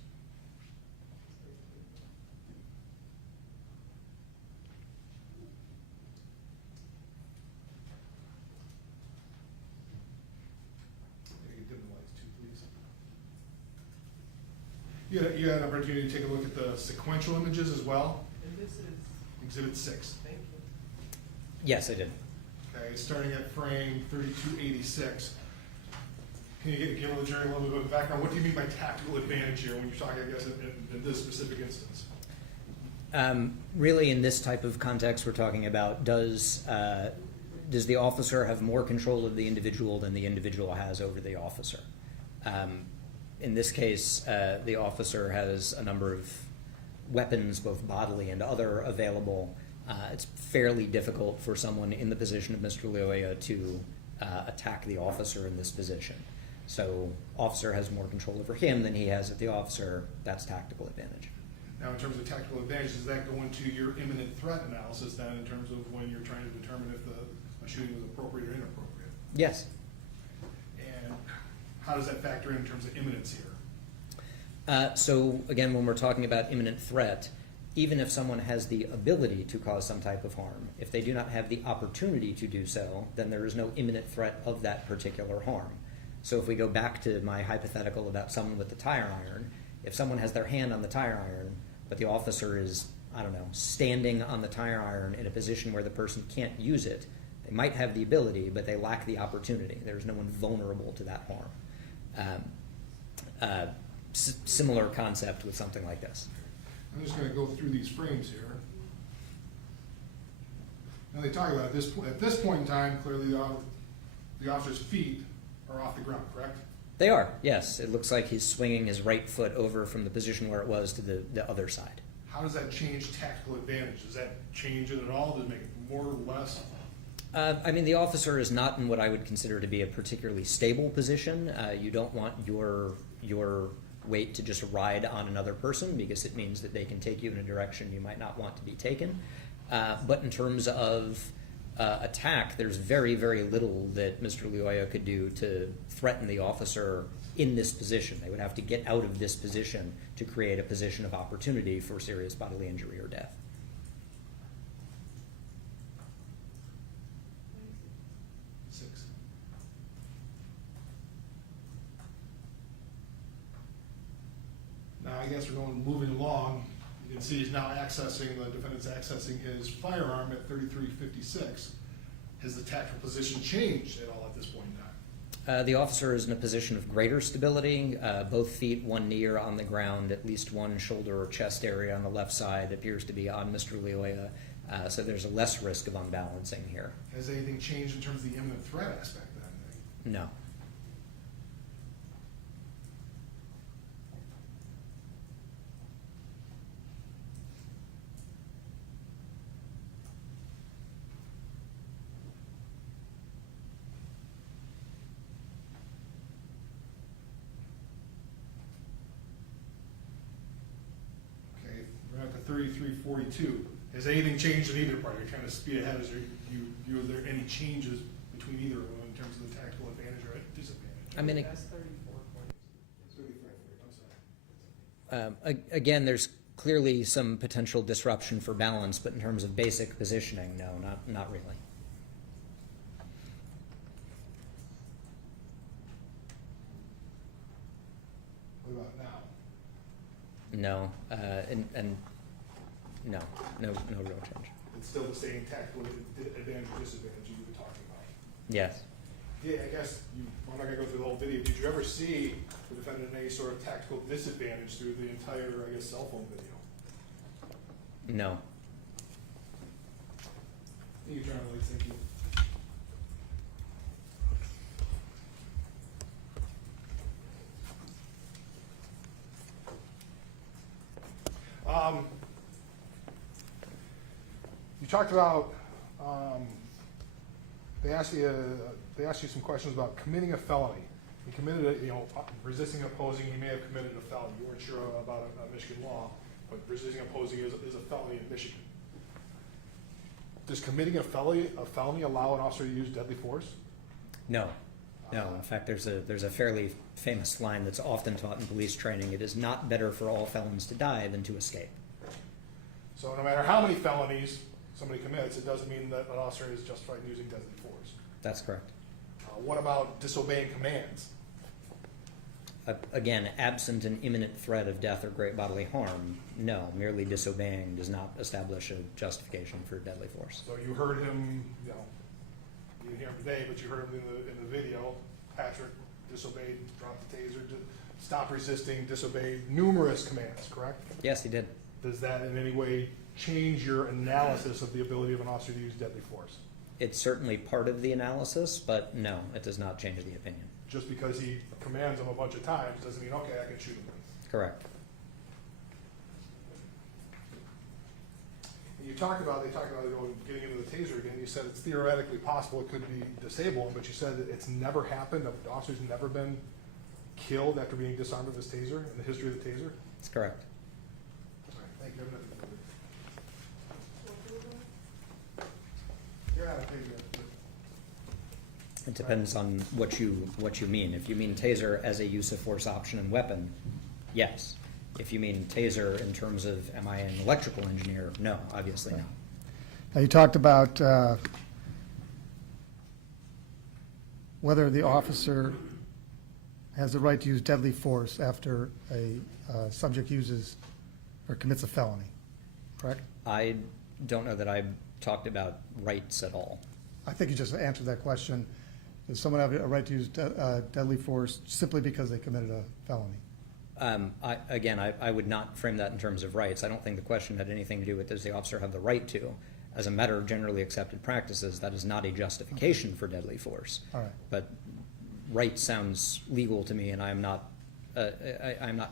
Maybe dim the lights too, please. You had an opportunity to take a look at the sequential images as well. And this is, Exhibit 6. thank you. Yes, I did. Okay, starting at frame 3286. Can you give the jury a little bit of background? What do you mean by tactical advantage here when you're talking, I guess, in this specific instance? Really, in this type of context, we're talking about does the officer have more control of the individual than the individual has over the officer? In this case, the officer has a number of weapons, both bodily and other, available. It's fairly difficult for someone in the position of Mr. Lyoya to attack the officer in this position. So, officer has more control over him than he has at the officer. That's tactical advantage. Now, in terms of tactical advantage, does that go into your imminent threat analysis then, in terms of when you're trying to determine if the shooting was appropriate or inappropriate? Yes. And how does that factor in terms of imminence here? So again, when we're talking about imminent threat, even if someone has the ability to cause some type of harm, if they do not have the opportunity to do so, then there is no imminent threat of that particular harm. So if we go back to my hypothetical about someone with the tire iron, if someone has their hand on the tire iron, but the officer is, I don't know, standing on the tire iron in a position where the person can't use it, they might have the ability, but they lack the opportunity. There's no one vulnerable to that harm. Similar concept with something like this. I'm just going to go through these frames here. Now they talk about at this point in time, clearly the officer's feet are off the ground, correct? They are, yes. It looks like he's swinging his right foot over from the position where it was to the other side. How does that change tactical advantage? Does that change it at all? Does it make it more or less? I mean, the officer is not in what I would consider to be a particularly stable position. You don't want your weight to just ride on another person, because it means that they can take you in a direction you might not want to be taken. But in terms of attack, there's very, very little that Mr. Lyoya could do to threaten the officer in this position. They would have to get out of this position to create a position of opportunity for serious bodily injury or death. Now, I guess we're moving along. You can see he's now the defendant's accessing his firearm at 3356. Has the tactical position changed at all at this point in time? The officer is in a position of greater stability. Both feet, one knee are on the ground. At least one shoulder or chest area on the left side appears to be on Mr. Lyoya. So there's a less risk of unbalancing here. Has anything changed in terms of the imminent threat aspect of that thing? No. 3342. Has anything changed in either part? You're trying to speed ahead. Are there any changes between either of them in terms of the tactical advantage or disadvantage? I mean, That's 34.2. I'm sorry. again, there's clearly some potential disruption for balance, but in terms of basic positioning, no, not really. What about now? No, and no real change. It's still the same tactical advantage or disadvantage you were talking about. Yes. Yeah, I guess I'm not gonna go through the whole video. Did you ever see the defendant in any sort of tactical disadvantage through the entire, I guess, cell phone video? No. You generally think you. You talked about, they asked you some questions about committing a felony. He committed resisting opposing, he may have committed a felony. You weren't sure about a Michigan law, but resisting opposing is a felony in Michigan. Does committing a felony allow an officer to use deadly force? No. In fact, there's a fairly famous line that's often taught in police training. It is not better for all felons to die than to escape. So no matter how many felonies somebody commits, it doesn't mean that an officer is justified in using deadly force. That's correct. What about disobeying commands? Again, absent an imminent threat of death or great bodily harm, no. Merely disobeying does not establish a justification for deadly force. So you heard him, you didn't hear him today, but you heard him in the video. Patrick disobeyed, dropped the taser, stopped resisting, disobeyed numerous commands, correct? Yes, he did. Does that in any way change your analysis of the ability of an officer to use deadly force? It's certainly part of the analysis, but no, it does not change the opinion. Just because he commands him a bunch of times doesn't mean, okay, I can shoot him. Correct. They talked about getting into the taser again. You said it's theoretically possible it could be disabling, but you said that it's never happened. The officer's never been killed after being disarmed with his taser in the history of the taser. That's correct. All right, thank you. You're not a taser. It depends on what you mean. If you mean taser as a use of force option and weapon, yes. If you mean taser in terms of am I an electrical engineer, no, obviously not. Now, you talked about whether the officer has the right to use deadly force after a subject uses or commits a felony, correct? I don't know that I talked about rights at all. I think you just answered that question. Does someone have a right to use deadly force simply because they committed a felony? I would not frame that in terms of rights. I don't think the question had anything to do with does the officer have the right to. As a matter of generally accepted practices, that is not a justification for deadly force. All right. But right sounds legal to me, and I'm not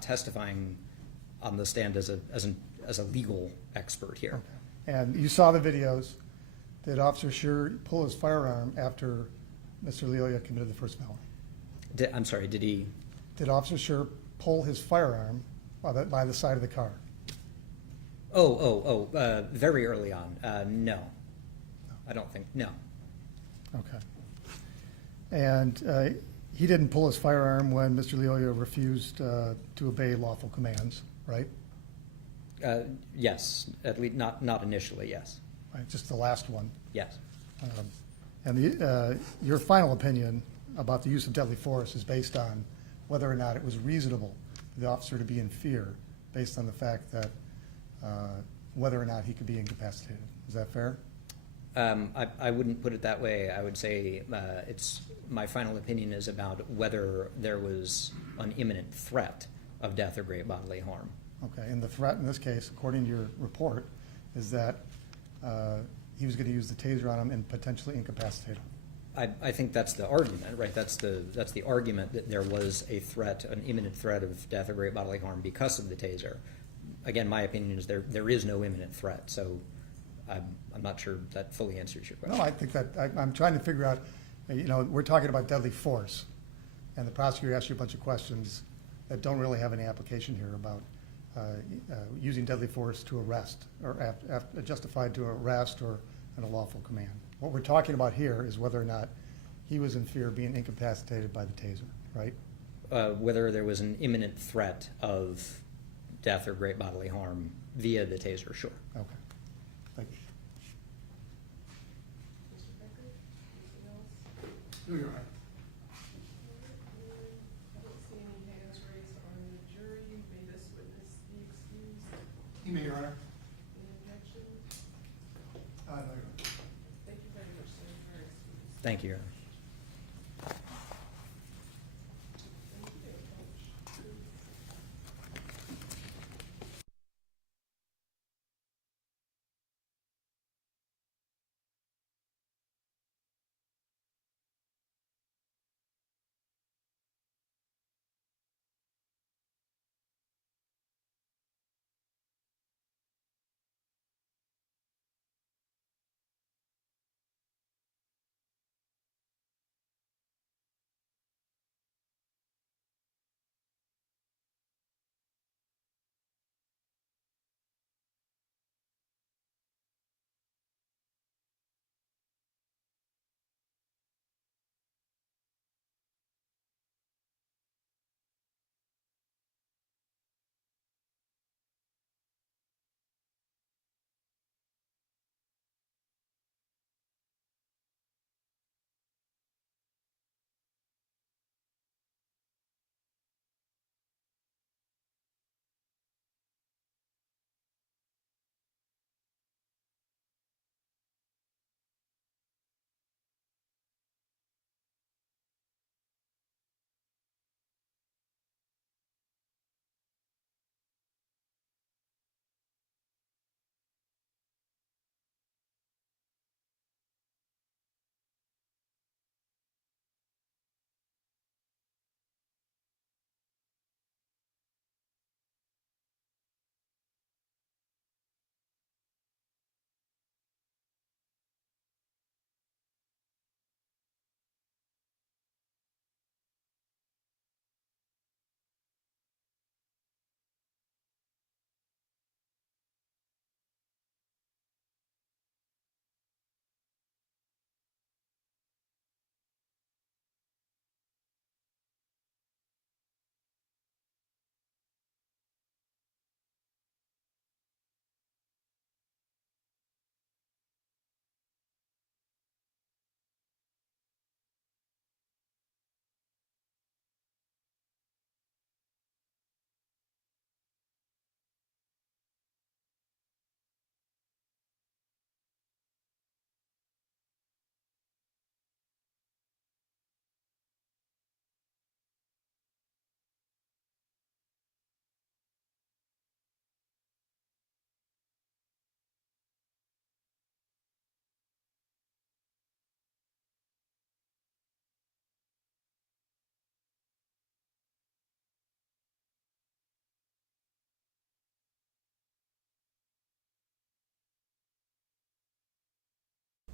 testifying on the stand as a legal expert here. Okay. And you saw the videos. Did Officer Schurr pull his firearm after Mr. Lyoya committed the first felony? I'm sorry, did he? Did Officer Schurr pull his firearm by the side of the car? Very early on. No. I don't think, no. Okay. And he didn't pull his firearm when Mr. Lyoya refused to obey lawful commands, right? Yes, at least not initially, yes. Right, just the last one. Yes. And your final opinion about the use of deadly force is based on whether or not it was reasonable for the officer to be in fear based on the fact that whether or not he could be incapacitated. Is that fair? I wouldn't put it that way. I would say my final opinion is about whether there was an imminent threat of death or great bodily harm. Okay, and the threat in this case, according to your report, is that he was going to use the taser on him and potentially incapacitate him. I think that's the argument, right? That's the argument that there was a threat, an imminent threat of death or great bodily harm because of the taser. Again, my opinion is there is no imminent threat, so I'm not sure that fully answers your question. No, I think that I'm trying to figure out, we're talking about deadly force, and the prosecutor asked you a bunch of questions that don't really have any application here about using deadly force to arrest, or justified to arrest or an unlawful command. What we're talking about here is whether or not he was in fear of being incapacitated by the taser, right? Whether there was an imminent threat of death or great bodily harm via the taser, sure. Okay. Thank you. Mr. Becker, anything else? No, Your Honor. I don't see any hands raised on the jury. May this witness be excused? You may, Your Honor. Any objection? No, Your Honor. Thank you very much, sir. You are excused. Thank you, Your Honor. Thank you, Coach.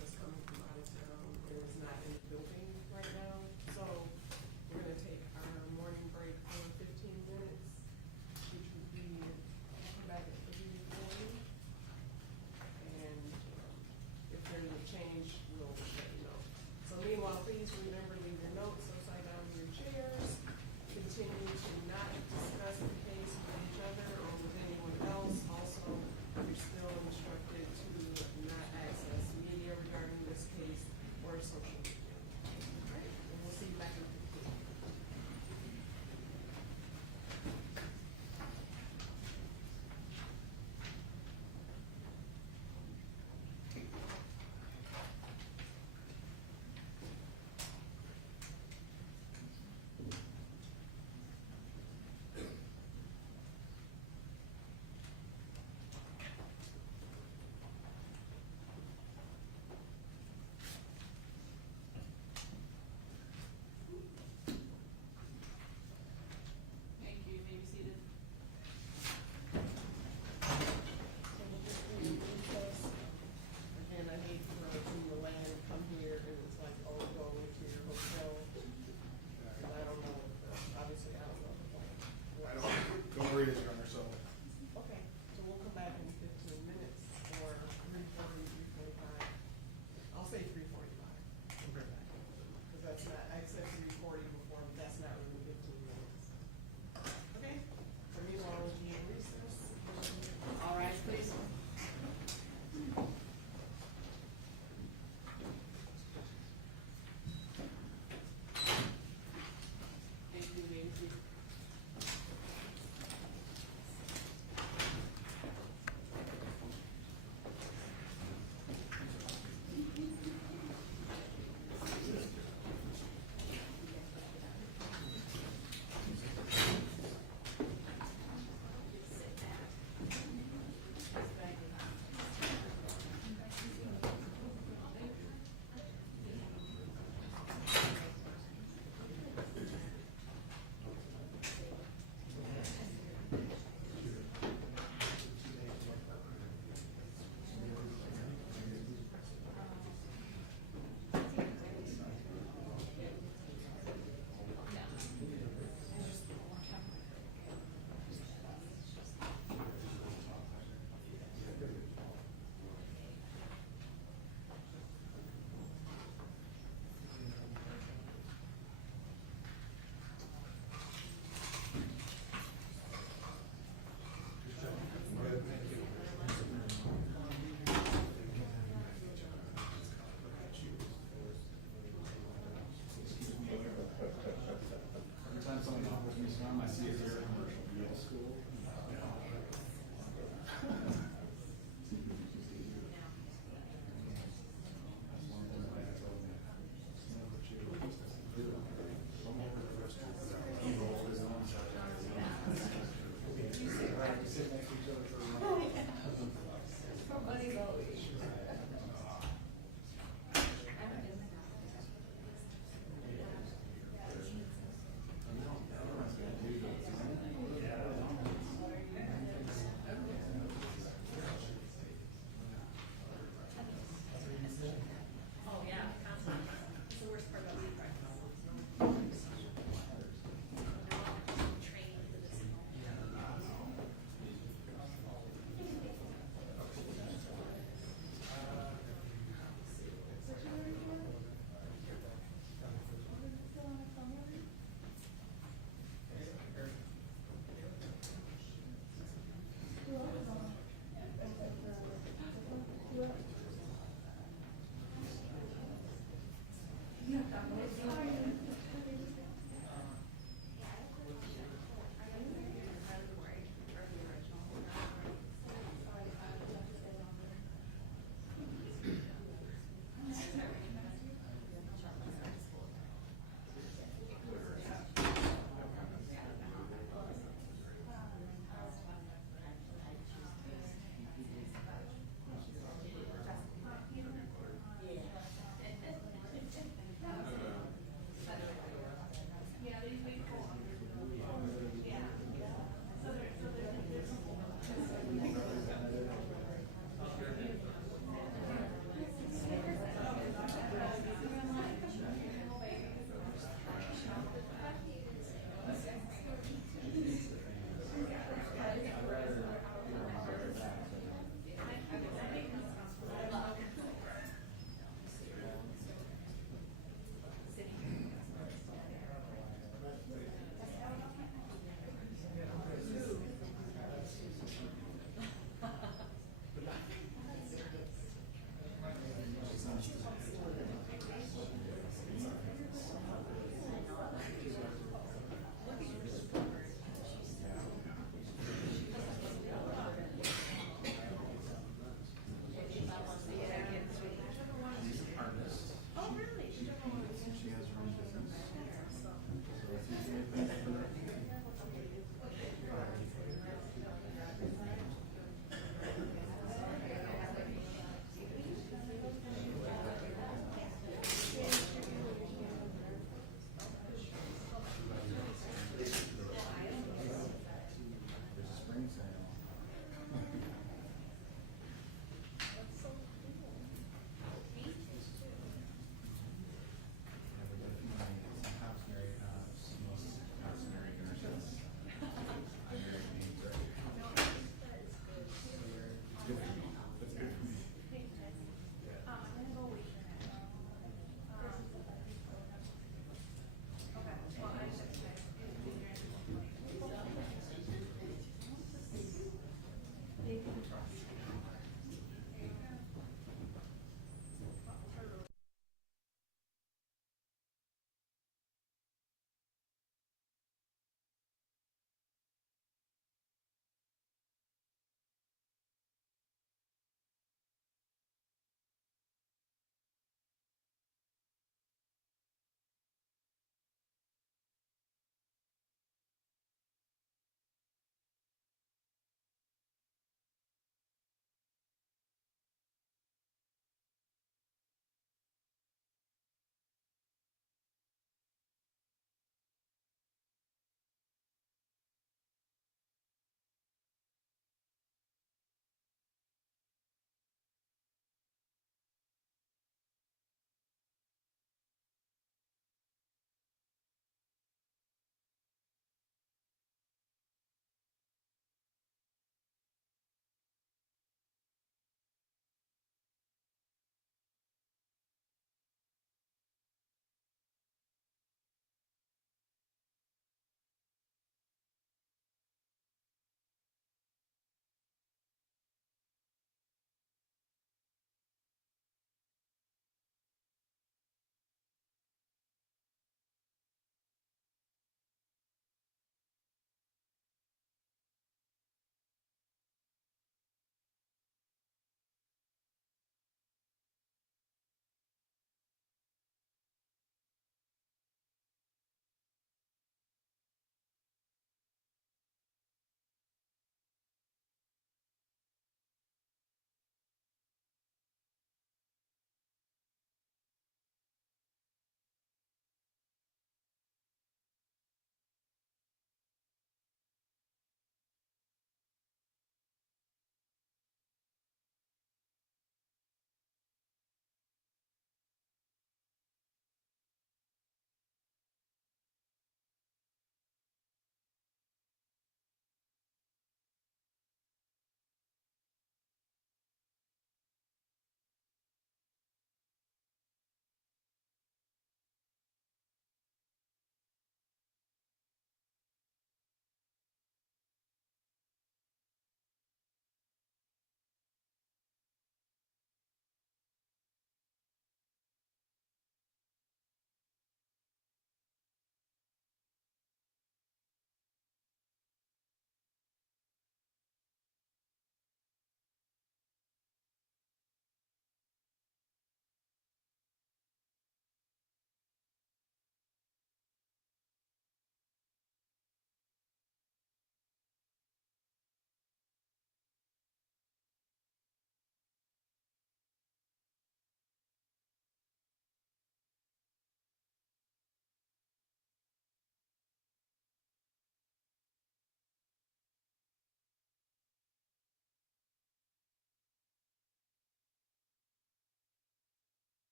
Was coming from out of town and is not in the building right now. So we're gonna take our morning break for 15 minutes, which would be, come back at 3:40. And if there's a change, we'll let you know. So meanwhile, please remember, leave your notes upside down in your chairs. Continue to not discuss the case with each other or with anyone else. Also, you're still instructed to not access media regarding this case or social media. All right, and we'll see you back in 15.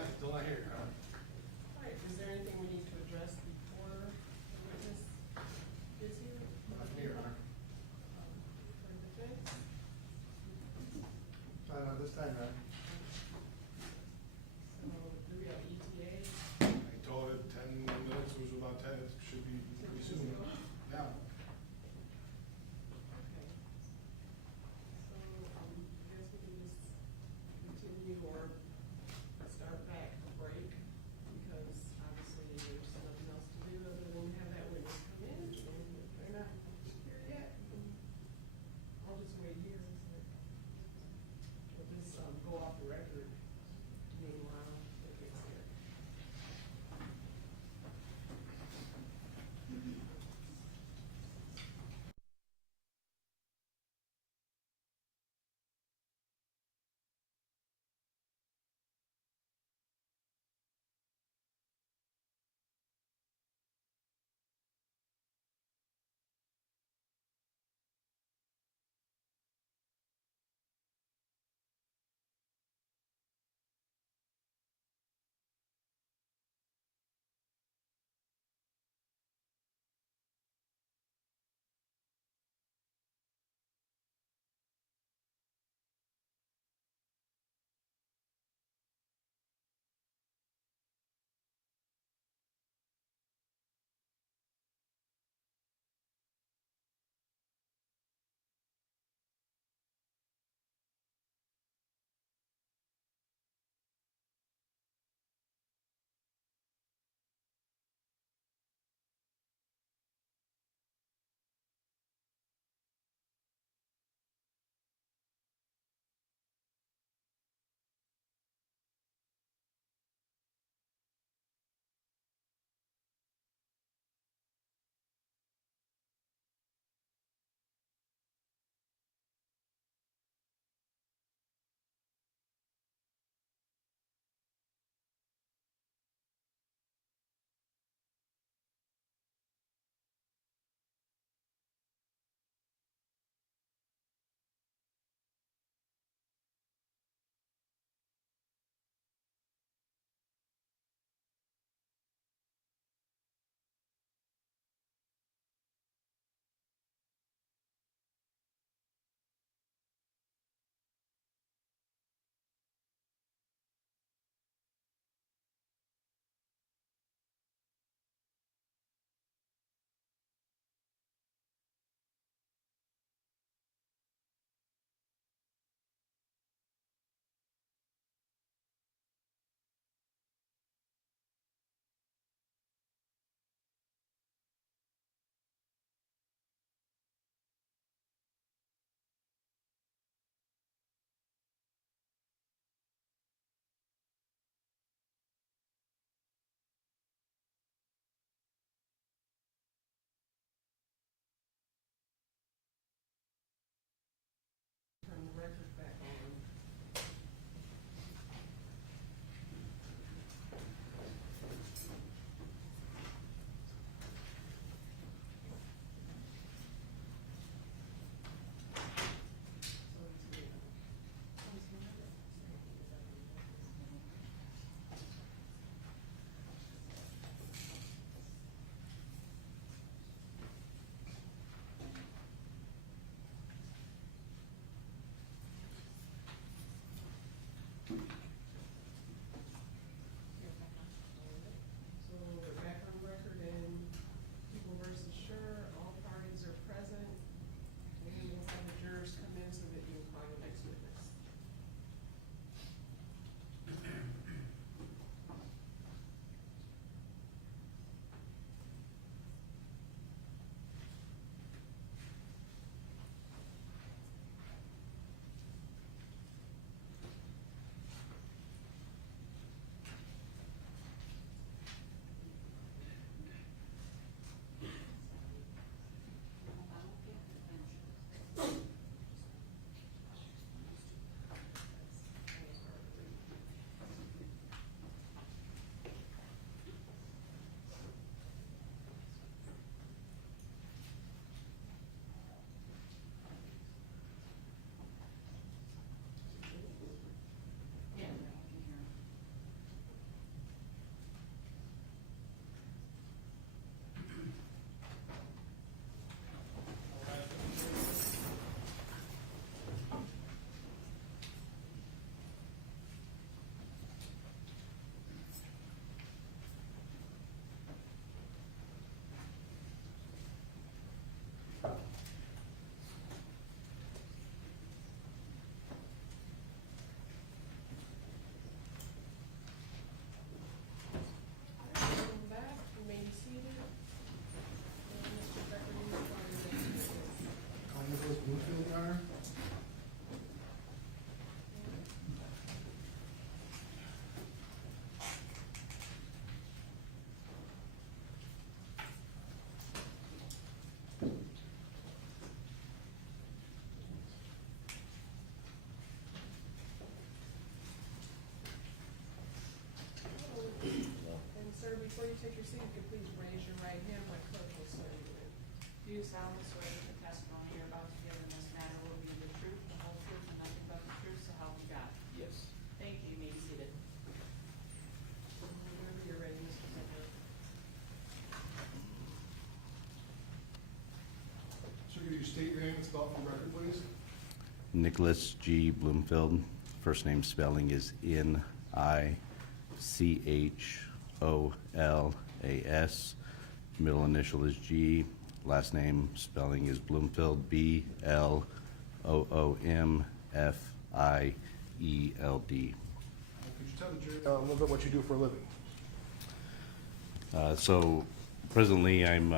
still not here, huh? All right, is there anything we need to address before the witness is here? Not here, Honor. For defense? This time, So, do we have ETA? I told it 10 minutes, which was about 10, it should be pretty soon. Yeah. Okay. So, I guess we can just continue or start back a break, because obviously there's nothing else to do other than have that witness come in, and if they're not here yet, then I'll just wait here. We'll just, go off the record meanwhile, it gets here. Turn the record back on. So we're back on record in People versus Schurr, all parties are present. And we'll have the jurors come in so that you can call your next witness. Do you solemnly swear that the testimony you're about to give in this matter will be the truth, the whole truth, and nothing but the truth, so help you God? Yes. Thank you. You may be seated. Whenever you're ready, Mr. Secretary. Sir, could you state your name and spell it for the record, please? Nicholas G. Bloomfield. First name spelling is Nicholas. Middle initial is G. Last name spelling is Bloomfield. Bloomfield. Could you tell the jury a little bit what you do for a living? So presently I'm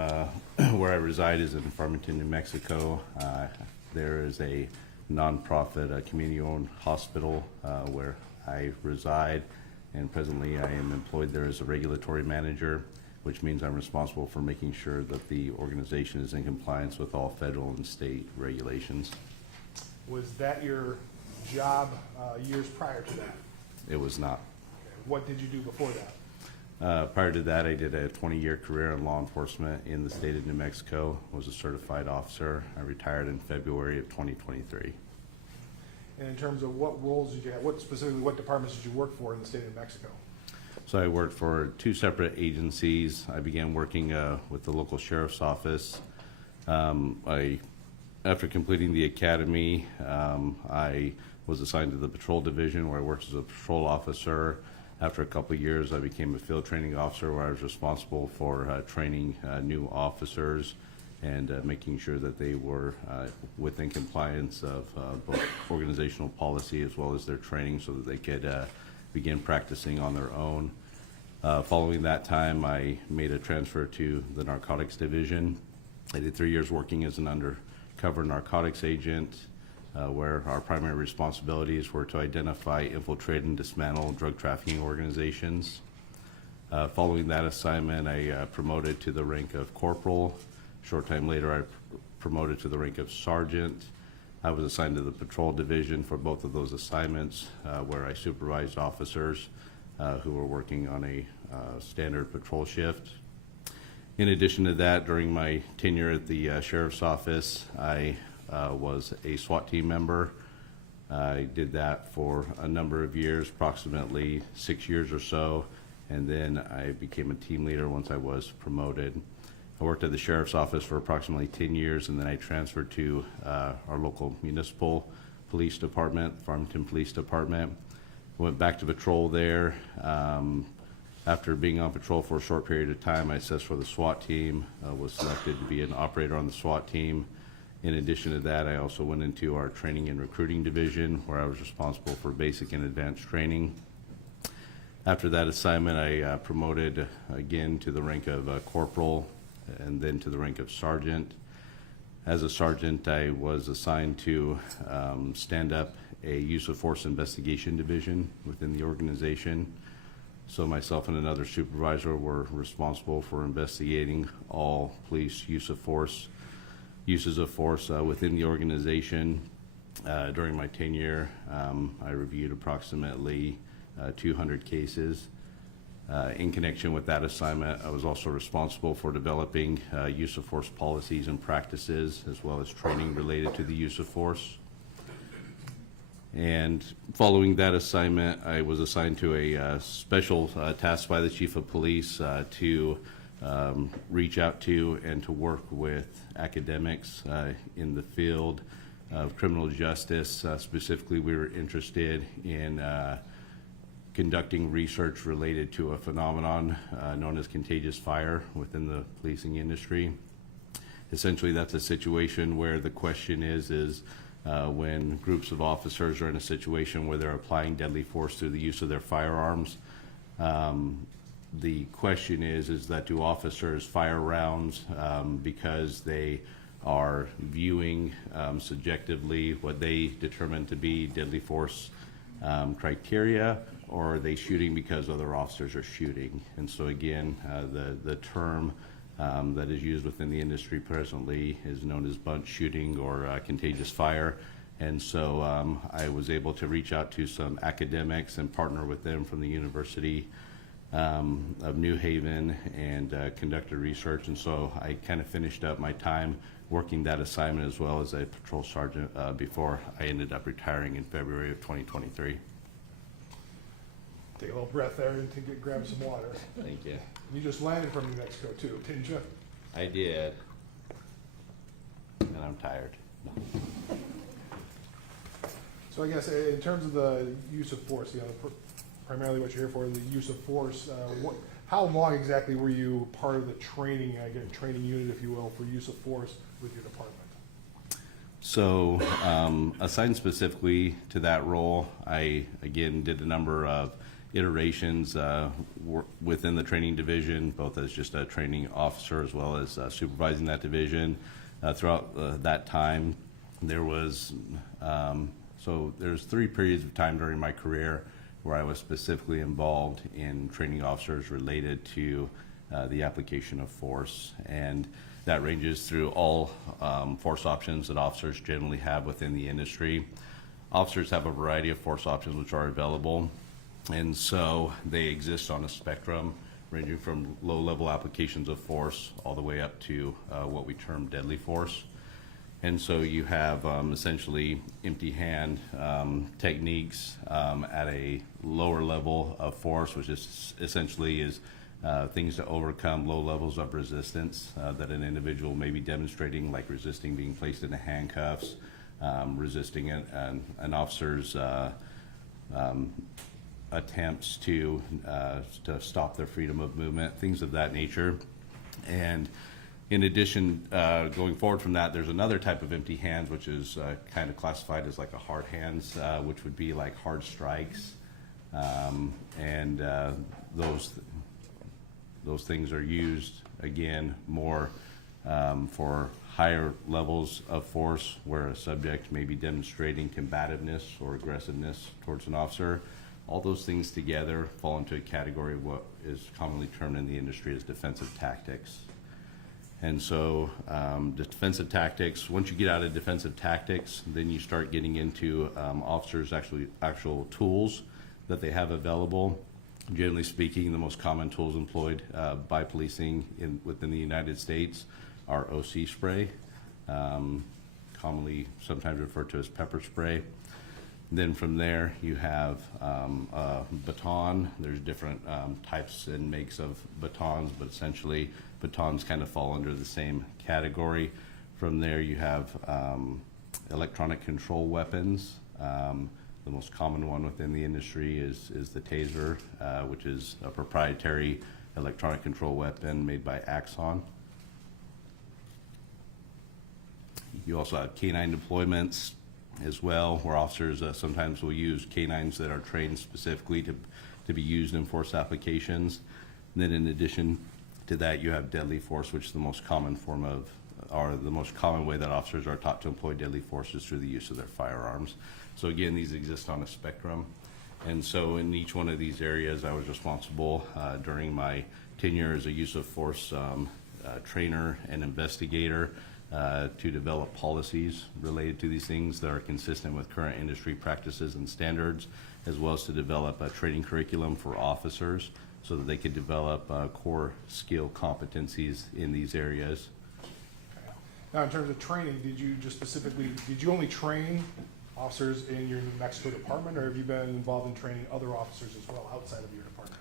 where I reside is in Farmington, New Mexico. There is a nonprofit community-owned hospital where I reside, and presently I am employed there as a regulatory manager, which means I'm responsible for making sure that the organization is in compliance with all federal and state regulations. Was that your job years prior to that? It was not. What did you do before that? Prior to that, I did a 20-year career in law enforcement in the state of New Mexico, was a certified officer. I retired in February of 2023. And in terms of what roles did you have, what departments did you work for in the state of New Mexico? So I worked for two separate agencies. I began working with the local sheriff's office. After completing the academy, I was assigned to the patrol division where I worked as a patrol officer. After a couple of years, I became a field training officer where I was responsible for training new officers and making sure that they were within compliance of both organizational policy as well as their training so that they could begin practicing on their own. Following that time, I made a transfer to the narcotics division. I did 3 years working as an undercover narcotics agent, where our primary responsibilities were to identify, infiltrate, and dismantle drug trafficking organizations. Following that assignment, I promoted to the rank of corporal. Short time later, I promoted to the rank of sergeant. I was assigned to the patrol division for both of those assignments, where I supervised officers who were working on a standard patrol shift. In addition to that, during my tenure at the sheriff's office, I was a SWAT team member. I did that for a number of years, approximately 6 years or so, and then I became a team leader once I was promoted. I worked at the sheriff's office for approximately 10 years, and then I transferred to our local municipal police department, Farmington Police Department. Went back to patrol there. After being on patrol for a short period of time, I assessed for the SWAT team, was selected to be an operator on the SWAT team. In addition to that, I also went into our training and recruiting division where I was responsible for basic and advanced training. After that assignment, I promoted again to the rank of corporal and then to the rank of sergeant. As a sergeant, I was assigned to stand up a use of force investigation division within the organization. So myself and another supervisor were responsible for investigating all police uses of force within the organization. During my tenure, I reviewed approximately 200 cases. In connection with that assignment, I was also responsible for developing use of force policies and practices, as well as training related to the use of force. And following that assignment, I was assigned to a special task by the Chief of Police to reach out to and to work with academics in the field of criminal justice. Specifically, we were interested in conducting research related to a phenomenon known as contagious fire within the policing industry. Essentially, that's a situation where the question is when groups of officers are in a situation where they're applying deadly force through the use of their firearms. The question is that do officers fire rounds because they are viewing subjectively what they determine to be deadly force criteria, or are they shooting because other officers are shooting? And so again, the term that is used within the industry presently is known as bunt shooting or contagious fire. And so I was able to reach out to some academics and partner with them from the University of New Haven and conducted research. And so I kind of finished up my time working that assignment as well as a patrol sergeant before I ended up retiring in February of 2023. Take a little breath there and grab some water. Thank you. You just landed from New Mexico too, didn't you? I did. And I'm tired. So I guess in terms of the use of force, primarily what you're here for, the use of force, how long exactly were you part of the training, training unit, if you will, for use of force with your department? So, assigned specifically to that role, I, again, did a number of iterations within the training division, both as just a training officer as well as supervising that division. Throughout that time, there was, there's 3 periods of time during my career where I was specifically involved in training officers related to the application of force. And that ranges through all force options that officers generally have within the industry. Officers have a variety of force options which are available, and so they exist on a spectrum ranging from low-level applications of force all the way up to what we term deadly force. And so you have essentially empty hand techniques at a lower level of force, which is essentially things to overcome low levels of resistance that an individual may be demonstrating, like resisting being placed in the handcuffs, resisting an officer's attempts to stop their freedom of movement, things of that nature. And in addition, going forward from that, there's another type of empty hands, which is kind of classified as like a hard hands, which would be like hard strikes. And those things are used, again, more for higher levels of force where a subject may be demonstrating combativeness or aggressiveness towards an officer. All those things together fall into a category of what is commonly termed in the industry as defensive tactics. And so the defensive tactics, once you get out of defensive tactics, then you start getting into officers' actual tools that they have available. Generally speaking, the most common tools employed by policing within the United States are OC spray, commonly sometimes referred to as pepper spray. Then from there, you have a baton. There's different types and makes of batons, but essentially batons kind of fall under the same category. From there, you have electronic control weapons. The most common one within the industry is the Taser, which is a proprietary electronic control weapon made by Axon. You also have canine deployments as well, where officers sometimes will use canines that are trained specifically to be used in force applications. And then in addition to that, you have deadly force, which is the most common form of, or the most common way that officers are taught to employ deadly force is through the use of their firearms. So again, these exist on a spectrum. And so in each one of these areas, I was responsible during my tenure as a use of force trainer and investigator to develop policies related to these things that are consistent with current industry practices and standards, as well as to develop a training curriculum for officers so that they could develop core skill competencies in these areas. Okay. Now, in terms of training, did you only train officers in your New Mexico department, or have you been involved in training other officers as well outside of your department?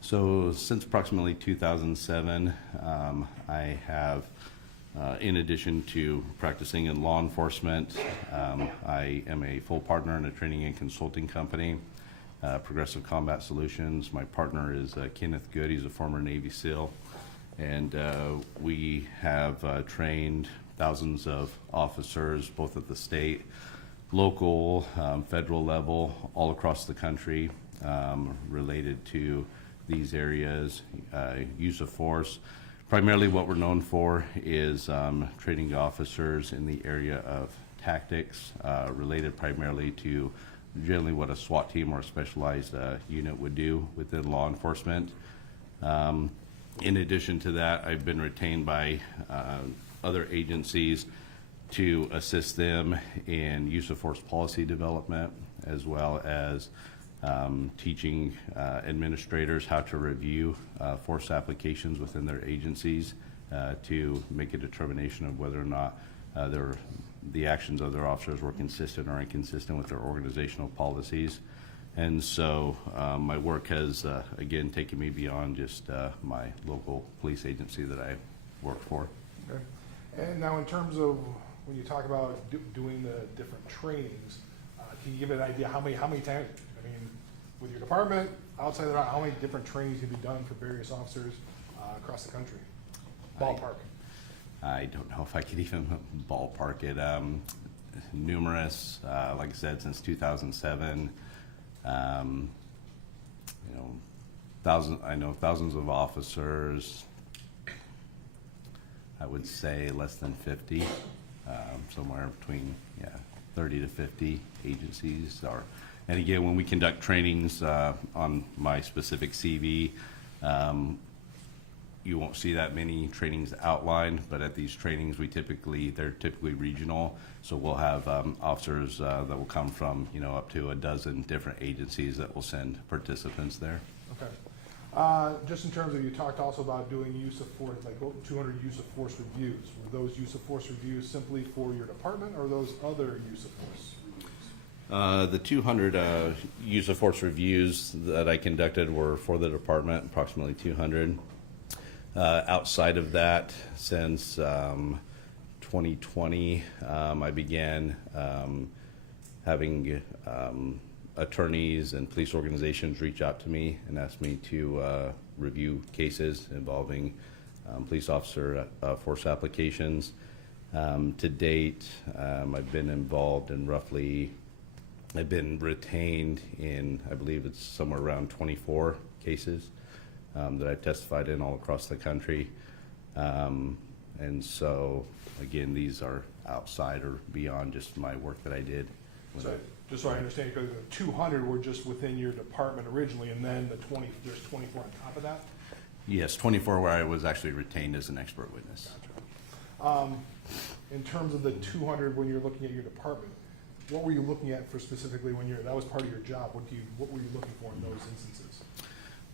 So since approximately 2007, I have in addition to practicing in law enforcement, I am a full partner in a training and consulting company, Progressive Combat Solutions. My partner is Kenneth Good. He's a former Navy SEAL. And we have trained thousands of officers, both at the state, local, federal level, all across the country, related to these areas, use of force. Primarily what we're known for is training officers in the area of tactics related primarily to generally what a SWAT team or a specialized unit would do within law enforcement. In addition to that, I've been retained by other agencies to assist them in use of force policy development, as well as teaching administrators how to review force applications within their agencies to make a determination of whether or not the actions of their officers were consistent or inconsistent with their organizational policies. And so my work has, again, taken me beyond just my local police agency that I work for. Okay. And now in terms of when you talk about doing the different trainings, can you give an idea how many times, I mean, with your department, outside of that, how many different trainings have you done for various officers across the country? Ballpark. I don't know if I could even ballpark it. Numerous, like I said, since 2007. I know thousands of officers. I would say less than 50, somewhere between 30 to 50 agencies. And again, when we conduct trainings on my specific CV, you won't see that many trainings outlined, but at these trainings, they're typically regional. So we'll have officers that will come from, up to a dozen different agencies that will send participants there. Okay. Just in terms of, you talked also about doing use of force, like 200 use of force reviews. Were those use of force reviews simply for your department, or those other use of force reviews? The 200 use of force reviews that I conducted were for the department, approximately 200. Outside of that, since 2020, I began having attorneys and police organizations reach out to me and ask me to review cases involving police officer force applications. To date, I've been involved in I've been retained in, I believe it's somewhere around 24 cases that I've testified in all across the country. And so, again, these are outside or beyond just my work that I did. So, just so I understand, because the 200 were just within your department originally, and then there's 24 on top of that? Yes, 24 where I was actually retained as an expert witness. Gotcha. In terms of the 200, when you're looking at your department, what were you looking at for specifically that was part of your job? What were you looking for in those instances?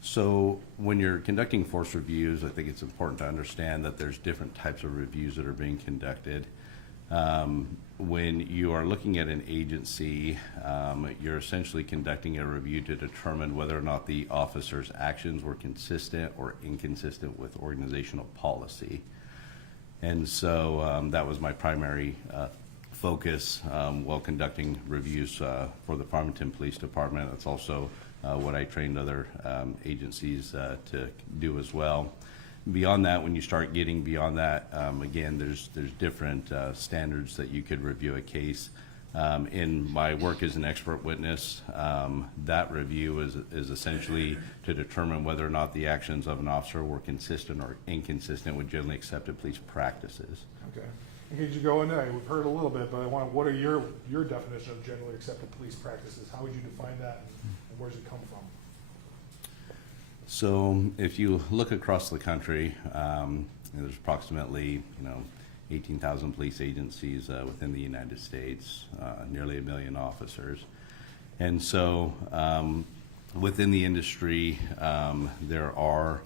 So when you're conducting force reviews, I think it's important to understand that there's different types of reviews that are being conducted. When you are looking at an agency, you're essentially conducting a review to determine whether or not the officer's actions were consistent or inconsistent with organizational policy. And so that was my primary focus while conducting reviews for the Farmington Police Department. That's also what I trained other agencies to do as well. Beyond that, when you start getting beyond that, again, there's different standards that you could review a case. In my work as an expert witness, that review is essentially to determine whether or not the actions of an officer were consistent or inconsistent with generally accepted police practices. Okay. And could you go into that? We've heard a little bit, but what are your definition of generally accepted police practices? How would you define that, and where does it come from? So if you look across the country, there's approximately 18,000 police agencies within the United States, nearly 1 million officers. And so within the industry, there are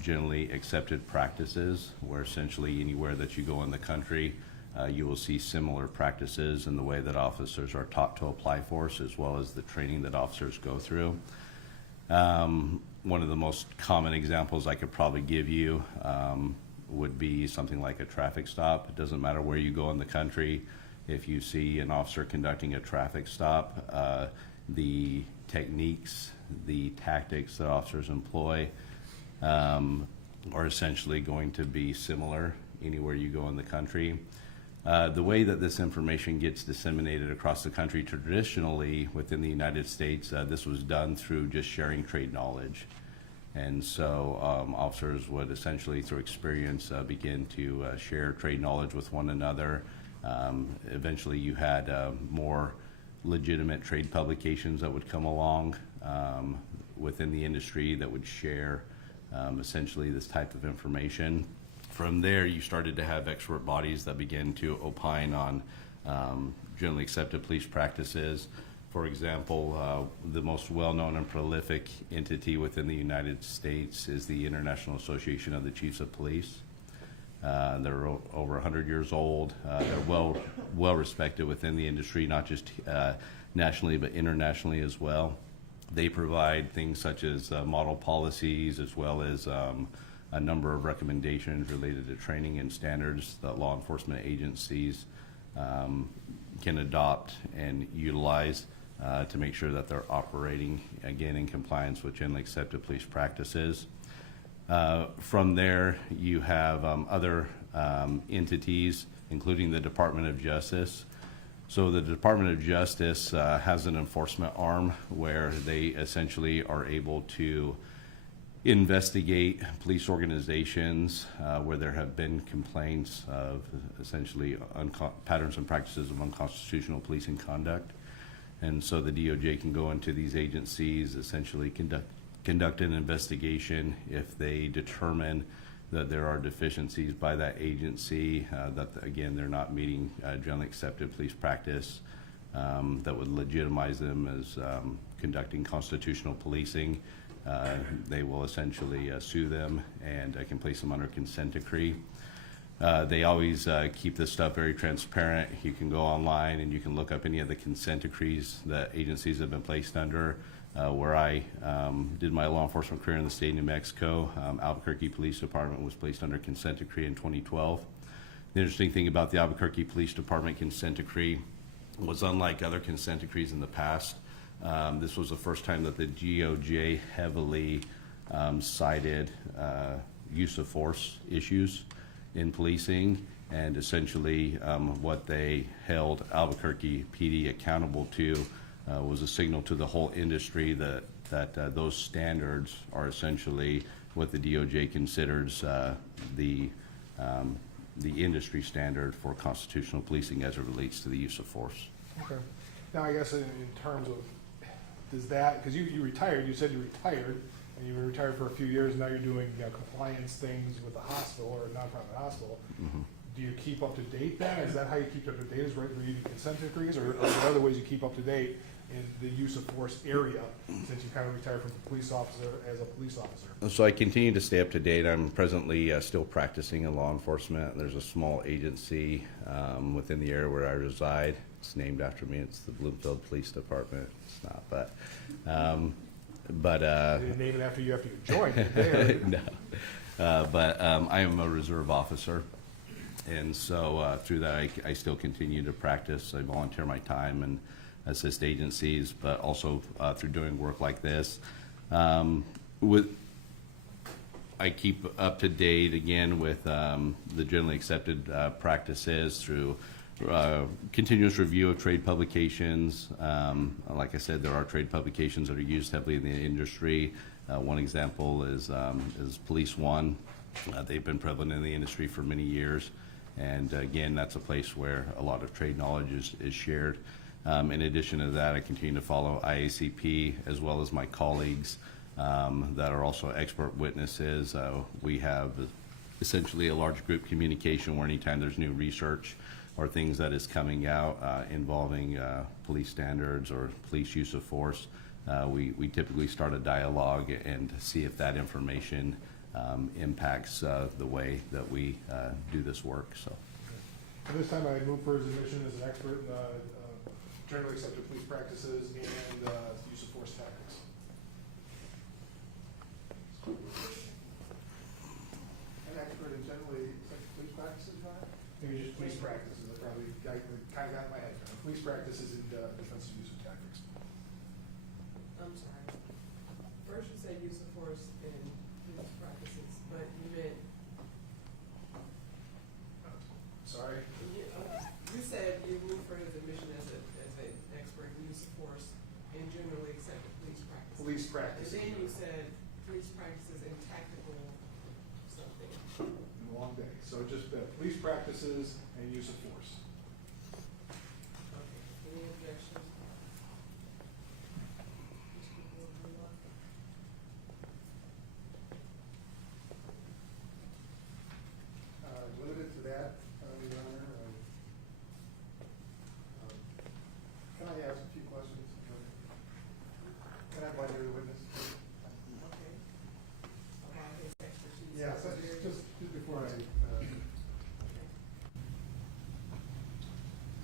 generally accepted practices where essentially anywhere that you go in the country, you will see similar practices in the way that officers are taught to apply force, as well as the training that officers go through. One of the most common examples I could probably give you would be something like a traffic stop. It doesn't matter where you go in the country. If you see an officer conducting a traffic stop, the techniques, the tactics that officers employ are essentially going to be similar anywhere you go in the country. The way that this information gets disseminated across the country traditionally within the United States, this was done through just sharing trade knowledge. And so officers would essentially, through experience, begin to share trade knowledge with one another. Eventually you had more legitimate trade publications that would come along within the industry that would share essentially this type of information. From there, you started to have expert bodies that began to opine on generally accepted police practices. For example, the most well-known and prolific entity within the United States is the International Association of the Chiefs of Police. They're over 100 years old. They're well respected within the industry, not just nationally, but internationally as well. They provide things such as model policies, as well as a number of recommendations related to training and standards that law enforcement agencies can adopt and utilize to make sure that they're operating, again, in compliance with generally accepted police practices. From there, you have other entities, including the Department of Justice. So the Department of Justice has an enforcement arm where they essentially are able to investigate police organizations where there have been complaints of essentially patterns and practices of unconstitutional policing conduct. And so the DOJ can go into these agencies, essentially conduct an investigation. If they determine that there are deficiencies by that agency, that again, they're not meeting generally accepted police practice, that would legitimize them as conducting constitutional policing, they will essentially sue them and can place them under consent decree. They always keep this stuff very transparent. You can go online and you can look up any of the consent decrees that agencies have been placed under. Where I did my law enforcement career in the state of New Mexico, Albuquerque Police Department was placed under consent decree in 2012. The interesting thing about the Albuquerque Police Department consent decree was, unlike other consent decrees in the past, this was the first time that the DOJ heavily cited use of force issues in policing, and essentially what they held Albuquerque PD accountable to was a signal to the whole industry that those standards are essentially what the DOJ considers the industry standard for constitutional policing as it relates to the use of force. Okay. Now, I guess in terms of, does that, because you retired, you said you retired, and you were retired for a few years, and now you're doing compliance things with the hospital or a nonprofit hospital. Mm-hmm. Do you keep up to date then? Is that how you keep up to date, is right where you do consent decrees, or are there other ways you keep up to date in the use of force area, since you kind of retired from the police officer as a police officer? So I continue to stay up to date. I'm presently still practicing in law enforcement. There's a small agency within the area where I reside. It's named after me. It's the Bloomfield Police Department. It's not, but They didn't name it after you joined it. no. But I am a reserve officer, and so through that I still continue to practice. I volunteer my time and assist agencies, but also through doing work like this. I keep up to date again with the generally accepted practices through continuous review of trade publications. Like I said, there are trade publications that are used heavily in the industry. One example is Police One. They've been prevalent in the industry for many years, and again, that's a place where a lot of trade knowledge is shared. In addition to that, I continue to follow IACP as well as my colleagues that are also expert witnesses. We have essentially a large group communication where anytime there's new research or things that is coming out involving police standards or police use of force, we typically start a dialogue and see if that information impacts the way that we do this work. So. And this time I moved for his admission as an expert in generally accepted police practices and use of force tactics. An expert in generally accepted police practices, Ryan? Maybe just police practices, I probably kind of got in my head. Police practices in defensive use of tactics. I'm sorry. First you said use of force in police practices, but you meant, Sorry? you said you moved for his admission as an expert in use of force in generally accepted police practices. Police And practices. then you said police practices and tactical something. In a long day. So just police practices and use of force. Okay, any objections? Limited to that, Your Honor. Can I ask a few questions?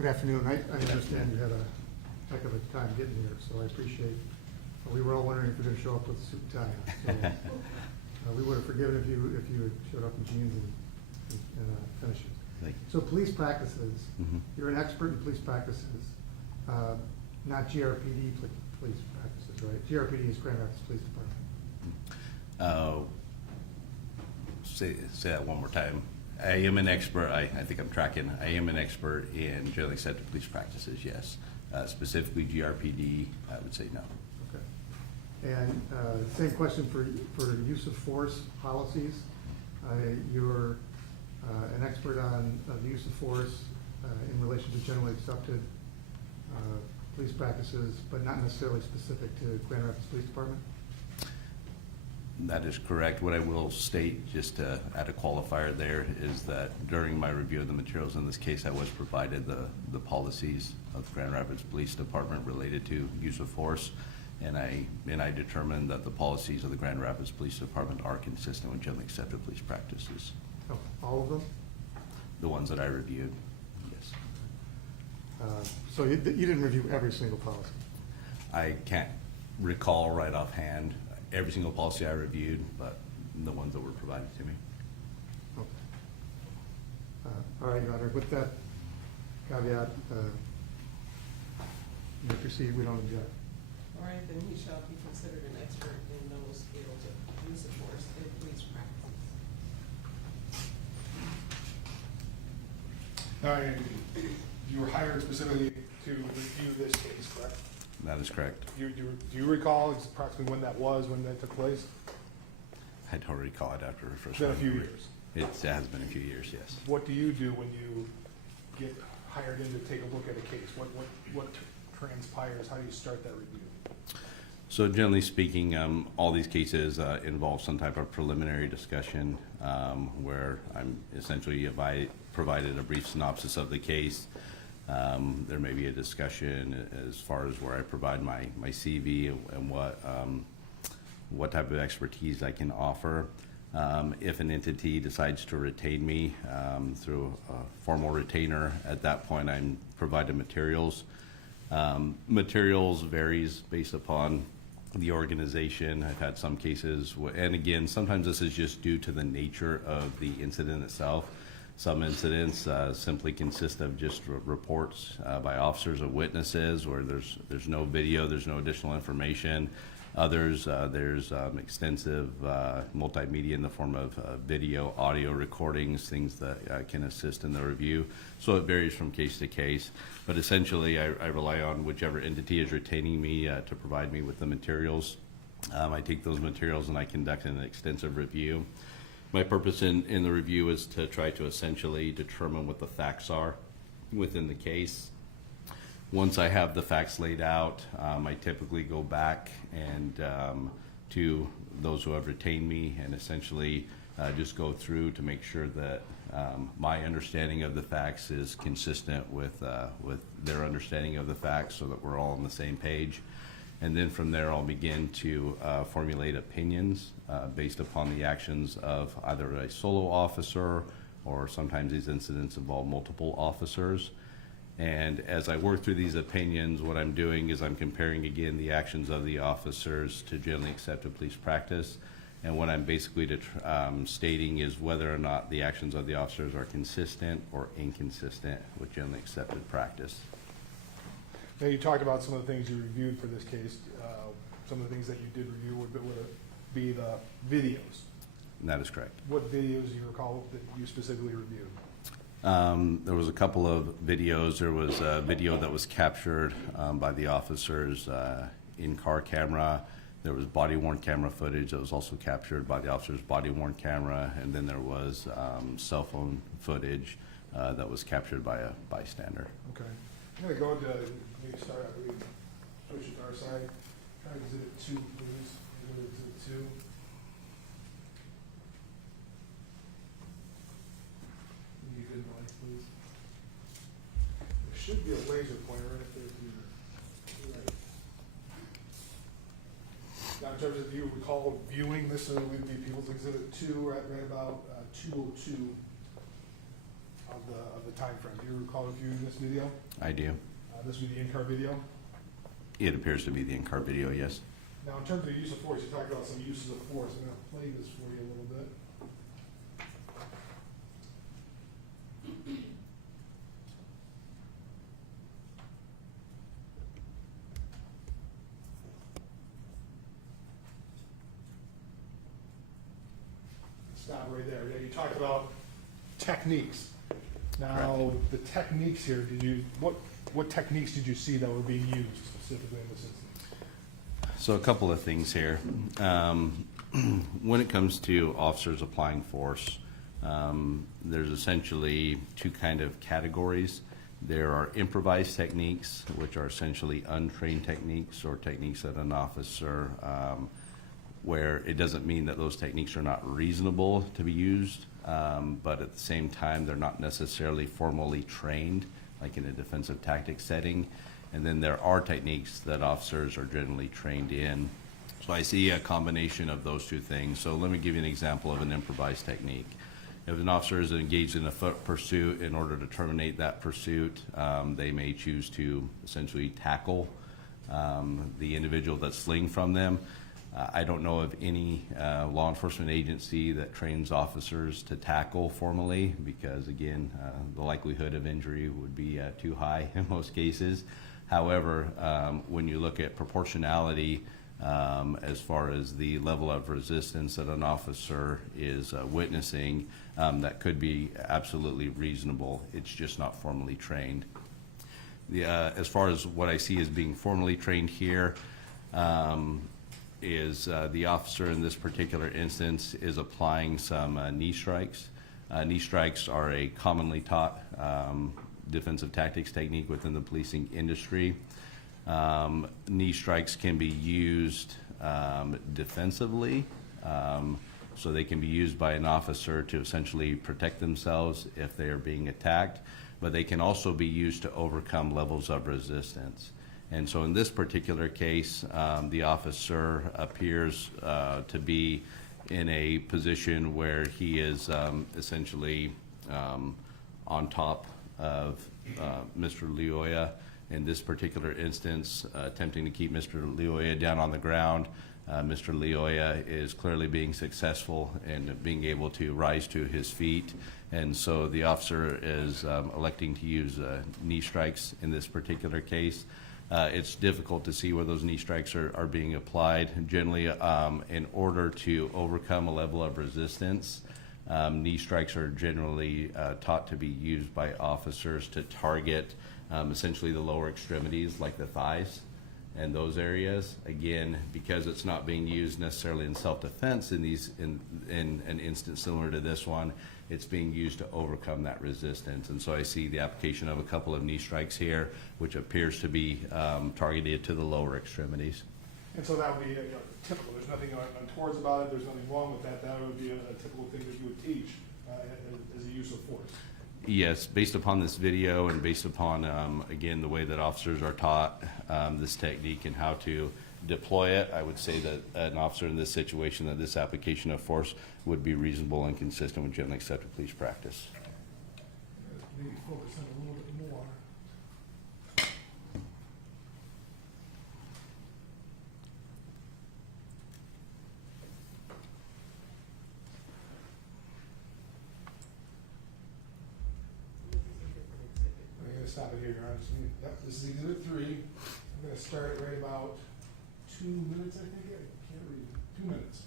Good afternoon. I understand you had a heck of a time getting here, so I appreciate, we were all wondering if you're gonna show up with a suit and tie on. So, we would have forgiven if you had showed up in jeans and finishes. Thank you. So police practices, Mhm. you're an expert in police practices, not GRPD police practices, right? GRPD is Grand Rapids Police Department. Say that one more time. I am an expert, I think I'm tracking, I am an expert in generally accepted police practices, yes. Specifically GRPD, I would say no. Okay. And same question for use of force policies. You're an expert on the use of force in relation to generally accepted police practices, but not necessarily specific to Grand Rapids Police Department? That is correct. What I will state, just to add a qualifier there, is that during my review of the materials in this case, I was provided the policies of the Grand Rapids Police Department related to use of force, and I determined that the policies of the Grand Rapids Police Department are consistent with generally accepted police practices. Oh, all of them? The ones that I reviewed, yes. So you didn't review every single policy? I can't recall right offhand every single policy I reviewed, but the ones that were provided to me. Okay. All right, Your Honor, with that caveat, you may proceed, we don't object. All right, then he shall be considered an expert in those fields of use of force and police practices. All right, you were hired specifically to review this case, correct? That is correct. Do you recall approximately when that was, when that took place? I don't recall it after It's been a few years. It has been a few years, yes. What do you do when you get hired in to take a look at a case? What transpires? How do you start that review? So generally speaking, all these cases involve some type of preliminary discussion where I'm essentially provided a brief synopsis of the case. There may be a discussion as far as where I provide my CV and what type of expertise I can offer. If an entity decides to retain me through a formal retainer, at that point I'm provided materials. Materials varies based upon the organization. I've had some cases, and again, sometimes this is just due to the nature of the incident itself. Some incidents simply consist of just reports by officers of witnesses, where there's no video, there's no additional information. Others, there's extensive multimedia in the form of video, audio recordings, things that can assist in the review. So it varies from case to case. But essentially, I rely on whichever entity is retaining me to provide me with the materials. I take those materials and I conduct an extensive review. My purpose in the review is to try to essentially determine what the facts are within the case. Once I have the facts laid out, I typically go back and to those who have retained me and essentially just go through to make sure that my understanding of the facts is consistent with their understanding of the facts, so that we're all on the same page. And then from there, I'll begin to formulate opinions based upon the actions of either a solo officer, or sometimes these incidents involve multiple officers. And as I work through these opinions, what I'm doing is I'm comparing again the actions of the officers to generally accepted police practice. And what I'm basically stating is whether or not the actions of the officers are consistent or inconsistent with generally accepted practice. Now, you talked about some of the things you reviewed for this case. Some of the things that you did review would be the videos. And that is correct. What videos do you recall that you specifically reviewed? There was a couple of videos. There was a video that was captured by the officers in-car camera. There was body-worn camera footage that was also captured by the officer's body-worn camera. And then there was cell phone footage that was captured by a bystander. Okay. I'm going to go to maybe start, I believe, switch it to our side. Try exhibit 2, please. Go to exhibit 2. You good, Mike, please? There should be a laser pointer right there to your right. Now, in terms of, do you recall viewing this would be People's Exhibit 2 right about 2:02 of the time frame. Do you recall reviewing this video? I do. This would be the in-car video. It appears to be the in-car video, yes. Now, in terms of use of force, you talked about some uses of force. I'm going to play this for you a little bit. Stop right there. Yeah, you talked about techniques. Now, the techniques here, what techniques did you see that were being used specifically in this instance? So a couple of things here. When it comes to officers applying force, there's essentially two kind of categories. There are improvised techniques, which are essentially untrained techniques or techniques that an officer, where it doesn't mean that those techniques are not reasonable to be used, but at the same time, they're not necessarily formally trained, like in a defensive tactics setting. And then there are techniques that officers are generally trained in. So I see a combination of those two things. So let me give you an example of an improvised technique. If an officer is engaged in a foot pursuit, in order to terminate that pursuit, they may choose to essentially tackle the individual that's fleeing from them. I don't know of any law enforcement agency that trains officers to tackle formally because, again, the likelihood of injury would be too high in most cases. However, when you look at proportionality as far as the level of resistance that an officer is witnessing, that could be absolutely reasonable. It's just not formally trained. As far as what I see as being formally trained here, is the officer in this particular instance is applying some knee strikes. Knee strikes are a commonly taught defensive tactics technique within the policing industry. Knee strikes can be used defensively, so they can be used by an officer to essentially protect themselves if they are being attacked, but they can also be used to overcome levels of resistance. And so in this particular case, the officer appears to be in a position where he is essentially on top of Mr. Lyoya. In this particular instance, attempting to keep Mr. Lyoya down on the ground. Mr. Lyoya is clearly being successful in being able to rise to his feet. And so the officer is electing to use knee strikes in this particular case. It's difficult to see where those knee strikes are being applied. Generally, in order to overcome a level of resistance, knee strikes are generally taught to be used by officers to target essentially the lower extremities, like the thighs and those areas. Again, because it's not being used necessarily in self-defense in an instance similar to this one, it's being used to overcome that resistance. And so I see the application of a couple of knee strikes here, which appears to be targeted to the lower extremities. And so that would be typical. There's nothing untoward about it. There's nothing wrong with that. That would be a typical thing that you would teach as a use of force. Yes, based upon this video and based upon, again, the way that officers are taught this technique and how to deploy it, I would say that an officer in this situation, that this application of force would be reasonable and consistent with generally accepted police practice. Maybe focus on it a little bit more. I'm going to stop it here, Your Honor. Yep, this is Exhibit 3. I'm going to start it right about 2 minutes, I think. I can't read. 2 minutes.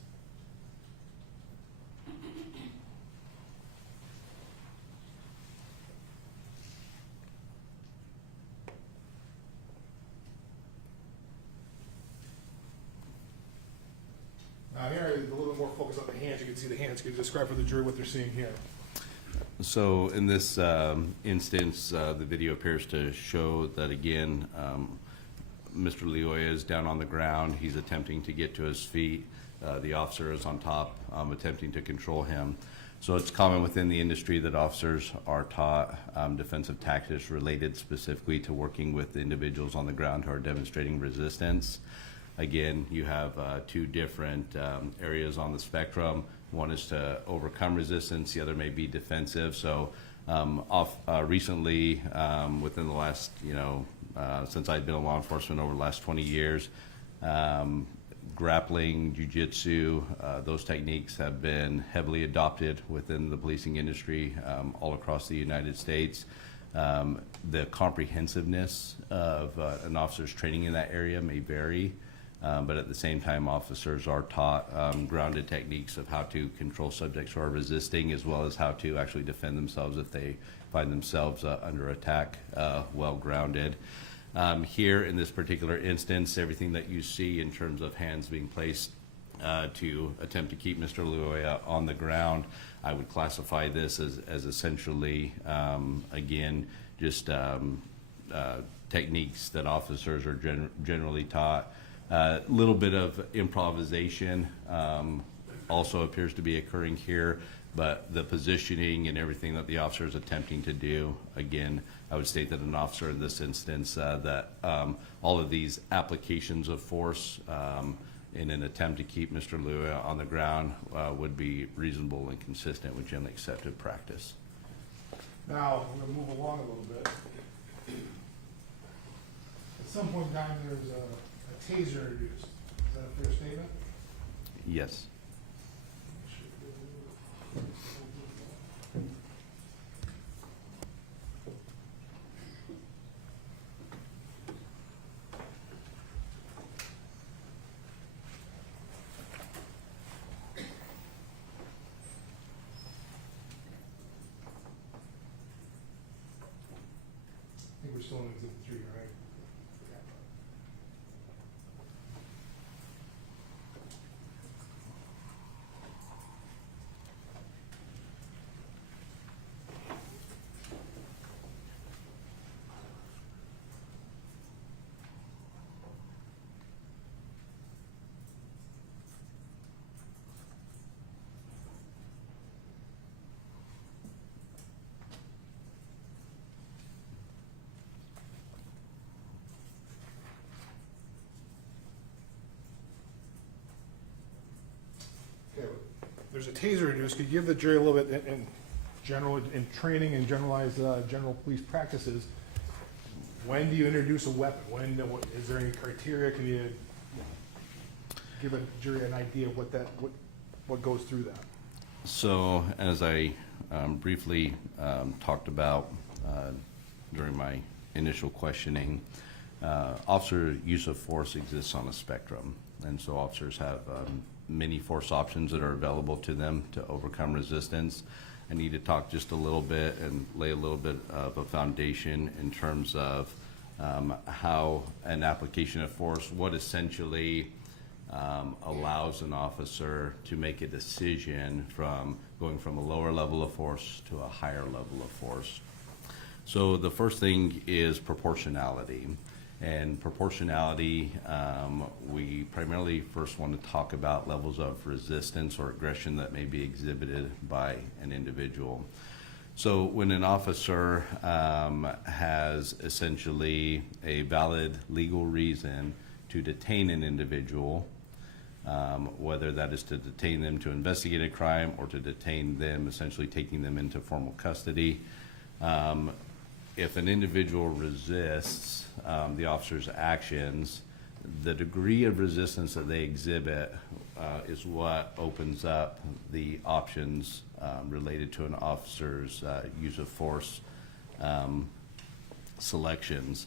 Now here, a little bit more focus on the hands. You can see the hands. Can you describe for the jury what they're seeing here? So in this instance, the video appears to show that, again, Mr. Lyoya is down on the ground. He's attempting to get to his feet. The officer is on top, attempting to control him. So it's common within the industry that officers are taught defensive tactics related specifically to working with individuals on the ground who are demonstrating resistance. again, you have two different areas on the spectrum. One is to overcome resistance, the other may be defensive. So recently, within the last, since I've been in law enforcement over the last 20 years, grappling, jiu-jitsu, those techniques have been heavily adopted within the policing industry all across the United States. The comprehensiveness of an officer's training in that area may vary, but at the same time, officers are taught grounded techniques of how to control subjects who are resisting, as well as how to actually defend themselves if they find themselves under attack, well grounded. Here in this particular instance, everything that you see in terms of hands being placed to attempt to keep Mr. Lyoya on the ground, I would classify this as essentially, again, just techniques that officers are generally taught. A little bit of improvisation also appears to be occurring here, but the positioning and everything that the officer is attempting to do, again, I would state that an officer in this instance, that all of these applications of force in an attempt to keep Mr. Lyoya on the ground would be reasonable and consistent with generally accepted practice. Now, we're gonna move along a little bit. At some point in time, there's a taser introduced. Is that a fair statement? Yes. I think we're still in Exhibit 3, right? Okay, there's a taser introduced. Could you give the jury a little bit in general, in training and generalized general police practices? When do you introduce a weapon? When is there any criteria? Can you give a jury an idea of what goes through that? So, as I briefly talked about during my initial questioning, officer use of force exists on a spectrum, and so officers have many force options that are available to them to overcome resistance. I need to talk just a little bit and lay a little bit of a foundation in terms of how an application of force, what essentially allows an officer to make a decision from going from a lower level of force to a higher level of force. So the first thing is proportionality. And proportionality, we primarily first want to talk about levels of resistance or aggression that may be exhibited by an individual. So when an officer has essentially a valid legal reason to detain an individual, whether that is to detain them to investigate a crime or to detain them, essentially taking them into formal custody, if an individual resists the officer's actions, the degree of resistance that they exhibit is what opens up the options related to an officer's use of force selections.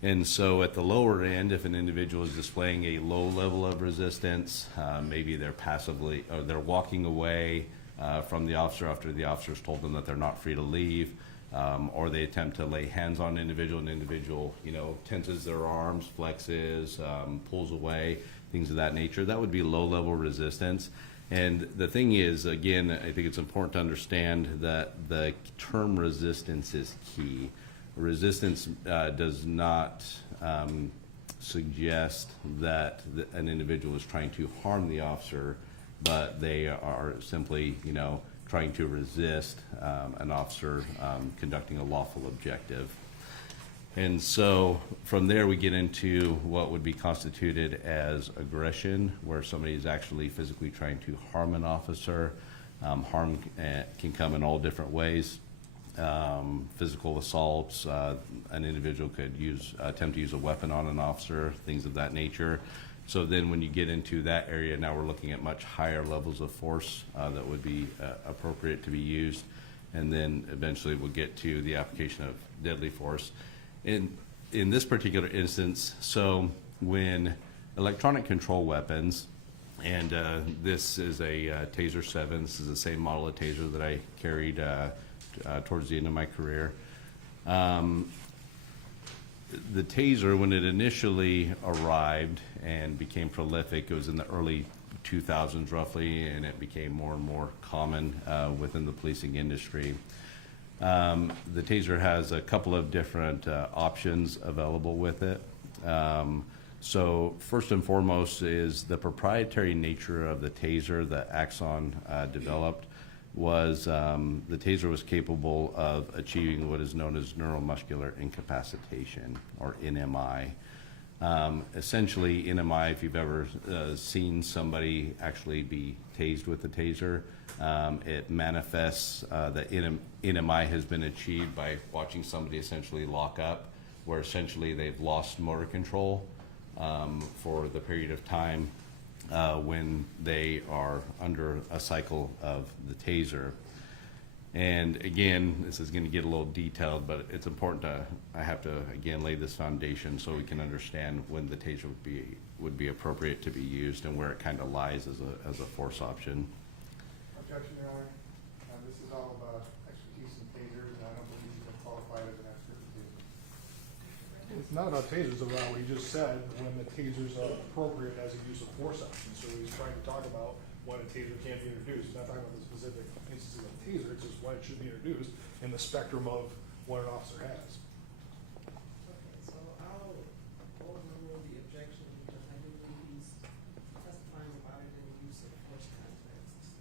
And so at the lower end, if an individual is displaying a low level of resistance, maybe they're passively, or they're walking away from the officer after the officer's told them that they're not free to leave, or they attempt to lay hands on an individual, tenses their arms, flexes, pulls away, things of that nature. That would be low-level resistance. And the thing is, again, I think it's important to understand that the term resistance is key. Resistance does not suggest that an individual is trying to harm the officer, but they are simply, trying to resist an officer conducting a lawful objective. And so from there, we get into what would be constituted as aggression, where somebody is actually physically trying to harm an officer. Harm can come in all different ways. Physical assaults, an individual could attempt to use a weapon on an officer, things of that nature. So then when you get into that area, now we're looking at much higher levels of force that would be appropriate to be used. And then eventually we'll get to the application of deadly force. In this particular instance, so when electronic control weapons, and this is a Taser 7, this is the same model of Taser that I carried towards the end of my career. The Taser, when it initially arrived and became prolific, it was in the early 2000s roughly, and it became more and more common within the policing industry. The Taser has a couple of different options available with it. So first and foremost is the proprietary nature of the Taser that Axon developed was the Taser was capable of achieving what is known as neuromuscular incapacitation, or NMI. Essentially, NMI, if you've ever seen somebody actually be tased with a Taser, it manifests that NMI has been achieved by watching somebody essentially lock up, where essentially they've lost motor control for the period of time when they are under a cycle of the Taser. And again, this is going to get a little detailed, but it's important I have to again lay this foundation so we can understand when the Taser would be appropriate to be used and where it kind of lies as a force option. Objection, Your Honor. This is all expertise in tasers, and I don't believe you've been qualified as an expert in tasers. It's not about tasers, about what he just said, when the tasers are appropriate as a use of force option. So he's trying to talk about when a taser can be introduced. He's not talking about the specific instances of a taser, it's just when it should be introduced in the spectrum of what an officer has. Okay, so I'll overrule the objection because I do believe he's testifying about it in the use of force context.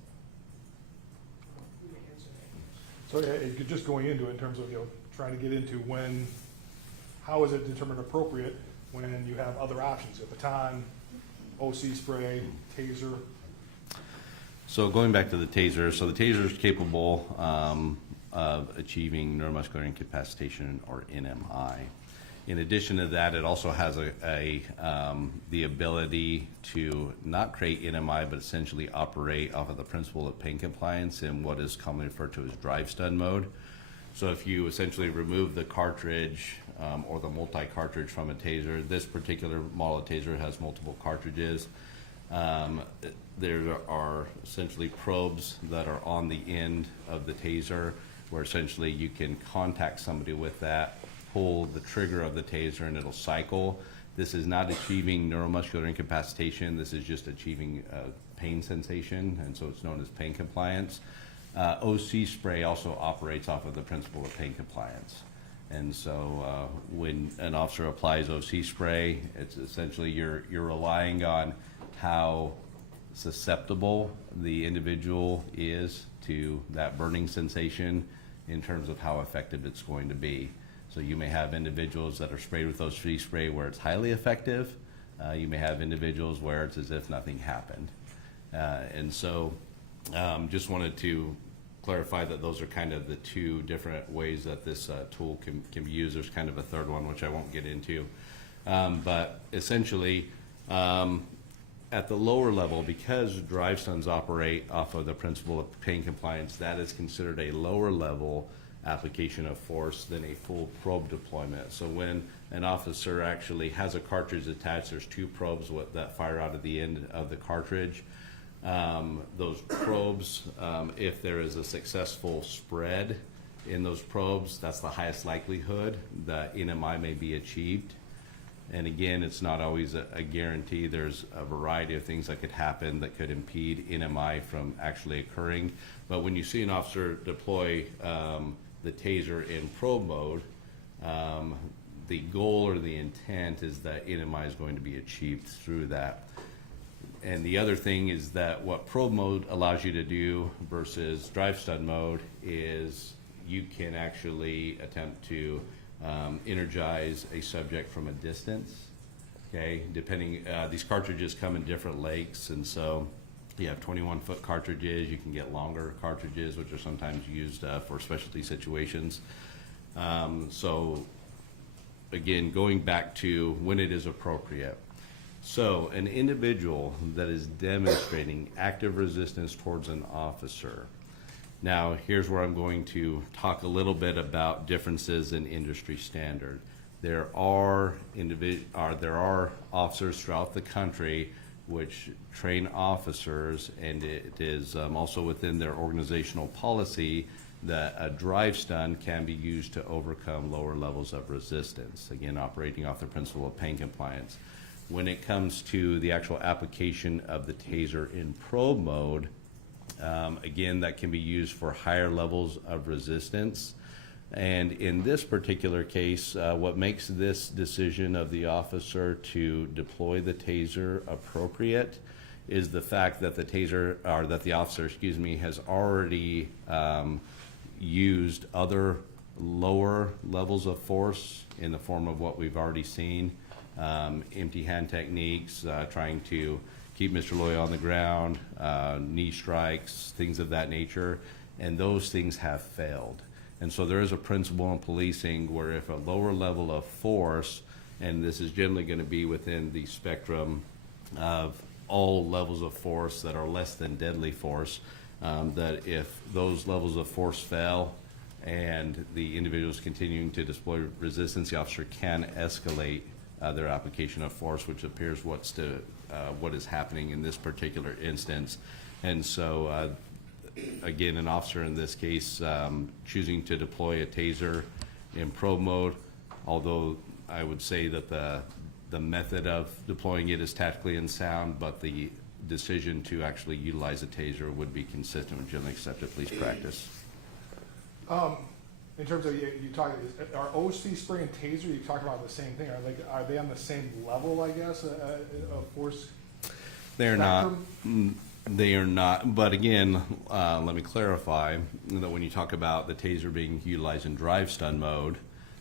You may answer that question. So yeah, just going into it in terms of, trying to get into how is it determined appropriate when you have other options, you have baton, OC spray, Taser. So going back to the Taser, so the Taser is capable of achieving neuromuscular incapacitation, or NMI. In addition to that, it also has the ability to not create NMI, but essentially operate off of the principle of pain compliance in what is commonly referred to as drive stun mode. So if you essentially remove the cartridge or the multi-cartridge from a Taser, this particular model of Taser has multiple cartridges. There are essentially probes that are on the end of the Taser, where essentially you can contact somebody with that, pull the trigger of the Taser, and it'll cycle. This is not achieving neuromuscular incapacitation. This is just achieving pain sensation, and so it's known as pain compliance. OC spray also operates off of the principle of pain compliance. And so when an officer applies OC spray, it's essentially you're relying on how susceptible the individual is to that burning sensation in terms of how effective it's going to be. So you may have individuals that are sprayed with OC spray where it's highly effective. You may have individuals where it's as if nothing happened. And so just wanted to clarify that those are kind of the two different ways that this tool can be used. There's kind of a third one, which I won't get into. But essentially, at the lower level, because drive stuns operate off of the principle of pain compliance, that is considered a lower level application of force than a full probe deployment. So when an officer actually has a cartridge attached, there's two probes that fire out of the end of the cartridge. Those probes, if there is a successful spread in those probes, that's the highest likelihood that NMI may be achieved. And again, it's not always a guarantee. There's a variety of things that could happen that could impede NMI from actually occurring. But when you see an officer deploy the Taser in probe mode, the goal or the intent is that NMI is going to be achieved through that. And the other thing is that what probe mode allows you to do versus drive stun mode is you can actually attempt to energize a subject from a distance. Okay, depending, these cartridges come in different lengths, and so you have 21-foot cartridges. You can get longer cartridges, which are sometimes used for specialty situations. So again, going back to when it is appropriate. So an individual that is demonstrating active resistance towards an officer. Now, here's where I'm going to talk a little bit about differences in industry standard. There are officers throughout the country which train officers, and it is also within their organizational policy that a drive stun can be used to overcome lower levels of resistance, again, operating off the principle of pain compliance. When it comes to the actual application of the taser in probe mode, again, that can be used for higher levels of resistance. And in this particular case, what makes this decision of the officer to deploy the taser appropriate is the fact that the officer, excuse me, has already used other lower levels of force in the form of what we've already seen, empty hand techniques, trying to keep Mr. Lyoya on the ground, knee strikes, things of that nature, and those things have failed. And so there is a principle in policing where if a lower level of force, and this is generally going to be within the spectrum of all levels of force that are less than deadly force, that if those levels of force fail and the individual is continuing to display resistance, the officer can escalate their application of force, which appears what is happening in this particular instance. And so again, an officer in this case choosing to deploy a taser in probe mode, although I would say that the method of deploying it is tactically unsound, but the decision to actually utilize a taser would be consistent with generally accepted police practice. In terms of, you talking, are OC spray and taser, you talking about the same thing? Are they on the same level, I guess, of force? They are not. spectrum? They are not. But again, let me clarify that when you talk about the taser being utilized in drive stun mode,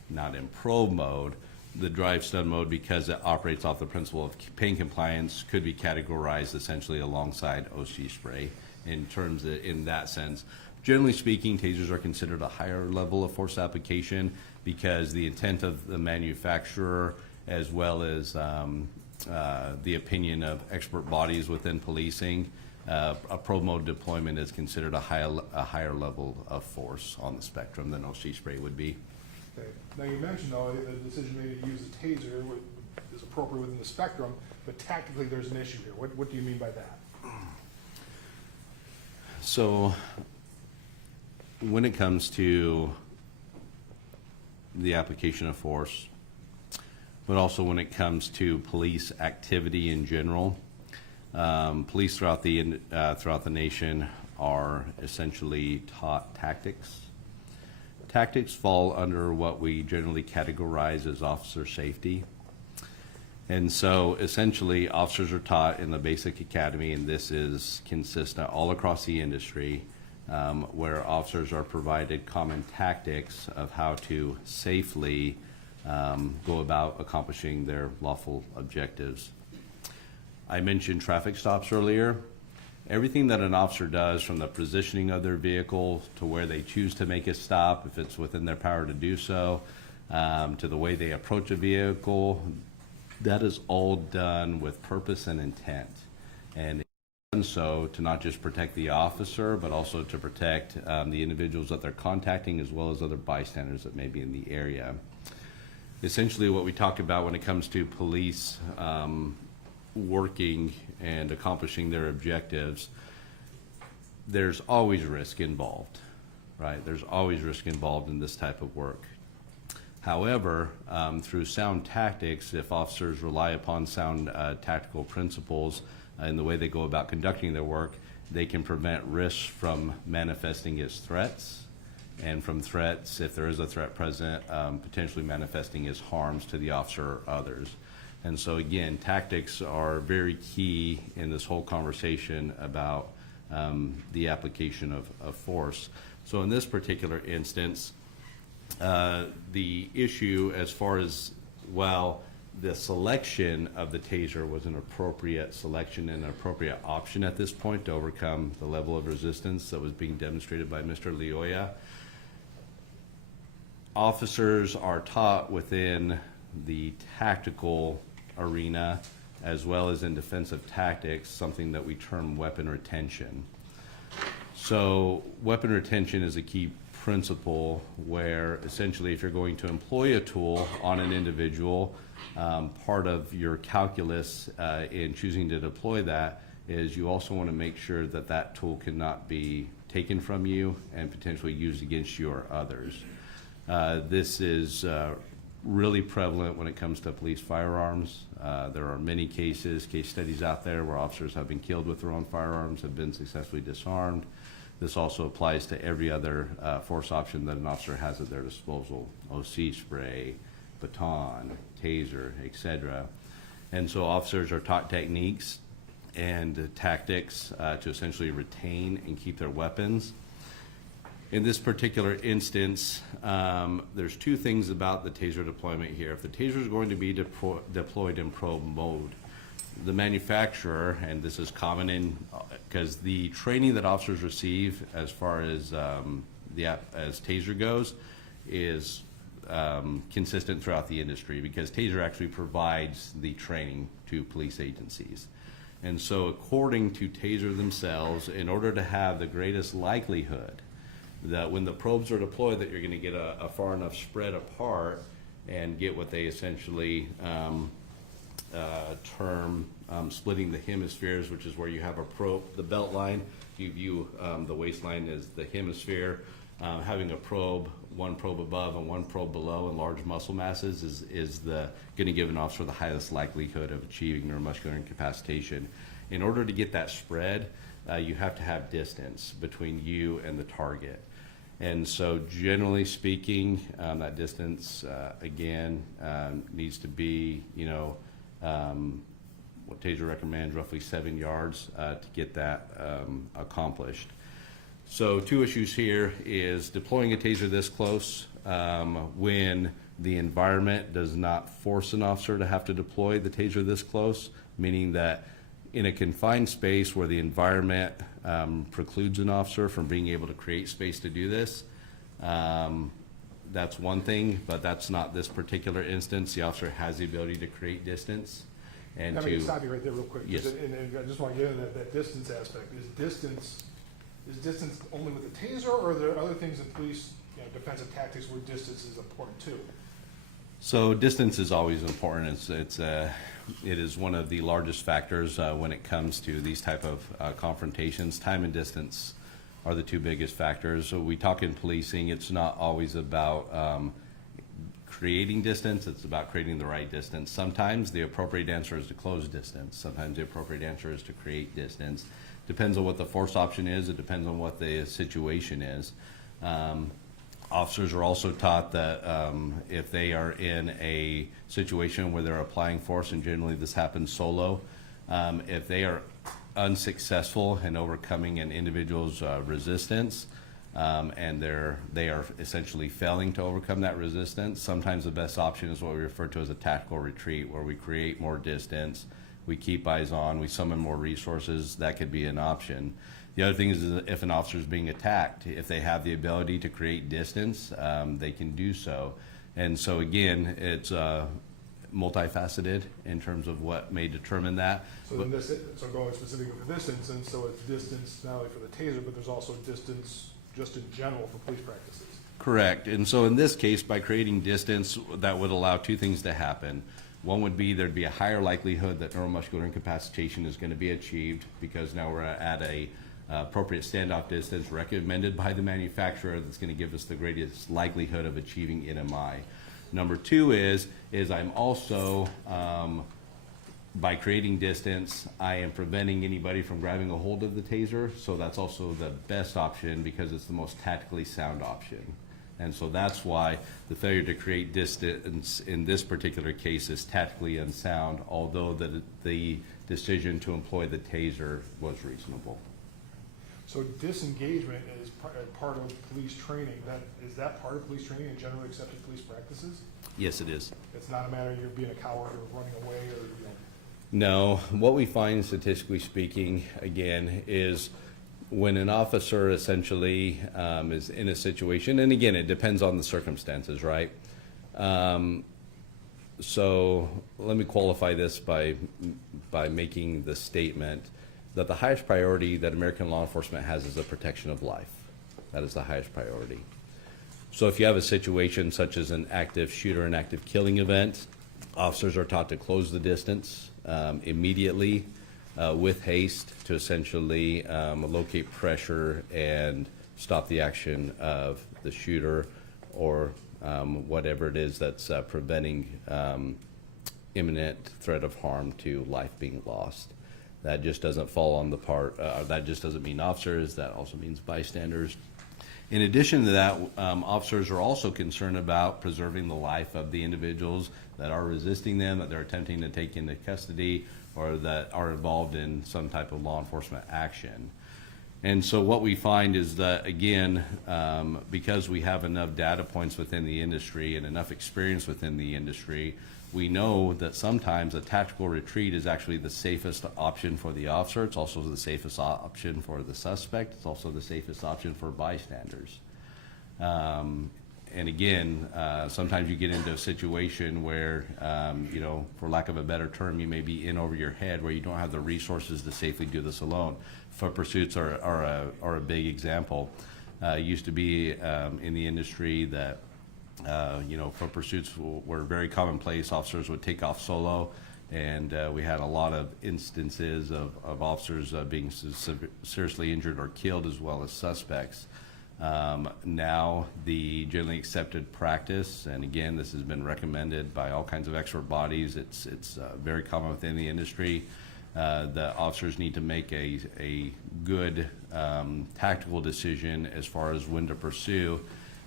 not in probe mode, the drive stun mode, because it operates off the principle of pain compliance, could be categorized essentially alongside OC spray in that sense. Generally speaking, tasers are considered a higher level of force application because the intent of the manufacturer, as well as the opinion of expert bodies within policing, a probe mode deployment is considered a higher level of force on the spectrum than OC spray would be. Okay. Now you mentioned though the decision made to use a taser is appropriate within the spectrum, but tactically there's an issue here. What do you mean by that? So when it comes to the application of force, but also when it comes to police activity in general, police throughout the nation are essentially taught tactics. Tactics fall under what we generally categorize as officer safety. And so essentially officers are taught in the basic academy, and this is consistent all across the industry, where officers are provided common tactics of how to safely go about accomplishing their lawful objectives. I mentioned traffic stops earlier. Everything that an officer does, from the positioning of their vehicle to where they choose to make a stop, if it's within their power to do so, to the way they approach a vehicle, that is all done with purpose and intent. And done so to not just protect the officer, but also to protect the individuals that they're contacting, as well as other bystanders that may be in the area. Essentially what we talk about when it comes to police working and accomplishing their objectives, there's always risk involved, right? There's always risk involved in this type of work. However, through sound tactics, if officers rely upon sound tactical principles in the way they go about conducting their work, they can prevent risks from manifesting as threats, and from threats, if there is a threat present, potentially manifesting as harms to the officer or others. And so again, tactics are very key in this whole conversation about the application of force. So in this particular instance, The issue as far as, well, the selection of the taser was an appropriate selection and an appropriate option at this point to overcome the level of resistance that was being demonstrated by Mr. Lyoya. Officers are taught within the tactical arena as well as in defensive tactics something that we term weapon retention. So weapon retention is a key principle where essentially if you're going to employ a tool on an individual, part of your calculus in choosing to deploy that is you also want to make sure that that tool cannot be taken from you and potentially used against you or others. This is really prevalent when it comes to police firearms. There are many case studies out there where officers have been killed with their own firearms, have been successfully disarmed. This also applies to every other force option that an officer has at their disposal: OC spray, baton, taser, etc. And so officers are taught techniques and tactics to essentially retain and keep their weapons. In this particular instance, there's two things about the taser deployment here. If the taser is going to be deployed in probe mode, the manufacturer, and this is common in, because the training that officers receive as far as as taser goes is consistent throughout the industry, because taser actually provides the training to police agencies. And so according to taser themselves, in order to have the greatest likelihood that when the probes are deployed that you're going to get a far enough spread apart and get what they essentially term splitting the hemispheres, which is where you have a probe, the belt line, you view the waistline as the hemisphere. Having a probe, one probe above and one probe below in large muscle masses is going to give an officer the highest likelihood of achieving neuromuscular incapacitation. In order to get that spread, you have to have distance between you and the target. And so generally speaking, that distance, again, needs to be, what Taser recommends, roughly 7 yards to get that accomplished. So two issues here is deploying a taser this close when the environment does not force an officer to have to deploy the taser this close, meaning that in a confined space where the environment precludes an officer from being able to create space to do this, that's one thing, but that's not this particular instance. The officer has the ability to create distance. And Let me stop you right there real quick. Yes. And I just want to get into that distance aspect. Is distance only with the taser, or are there other things in police, defensive tactics where distance is important too? So distance is always important. It is one of the largest factors when it comes to these type of confrontations. Time and distance are the two biggest factors. So we talk in policing, it's not always about creating distance, it's about creating the right distance. Sometimes the appropriate answer is to close distance. Sometimes the appropriate answer is to create distance. Depends on what the force option is. It depends on what the situation is. Officers are also taught that if they are in a situation where they're applying force, and generally this happens solo, if they are unsuccessful in overcoming an individual's resistance, and they are essentially failing to overcome that resistance, sometimes the best option is what we refer to as a tactical retreat, where we create more distance, we keep eyes on, we summon more resources. That could be an option. The other thing is if an officer is being attacked, if they have the ability to create distance, they can do so. And so again, it's multifaceted in terms of what may determine that. So so going specifically for this instance, so it's distance not only for the taser, but there's also distance just in general for police practices. Correct. And so in this case, by creating distance, that would allow two things to happen. One would be there'd be a higher likelihood that neuromuscular incapacitation is going to be achieved, because now we're at a appropriate standoff distance recommended by the manufacturer that's going to give us the greatest likelihood of achieving NMI. Number two is I'm also, by creating distance, I am preventing anybody from grabbing a hold of the taser, so that's also the best option because it's the most tactically sound option. And so that's why the failure to create distance in this particular case is tactically unsound, although the decision to employ the taser was reasonable. So disengagement is part of police training. Is that part of police training and generally accepted police practices? Yes, it is. It's not a matter of you being a coward or running away or, you know. No, what we find statistically speaking, again, is when an officer essentially is in a situation, and again, it depends on the circumstances, right? So let me qualify this by making the statement that the highest priority that American law enforcement has is the protection of life. That is the highest priority. So if you have a situation such as an active shooter, an active killing event, officers are taught to close the distance immediately with haste to essentially locate pressure and stop the action of the shooter or whatever it is that's preventing imminent threat of harm to life being lost. That just doesn't fall on the part, that just doesn't mean officers, that also means bystanders. In addition to that, officers are also concerned about preserving the life of the individuals that are resisting them, that they're attempting to take into custody, or that are involved in some type of law enforcement action. And so what we find is that, again, because we have enough data points within the industry and enough experience within the industry, we know that sometimes a tactical retreat is actually the safest option for the officer. It's also the safest option for the suspect. It's also the safest option for bystanders. And again, sometimes you get into a situation where, you know, for lack of a better term, you may be in over your head where you don't have the resources to safely do this alone. Foot pursuits are a big example. It used to be in the industry that you know, foot pursuits were very commonplace. Officers would take off solo, and we had a lot of instances of officers being seriously injured or killed, as well as suspects. Now, the generally accepted practice, and again, this has been recommended by all kinds of expert bodies, it's very common within the industry, that officers need to make a good tactical decision as far as when to pursue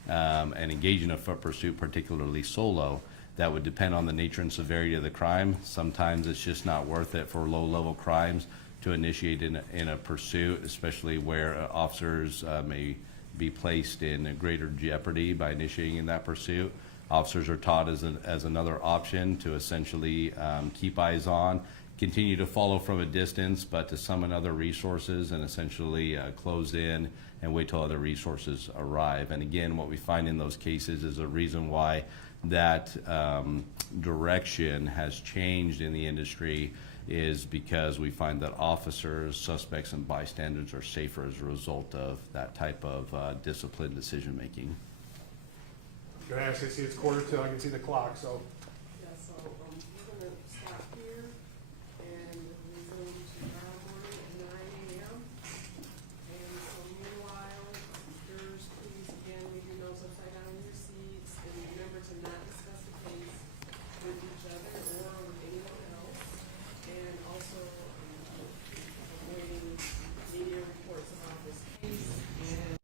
and engage in a foot pursuit, particularly solo. That would depend on the nature and severity of the crime. Sometimes it's just not worth it for low-level crimes to initiate in a pursuit, especially where officers may be placed in greater jeopardy by initiating in that pursuit. Officers are taught as another option to essentially keep eyes on, continue to follow from a distance, but to summon other resources and essentially close in and wait till other resources arrive. And again, what we find in those cases is a reason why that direction has changed in the industry is because we find that officers, suspects, and bystanders are safer as a result of that type of disciplined decision-making. I'm gonna ask, I see it's 1:45, I can see the clock, so. Yeah, so, we're gonna stop here and resume tomorrow morning at 9 a.m. And so meanwhile, jurors, please, again, leave your notes upside down in your seats, and remember to not discuss the case with each other or with anyone else. And also, avoiding media reports about this case and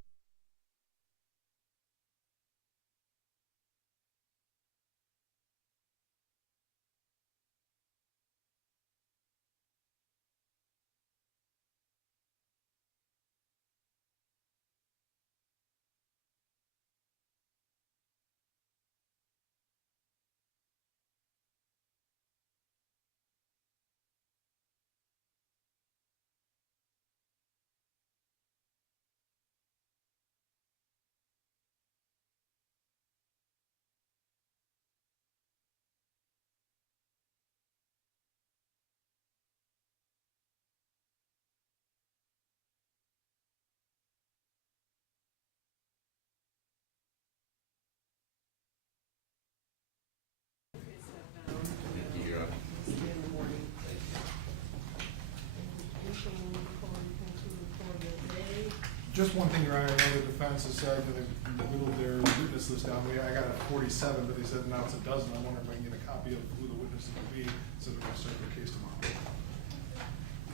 Just one thing, Your Honor, I know the defense has said that in the middle of their witness list down, I got a 47, but they said now it's a dozen. I wonder if I can get a copy of who the witnesses will be, so they're gonna start their case tomorrow.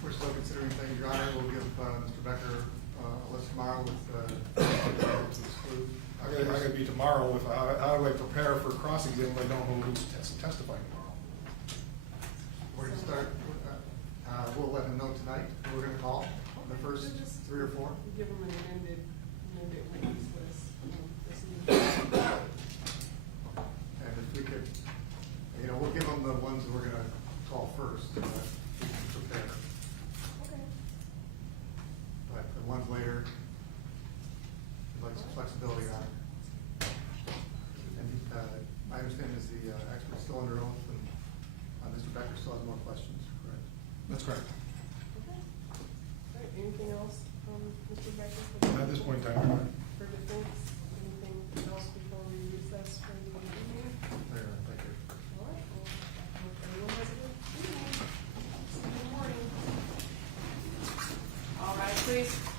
We're still considering things, Your Honor. We'll give Mr. Becker a list tomorrow with to exclude. I gotta be tomorrow with, how do I prepare for cross-exam if I don't know who's testifying tomorrow? We're gonna start, we'll let him know tonight who we're gonna call. The first Just 3 or 4? give them an amended witness list. And if we could, we'll give them the ones we're gonna call first, so that we can prepare. Okay. But the ones later, we'd like some flexibility on. And my understanding is the expert's still under oath, and Mr. Becker still has more questions, correct? That's correct. Okay. All right, anything else from Mr. Becker? At this point in time, For defense, anything else before we recess for the evening? There, thank you. All right, well, I hope everyone has a good evening. See you in the morning. All right, please.